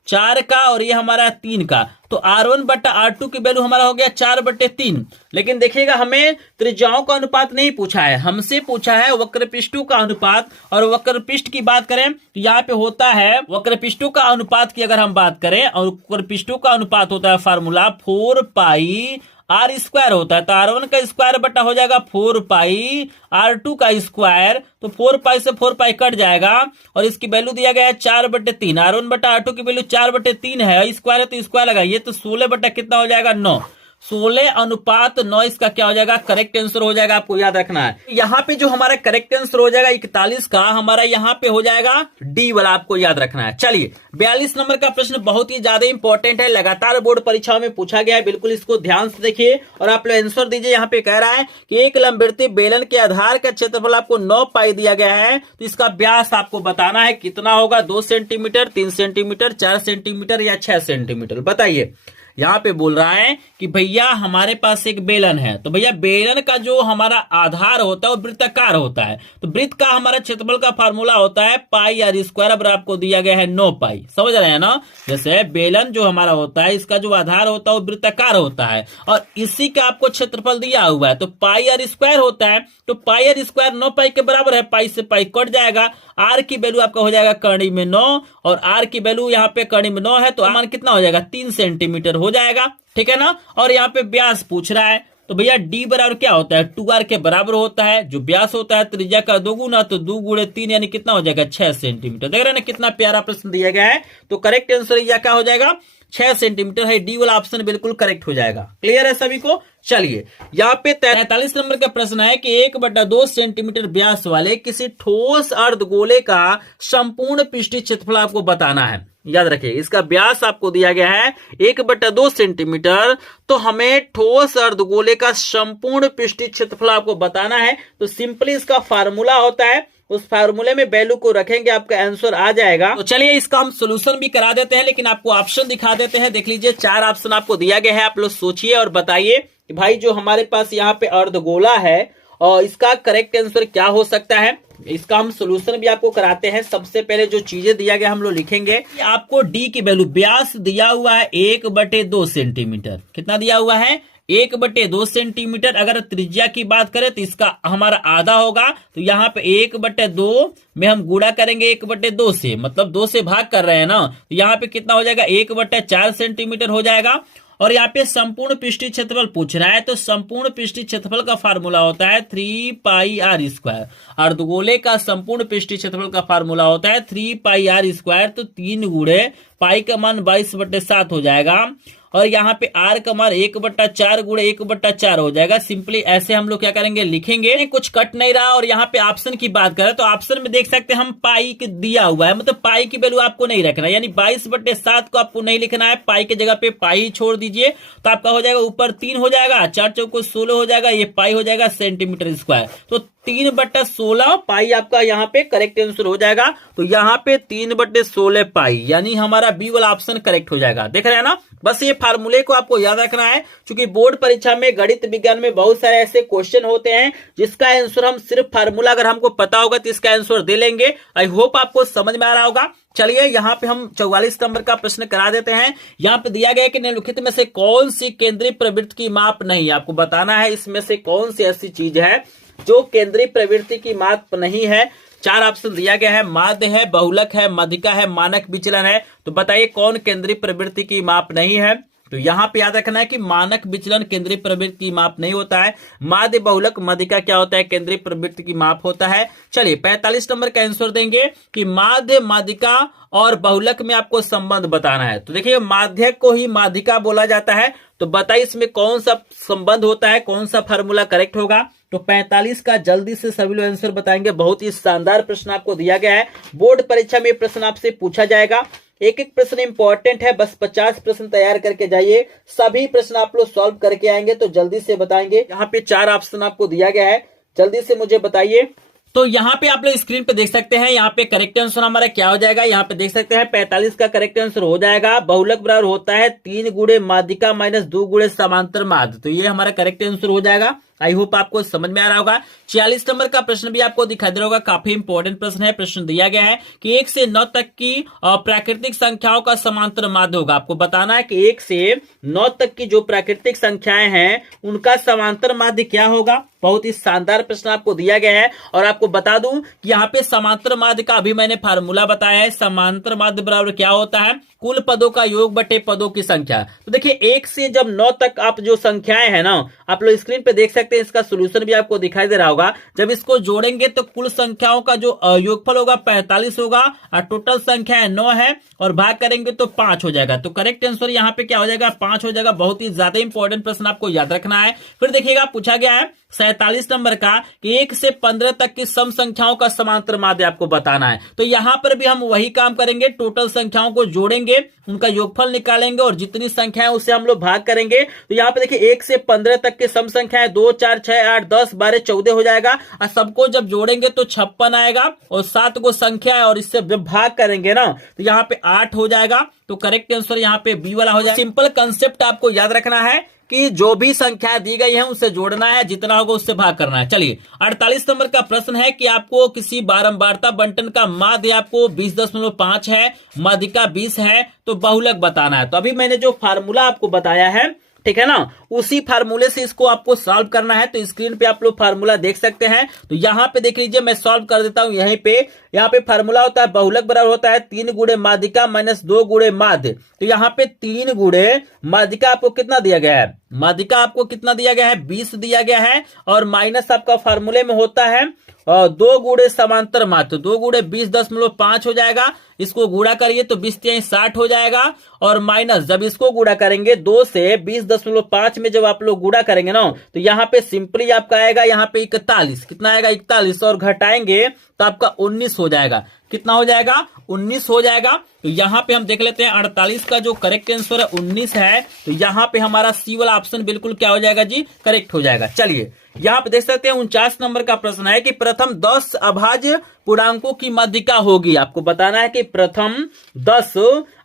4 का और ये हमारा 3 का, तो R1/R2 की वैल्यू हमारा हो गया 4/3। लेकिन देखिएगा हमें त्रिज्याओं का अनुपात नहीं पूछा है, हमसे पूछा है वक्रपृष्ठों का अनुपात। और वक्रपृष्ठ की बात करें तो यहाँ पे होता है वक्रपृष्ठों का अनुपात की अगर हम बात करें, और वक्रपृष्ठों का अनुपात होता है फार्मूला 4 पाई R² होता है, तो R1 का स्क्वायर बटा हो जाएगा 4 पाई R2 का स्क्वायर, तो 4 पाई से 4 पाई कट जाएगा, और इसकी वैल्यू दिया गया है 4/3। R1/R2 की वैल्यू 4/3 है, स्क्वायर है तो स्क्वायर लगाइए, तो 16 बटा कितना हो जाएगा 9, 16:9 इसका क्या हो जाएगा, करेक्ट आंसर हो जाएगा। आपको याद रखना है यहाँ पे जो हमारा करेक्ट आंसर हो जाएगा 41 का, हमारा यहाँ पे हो जाएगा डी वाला, आपको याद रखना है। चलिए 42 नंबर का प्रश्न बहुत ही ज्यादा इंपॉर्टेंट है, लगातार बोर्ड परीक्षाओं में पूछा गया है, बिल्कुल इसको ध्यान से देखिए और आप लोग आंसर दीजिए। यहाँ पे कह रहा है कि एक लंबवृत्तीय बेलन के आधार का क्षेत्रफल आपको 9 पाई दिया गया है, तो इसका व्यास आपको बताना है कितना होगा, 2 सेंटीमीटर, 3 सेंटीमीटर, 4 सेंटीमीटर या 6 सेंटीमीटर, बताइए। यहाँ पे बोल रहा है कि भैया हमारे पास एक बेलन है, तो भैया बेलन का जो हमारा आधार होता है वो वृत्ताकार होता है, तो वृत्त का हमारा क्षेत्रफल का फार्मूला होता है पाई R², अब आपको दिया गया है 9 पाई, समझ रहे हैं ना। जैसे बेलन जो हमारा होता है इसका जो आधार होता है वो वृत्ताकार होता है, और इसी का आपको क्षेत्रफल दिया हुआ है, तो पाई R² होता है, तो पाई R² 9 पाई के बराबर है, पाई से पाई कट जाएगा, R की वैल्यू आपका हो जाएगा कड़ी में 9, और R की वैल्यू यहाँ पे कड़ी में 9 है, तो मान कितना हो जाएगा 3 सेंटीमीटर हो जाएगा, ठीक है ना। और यहाँ पे व्यास पूछ रहा है, तो भैया D बराबर क्या होता है 2R के बराबर होता है, जो व्यास होता है त्रिज्या का 2 गुना, तो 2 गुणे 3 यानी कितना हो जाएगा 6 सेंटीमीटर। देख रहे हैं ना कितना प्यारा प्रश्न दिया गया है, तो करेक्ट आंसर क्या हो जाएगा 6 सेंटीमीटर है, डी वाला ऑप्शन बिल्कुल करेक्ट हो जाएगा। क्लियर है सभी को। चलिए यहाँ पे 43 नंबर का प्रश्न है कि 1/2 सेंटीमीटर व्यास वाले किसी ठोस अर्धगोले का संपूर्ण पृष्ठीय क्षेत्रफल आपको बताना है। याद रखिए इसका व्यास आपको दिया गया है 1/2 सेंटीमीटर, तो हमें ठोस अर्धगोले का संपूर्ण पृष्ठीय क्षेत्रफल आपको बताना है। तो सिंपली इसका फार्मूला होता है, उस फार्मूले में वैल्यू को रखेंगे आपका आंसर आ जाएगा। तो चलिए इसका हम सोल्यूशन भी करा देते हैं, लेकिन आपको ऑप्शन दिखा देते हैं। देख लीजिए 4 ऑप्शन आपको दिया गया है, आप लोग सोचिए और बताइए कि भाई जो हमारे पास यहाँ पे अर्धगोला है और इसका करेक्ट आंसर क्या हो सकता है। इसका हम सोल्यूशन भी आपको कराते हैं। सबसे पहले जो चीजें दिया गया हम लोग लिखेंगे, आपको डी की वैल्यू व्यास दिया हुआ है 1/2 सेंटीमीटर, कितना दिया हुआ है 1/2 सेंटीमीटर। अगर त्रिज्या की बात करें तो इसका हमारा आधा होगा, तो यहाँ पे 1/2 में हम गुणा करेंगे 1/2 से, मतलब 2 से भाग कर रहे हैं ना, तो यहाँ पे कितना हो जाएगा 1/4 सेंटीमीटर हो जाएगा। और यहाँ पे संपूर्ण पृष्ठीय क्षेत्रफल पूछ रहा है, तो संपूर्ण पृष्ठीय क्षेत्रफल का फार्मूला होता है 3 पाई R²। अर्धगोले का संपूर्ण पृष्ठीय क्षेत्रफल का फार्मूला होता है 3 पाई R², तो 3 गुणे पाई का मान 22/7 हो जाएगा, और यहाँ पे R का मान 1/4 गुणे 1/4 हो जाएगा। सिंपली ऐसे हम लोग क्या करेंगे लिखेंगे, कुछ कट नहीं रहा। और यहाँ पे ऑप्शन की बात करें तो ऑप्शन में देख सकते हैं हम पाई के दिया हुआ है, मतलब पाई की वैल्यू आपको नहीं रखना, यानी 22/7 को आपको नहीं लिखना है, पाई की जगह पे पाई छोड़ दीजिए, तो आपका हो जाएगा ऊपर 3 हो जाएगा, 4 चौको 16 हो जाएगा, ये पाई हो जाएगा सेंटीमीटर स्क्वायर, तो 3/16 पाई आपका यहाँ पे करेक्ट आंसर हो जाएगा। तो यहाँ पे 3/16 पाई यानी हमारा बी वाला ऑप्शन करेक्ट हो जाएगा। देख रहे हैं ना, बस ये फार्मूले को आपको याद रखना है, क्योंकि बोर्ड परीक्षा में गणित विज्ञान में बहुत सारे ऐसे क्वेश्चन होते हैं जिसका आंसर हम सिर्फ फार्मूला अगर हमको पता होगा तो इसका आंसर दे लेंगे। आई होप आपको समझ में आ रहा होगा। चलिए यहाँ पे हम 44 नंबर का प्रश्न करा देते हैं। यहाँ पे दिया गया है कि निम्नलिखित में से कौन सी केंद्रीय प्रवृत्ति की माप नहीं, आपको बताना है इसमें से कौन सी ऐसी चीज है जो केंद्रीय प्रवृत्ति की माप नहीं है। 4 ऑप्शन दिया गया है, माध्य है, बहुलक है, मध्यिका है, मानक विचलन है। तो बताइए कौन केंद्रीय प्रवृत्ति की माप नहीं है। तो यहाँ पे याद रखना है कि मानक विचलन केंद्रीय प्रवृत्ति की माप नहीं होता है। माध्य, बहुलक, मध्यिका क्या होता है, केंद्रीय प्रवृत्ति की माप होता है। चलिए 45 नंबर का आंसर देंगे कि माध्य, मध्यिका और बहुलक में आपको संबंध बताना है। तो देखिए माध्यक को ही माध्यिका बोला जाता है। तो बताइए इसमें कौन सा संबंध होता है, कौन सा फार्मूला करेक्ट होगा। तो 45 का जल्दी से सभी लोग आंसर बताएंगे। बहुत ही शानदार प्रश्न आपको दिया गया है। बोर्ड परीक्षा में प्रश्न आपसे पूछा जाएगा। एक एक प्रश्न इंपॉर्टेंट है, बस 50 प्रश्न तैयार करके जाइए। सभी प्रश्न आप लोग सॉल्व करके आएंगे तो जल्दी से बताएंगे। यहाँ पे 4 ऑप्शन आपको दिया गया है, जल्दी से मुझे बताइए। तो यहाँ पे आप लोग स्क्रीन पे देख सकते हैं, यहाँ पे करेक्ट आंसर हमारा क्या हो जाएगा। यहाँ पे देख सकते हैं 45 का करेक्ट आंसर हो जाएगा। बहुलक बराबर होता है 3 गुणे माध्यिका माइनस 2 गुणे समांतर माध्य। तो ये हमारा करेक्ट आंसर हो जाएगा। आई होप आपको समझ में आ रहा होगा। 46 नंबर का प्रश्न भी आपको दिखाई दे रहा होगा, काफी इंपॉर्टेंट प्रश्न है। प्रश्न दिया गया है कि 1 से 9 तक की प्राकृतिक संख्याओं का समांतर माध्य होगा। आपको बताना है कि 1 से 9 तक की जो प्राकृतिक संख्याएं हैं उनका समांतर माध्य क्या होगा। बहुत ही शानदार प्रश्न आपको दिया गया है। और आपको बता दूं कि यहाँ पे समांतर माध्य का अभी मैंने फार्मूला बताया है। समांतर माध्य बराबर क्या होता है, कुल पदों का योग बटे पदों की संख्या। तो देखिए 1 से जब 9 तक आप जो संख्याएं हैं ना, आप लोग स्क्रीन पे देख सकते हैं, इसका सोल्यूशन भी आपको दिखाई दे रहा होगा। जब इसको जोड़ेंगे तो कुल संख्याओं का जो योगफल होगा 45 होगा और टोटल संख्या 9 है और भाग करेंगे तो 5 हो जाएगा। तो करेक्ट आंसर यहाँ पे क्या हो जाएगा, 5 हो जाएगा। बहुत ही ज्यादा इंपॉर्टेंट प्रश्न आपको याद रखना है। फिर देखिएगा पूछा गया है 47 नंबर का कि 1 से 15 तक की सम संख्याओं का समांतर माध्य आपको बताना है। तो यहां पर भी हम वही काम करेंगे, टोटल संख्याओं को जोड़ेंगे, उनका योगफल निकालेंगे और जितनी संख्याएं उससे हम लोग भाग करेंगे। तो यहाँ पे देखिए 1 से 15 तक के सम संख्याएं 2, 4, 6, 8, 10, 12, 14 हो जाएगा। और सबको जब जोड़ेंगे तो 56 आएगा और 7 को संख्या है और इससे भाग करेंगे ना तो यहाँ पे 8 हो जाएगा। तो करेक्ट आंसर यहाँ पे बी वाला हो जाएगा। सिंपल कंसेप्ट आपको याद रखना है कि जो भी संख्या दी गई है उससे जोड़ना है, जितना होगा उससे भाग करना है। चलिए 48 नंबर का प्रश्न है कि आपको किसी बारंबारता बंटन का माध्य आपको 20.5 है, माध्यिका 20 है, तो बहुलक बताना है। तो अभी मैंने जो फार्मूला आपको बताया है, ठीक है ना, उसी फार्मूले से इसको आपको सॉल्व करना है। तो स्क्रीन पे आप लोग फार्मूला देख सकते हैं। तो यहाँ पे देख लीजिए, मैं सॉल्व कर देता हूं। यहीं पे यहाँ पे फार्मूला होता है बहुलक बराबर होता है 3 गुणे माध्यिका माइनस 2 गुणे माध्य। तो यहाँ पे 3 गुणे माध्यिका आपको कितना दिया गया है, माध्यिका आपको कितना दिया गया है, 20 दिया गया है और माइनस आपका फार्मूले में होता है 2 गुणे समांतर माध्य। 2 गुणे 20.5 हो जाएगा। इसको गुणा करिए तो 20×3 = 60 हो जाएगा और माइनस जब इसको गुणा करेंगे 2 से 20.5 में जब आप लोग गुणा करेंगे ना तो यहाँ पे सिंपली आपका आएगा यहाँ पे 41, कितना आएगा 41 और घटाएंगे तो आपका 19 हो जाएगा। कितना हो जाएगा, 19 हो जाएगा। तो यहाँ पे हम देख लेते हैं 48 का जो करेक्ट आंसर है 19 है। तो यहाँ पे हमारा सी वाला ऑप्शन बिल्कुल क्या हो जाएगा जी, करेक्ट हो जाएगा। चलिए यहाँ पे देख सकते हैं 49 नंबर का प्रश्न है कि प्रथम 10 अभाज्य पूर्णांकों की माध्यिका होगी। आपको बताना है कि प्रथम 10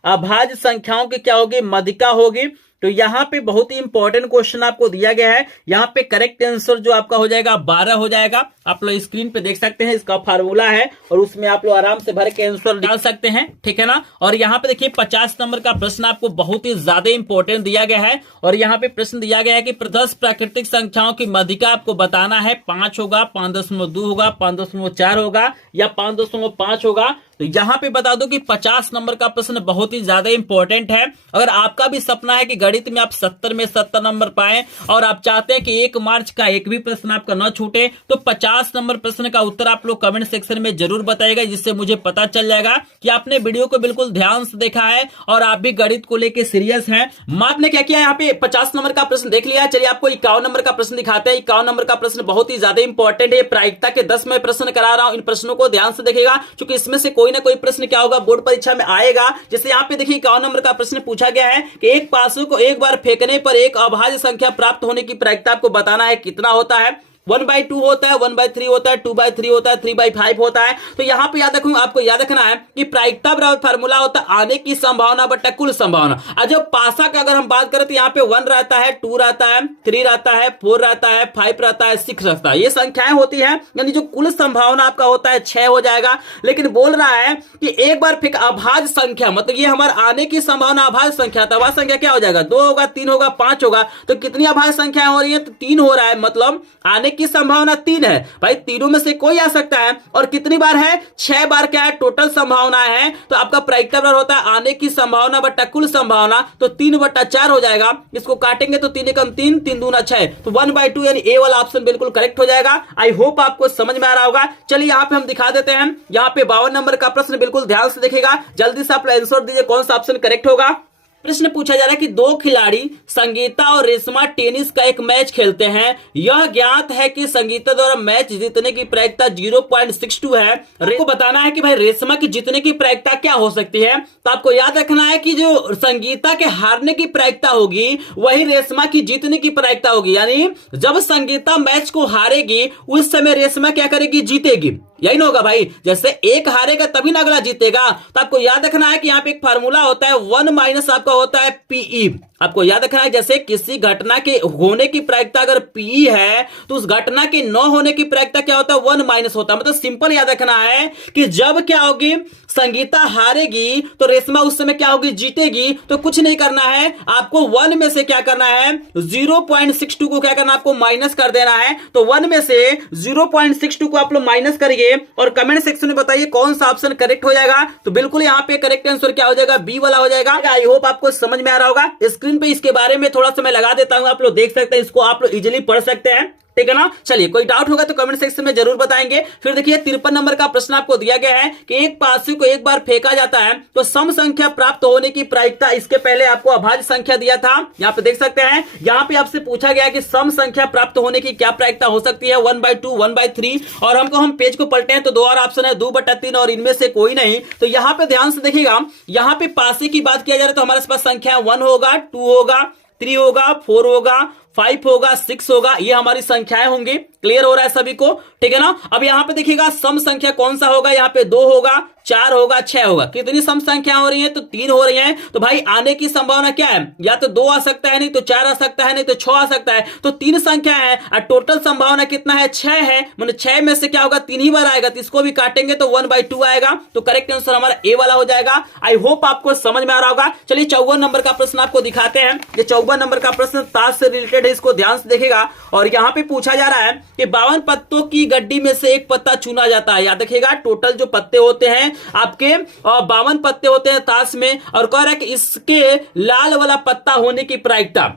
अभाज्य संख्याओं की क्या होगी, माध्यिका होगी। तो यहाँ पे बहुत ही इंपॉर्टेंट क्वेश्चन आपको दिया गया है। यहाँ पे करेक्ट आंसर जो आपका हो जाएगा 12 हो जाएगा। आप लोग स्क्रीन पे देख सकते हैं, इसका फार्मूला है और उसमें आप लोग आराम से भर के आंसर डाल सकते हैं, ठीक है ना। और यहाँ पे देखिए 50 नंबर का प्रश्न आपको बहुत ही ज्यादा इंपॉर्टेंट दिया गया है। और यहाँ पे प्रश्न दिया गया है कि 10 प्राकृतिक संख्याओं की माध्यिका आपको बताना है। 5 होगा, 5.2 होगा, 5.4 होगा या 5.5 होगा। तो यहाँ पे बता दो कि 50 नंबर का प्रश्न बहुत ही ज्यादा इंपॉर्टेंट है। अगर आपका भी सपना है कि गणित में आप 70 में 70 नंबर पाए और आप चाहते हैं कि 1 मार्च का एक भी प्रश्न आपका न छूटे, तो 50 नंबर प्रश्न का उत्तर आप लोग कमेंट सेक्शन में जरूर बताइएगा, जिससे मुझे पता चल जाएगा कि आपने वीडियो को बिल्कुल ध्यान से देखा है और आप भी गणित को लेकर सीरियस हैं। आपने क्या किया, यहाँ पे 50 नंबर का प्रश्न देख लिया। चलिए आपको 51 नंबर का प्रश्न दिखाते हैं। 51 नंबर का प्रश्न बहुत ही ज्यादा इंपॉर्टेंट है। प्रायिकता के 10 में प्रश्न करा रहा हूं, इन प्रश्नों को ध्यान से देखिएगा क्योंकि इसमें से कोई ना कोई प्रश्न क्या होगा बोर्ड परीक्षा में आएगा। जैसे यहाँ पे देखिए 51 नंबर का प्रश्न पूछा गया है कि एक पासों को एक बार फेंकने पर एक अभाज्य संख्या प्राप्त होने की प्रायिकता आपको बताना है कितना होता है। 1/2 होता है, 1/3 होता है, 2/3 होता है, 3/5 होता है। तो यहां पे याद रखूंगा, आपको याद रखना है कि प्रायिकता बराबर फार्मूला होता है आने की संभावना बटा कुल संभावना। और जब पासा का अगर हम बात करें तो यहाँ पे 1 रहता है, 2 रहता है, 3 रहता है, 4 रहता है, 5 रहता है, 6 रहता है। ये संख्याएं होती है, यानी जो कुल संभावना आपका होता है 6 हो जाएगा। लेकिन बोल रहा है कि एक बार फिर अभाज्य संख्या, मतलब ये हमारा आने की संभावना अभाज्य संख्या, तो अभाज्य संख्या क्या हो जाएगा, 2 होगा, 3 होगा, 5 होगा। तो कितनी अभाज्य संख्याएं हो रही है, तो 3 हो रहा है, मतलब आने की संभावना 3 है। भाई तीनों में से कोई आ सकता है, और कितनी बार है, 6 बार क्या है टोटल संभावना है। तो आपका प्रायिकता बराबर होता है आने की संभावना बटा कुल संभावना, तो 3/4 हो जाएगा। इसको काटेंगे तो 3 एकम 3, 3 दूना 6, तो 1/2 यानी ए वाला ऑप्शन बिल्कुल करेक्ट हो जाएगा। आई होप आपको समझ में आ रहा होगा। चलिए यहाँ पे हम दिखा देते हैं। यहाँ पे 52 नंबर का प्रश्न बिल्कुल ध्यान से देखिएगा, जल्दी से आप आंसर दीजिए कौन सा ऑप्शन करेक्ट होगा। प्रश्न पूछा जा रहा है कि 2 खिलाड़ी संगीता और रेशमा टेनिस का एक मैच खेलते हैं। यह ज्ञात है कि संगीता द्वारा मैच जीतने की प्रायिकता 0.62 है। आपको बताना है कि भाई रेशमा की जीतने की प्रायिकता क्या हो सकती है। तो आपको याद रखना है कि जो संगीता के हारने की प्रायिकता होगी वही रेशमा की जीतने की प्रायिकता होगी। यानी जब संगीता मैच को हारेगी उस समय रेशमा क्या करेगी, जीतेगी। यही ना होगा भाई, जैसे एक हारेगा तभी ना अगला जीतेगा। तो आपको याद रखना है कि यहाँ पे एक फार्मूला होता है 1 माइनस आपका होता है पीई। आपको याद रखना है जैसे किसी घटना के होने की प्रायिकता अगर पीई है तो उस घटना के न होने की प्रायिकता क्या होता है, 1 माइनस होता है। मतलब सिंपल याद रखना है कि जब क्या होगी, संगीता हारेगी तो रेशमा उस समय क्या होगी, जीतेगी। तो कुछ नहीं करना है, आपको 1 में से क्या करना है, 0.62 को क्या करना है, आपको माइनस कर देना है। तो 1 में से 0.62 को आप लोग माइनस करिए और कमेंट सेक्शन में बताइए कौन सा ऑप्शन करेक्ट हो जाएगा। तो बिल्कुल यहाँ पे करेक्ट आंसर क्या हो जाएगा, बी वाला हो जाएगा। आई होप आपको समझ में आ रहा होगा। स्क्रीन पे इसके बारे में थोड़ा सा मैं लगा देता हूं, आप लोग देख सकते हैं, इसको आप लोग इजीली पढ़ सकते हैं, ठीक है ना। चलिए कोई डाउट होगा तो कमेंट सेक्शन में जरूर बताएंगे। फिर देखिए 53 नंबर का प्रश्न आपको दिया गया है कि एक पासे को एक बार फेंका जाता है तो सम संख्या प्राप्त होने की प्रायिकता, इसके पहले आपको अभाज्य संख्या दिया था, यहाँ पे देख सकते हैं। यहाँ पे आपसे पूछा गया कि सम संख्या प्राप्त होने की क्या प्रायिकता हो सकती है, 1/2, 1/3। और हम पेज को पलटे हैं तो 2 और ऑप्शन है, 2/3 और इनमें से कोई नहीं। तो यहाँ पे ध्यान से देखिएगा, यहाँ पे पासे की बात किया जा रहा है तो हमारे पास संख्या 1 होगा, 2 होगा, 3 होगा, 4 होगा, 5 होगा, 6 होगा, ये हमारी संख्याएं होंगी। क्लियर हो रहा है सभी को, ठीक है ना। अब यहाँ पे देखिएगा सम संख्या कौन सा होगा, यहाँ पे 2 होगा, 4 होगा, 6 होगा। कितनी सम संख्या हो रही है, तो 3 हो रही है। तो भाई आने की संभावना क्या है, या तो 2 आ सकता है, नहीं तो 4 आ सकता है, नहीं तो 6 आ सकता है। तो 3 संख्या है और टोटल संभावना कितना है, 6 है। मतलब 6 में से क्या होगा, 3 ही बार आएगा, तो इसको भी काटेंगे तो 1/2 आएगा। तो करेक्ट आंसर हमारा ए वाला हो जाएगा। आई होप आपको समझ में आ रहा होगा। चलिए 54 नंबर का प्रश्न आपको दिखाते हैं। ये 54 नंबर का प्रश्न ताश से रिलेटेड है, इसको ध्यान से देखेगा। और यहाँ पे पूछा जा रहा है कि 52 पत्तों की गड्डी में से एक पत्ता चुना जाता है। याद रखिएगा टोटल जो पत्ते होते हैं आपके 52 पत्ते होते हैं ताश में, और कह रहा है कि इसके लाल वाला पत्ता होने की प्रायिकता,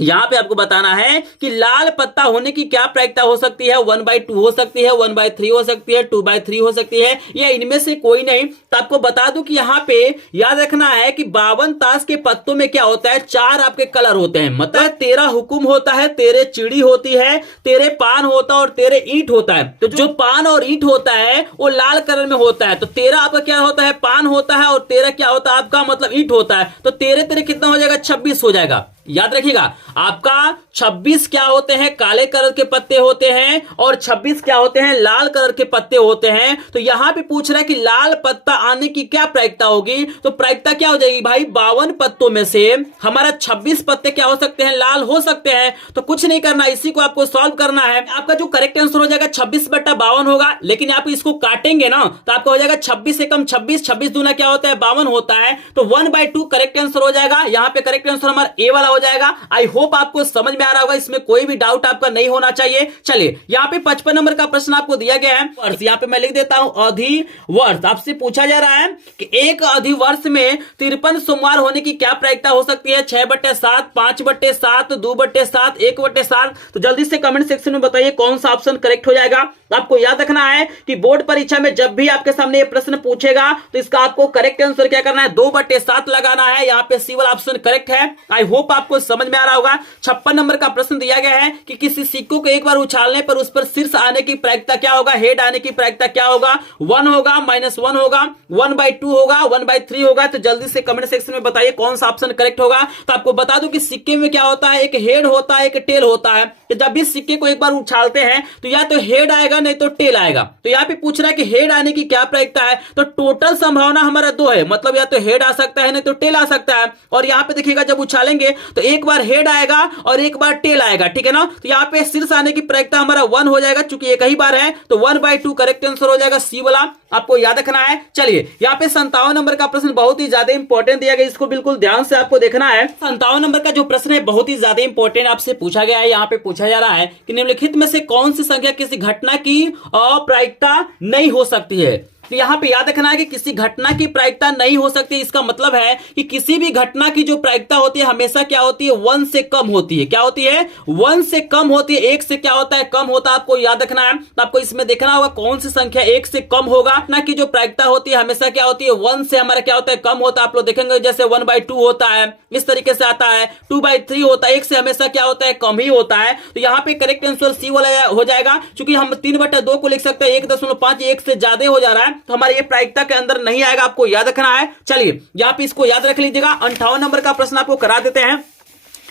यहां पे आपको बताना है कि लाल पत्ता होने की क्या प्रायिकता हो सकती है, 1/2 हो सकती है, 1/3 हो सकती है, 2/3 हो सकती है, या इनमें से कोई नहीं। तो आपको बता दूं कि यहाँ पे याद रखना है कि 52 ताश के पत्तों में क्या होता है, 4 आपके कलर होते हैं। मतलब 13 हुकुम होता है, 13 चिड़ी होती है, 13 पान होता है और 13 ईंट होता है। तो जो पान और ईंट होता है वो लाल कलर में होता है। तो 13 आपका क्या होता है, पान होता है, और 13 क्या होता है आपका, मतलब ईंट होता है। तो 13 कितना हो जाएगा, 26 हो जाएगा। याद रखिएगा आपका 26 क्या होते हैं, काले कलर के पत्ते होते हैं, और 26 क्या होते हैं, लाल कलर के पत्ते होते हैं। तो यहां पे पूछ रहा है कि लाल पत्ता आने की क्या प्रायिकता होगी। तो प्रायिकता क्या हो जाएगी भाई, 52 पत्तों में से हमारा 26 पत्ते क्या हो सकते हैं, लाल हो सकते हैं। तो कुछ नहीं करना, इसी को आपको सॉल्व करना है। आपका जो करेक्ट आंसर हो जाएगा 26/52 होगा। लेकिन आप इसको काटेंगे ना तो आपका हो जाएगा 26 एकम 26, 26 दूना क्या होता है, 52 होता है। तो 1/2 करेक्ट आंसर हो जाएगा। यहाँ पे करेक्ट आंसर हमारा ए वाला हो जाएगा। आई होप आपको समझ में आ रहा होगा, इसमें कोई भी डाउट आपका नहीं होना चाहिए। चलिए यहाँ पे 55 नंबर का प्रश्न आपको दिया गया है। वर्ष यहाँ पे मैं लिख देता हूं, अधिवर्ष। आपसे पूछा जा रहा है कि एक अधिवर्ष में 53 सोमवार होने की क्या प्रायिकता हो सकती है, 6/7, 5/7, 2/7, 1/7। तो जल्दी से कमेंट सेक्शन में बताइए कौन सा ऑप्शन करेक्ट हो जाएगा। आपको याद रखना है कि बोर्ड परीक्षा में जब भी आपके सामने ये प्रश्न पूछेगा तो इसका आपको करेक्ट आंसर क्या करना है, 2/7 लगाना है। यहाँ पे सी वाला ऑप्शन करेक्ट है। आई होप आप आपको समझ में आ रहा होगा। 56 नंबर का प्रश्न दिया गया है कि किसी सिक्कों को एक बार उछालने पर उस पर शीर्ष आने की प्रायिकता क्या होगा, हेड आने की प्रायिकता क्या होगा, 1 होगा, -1 होगा, 1/2 होगा, 1/3 होगा। तो जल्दी से कमेंट सेक्शन में बताइए कौन सा ऑप्शन करेक्ट होगा। तो आपको बता दूं कि सिक्के में क्या होता है, एक हेड होता है, एक टेल होता है। तो जब भी सिक्के को एक बार उछालते हैं तो या तो हेड आएगा नहीं तो टेल आएगा। तो यहां पे पूछ रहा है कि हेड आने की क्या प्रायिकता है, तो टोटल संभावना हमारा 2 है, मतलब या तो हेड आ सकता है नहीं तो टेल आ सकता है। और यहां पे देखिएगा जब उछालेंगे तो एक बार हेड आएगा और एक बार टेल आएगा, ठीक है ना। तो यहां पे शीर्ष आने की प्रायिकता हमारा 1 हो जाएगा, चूंकि एक ही बार है तो 1/2 करेक्ट आंसर हो जाएगा, सी वाला आपको याद रखना है। चलिए यहाँ पे 57 नंबर का प्रश्न बहुत ही ज्यादा इंपॉर्टेंट दिया गया, इसको बिल्कुल ध्यान से आपको देखना है। 57 नंबर का जो प्रश्न है बहुत ही ज्यादा इंपॉर्टेंट आपसे पूछा गया है। यहाँ पे पूछा जा रहा है कि निम्नलिखित में से कौन सी संख्या किसी घटना की अप्रायिकता नहीं हो सकती है। तो यहां पे याद रखना है कि किसी घटना की प्रायिकता नहीं हो सकती, इसका मतलब है कि किसी भी घटना की जो प्रायिकता होती है हमेशा क्या होती है, 1 से कम होती है। क्या होती है, 1 से कम होती है, 1 से क्या होता है, कम होता है। आपको याद रखना है। तो आपको इसमें देखना होगा कौन सी संख्या 1 से कम होगा। घटना की जो प्रायिकता होती है हमेशा क्या होती है, 1 से हमारा क्या होता है, कम होता है। आप लोग देखेंगे जैसे 1/2 होता है, इस तरीके से आता है, 2/3 होता है, 1 से हमेशा क्या होता है, कम ही होता है। तो यहाँ पे करेक्ट आंसर सी वाला हो जाएगा, क्योंकि हम 3/2 को लिख सकते हैं, 1.5 1 से ज्यादा हो जा रहा है, तो हमारे ये प्रायिकता के अंदर नहीं आएगा, आपको याद रखना है। चलिए यहां पे इसको याद रख लीजिएगा। 58 नंबर का प्रश्न आपको करा देते हैं।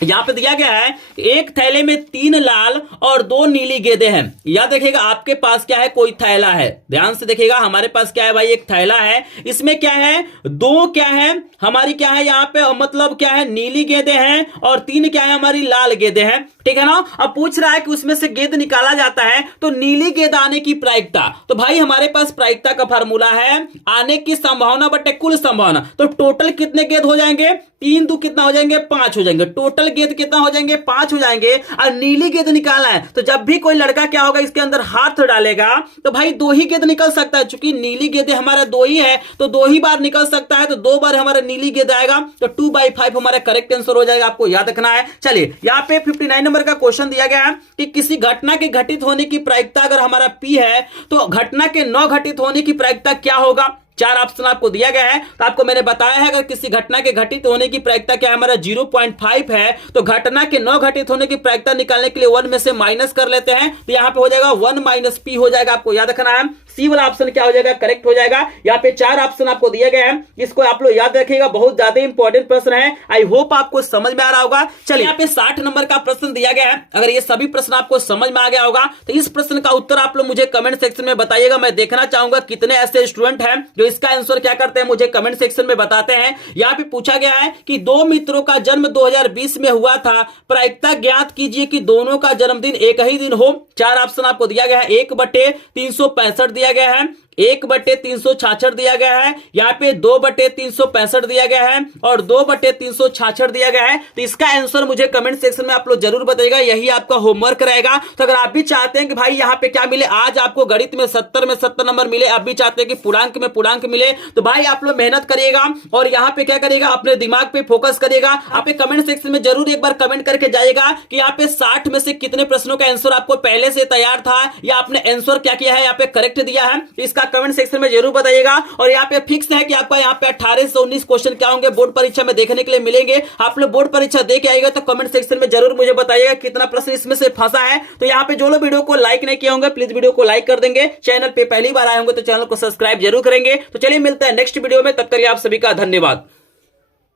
यहां पे दिया गया है एक थैले में 3 लाल और 2 नीली गेंदें हैं। याद रखिएगा आपके पास क्या है, कोई थैला है। ध्यान से देखिएगा हमारे पास क्या है भाई, एक थैला है। इसमें क्या है, 2 क्या है हमारी, क्या है यहाँ पे, मतलब क्या है, नीली गेंदें हैं और 3 क्या है हमारी लाल गेंदें हैं, ठीक है ना। अब पूछ रहा है कि उसमें से गेंद निकाला जाता है तो नीली गेंद आने की प्रायिकता। तो भाई हमारे पास प्रायिकता का फार्मूला है आने की संभावना बटे कुल संभावना। तो टोटल कितने गेंद हो जाएंगे, 3 2 कितना हो जाएंगे, 5 हो जाएंगे। टोटल गेंद कितना हो जाएंगे, 5 हो जाएंगे। और नीली गेंद निकालना है तो जब भी कोई लड़का क्या होगा, इसके अंदर हाथ डालेगा तो भाई 2 ही गेंद निकल सकता है। चूंकि नीली गेंद हमारा 2 ही है तो 2 ही बार निकल सकता है, तो 2 बार हमारा नीली गेंद आएगा, तो 2/5 हमारा करेक्ट आंसर हो जाएगा, आपको याद रखना है। चलिए यहाँ पे 59 नंबर का क्वेश्चन दिया गया है कि किसी घटना के घटित होने की प्रायिकता अगर हमारा P है तो घटना के न घटित होने की प्रायिकता क्या होगा। 4 ऑप्शन आपको दिया गया है। तो आपको मैंने बताया है अगर किसी घटना के घटित होने की प्रायिकता क्या है, हमारा 0.5 है, तो घटना के न घटित होने की प्रायिकता निकालने के लिए 1 में से माइनस कर लेते हैं, तो यहां पे हो जाएगा 1 - P हो जाएगा, आपको याद रखना है। सी वाला ऑप्शन क्या हो जाएगा, करेक्ट हो जाएगा। यहाँ पे 4 ऑप्शन आपको दिए गए हैं, इसको आप लोग याद रखिएगा, बहुत ज्यादा इंपॉर्टेंट प्रश्न है। आई होप आपको समझ में आ रहा होगा। चलिए यहाँ पे 60 नंबर का प्रश्न दिया गया है। अगर ये सभी प्रश्न आपको समझ में आ गया होगा तो इस प्रश्न का उत्तर आप लोग मुझे कमेंट सेक्शन में बताइएगा। मैं देखना चाहूंगा कितने ऐसे स्टूडेंट हैं जो इसका आंसर क्या करते हैं, मुझे कमेंट सेक्शन में बताते हैं। यहाँ पे पूछा गया है कि 2 मित्रों का जन्म 2020 में हुआ था, प्रायिकता ज्ञात कीजिए कि दोनों का जन्मदिन एक ही दिन हो। 4 ऑप्शन आपको दिया गया है, 1/365 दिया गया है, 1/366 दिया गया है, यहाँ पे 2/365 दिया गया है और 2/366 दिया गया है। तो इसका आंसर मुझे कमेंट सेक्शन में आप लोग जरूर बताइएगा, यही आपका होमवर्क रहेगा। तो अगर आप भी चाहते हैं कि भाई यहाँ पे क्या मिले, आज आपको गणित में 70 में 70 नंबर मिले, आप भी चाहते हैं कि पूर्णांक में पूर्णांक मिले, तो भाई आप लोग मेहनत करिएगा और यहाँ पे क्या करिएगा, अपने दिमाग पे फोकस करिएगा। आप कमेंट सेक्शन में जरूर एक बार कमेंट करके जाइएगा कि यहाँ पे 60 में से कितने प्रश्नों का आंसर आपको पहले से तैयार था या आपने आंसर क्या किया है, यहाँ पे करेक्ट दिया है। इसका कमेंट सेक्शन में जरूर बताइएगा। और यहाँ पे फिक्स है कि आपका यहाँ पे 18 से 19 क्वेश्चन क्या होंगे बोर्ड परीक्षा में देखने के लिए मिलेंगे। आप लोग बोर्ड परीक्षा दे के आएगा तो कमेंट सेक्शन में जरूर मुझे बताइएगा कितना प्रश्न इसमें से फंसा है। तो यहाँ पे जो लोग वीडियो को लाइक नहीं किए होंगे प्लीज वीडियो को लाइक कर देंगे। चैनल पे पहली बार आए होंगे तो चैनल को सब्सक्राइब जरूर करेंगे। तो चलिए मिलते हैं नेक्स्ट वीडियो में, तब तक के लिए आप सभी का धन्यवाद।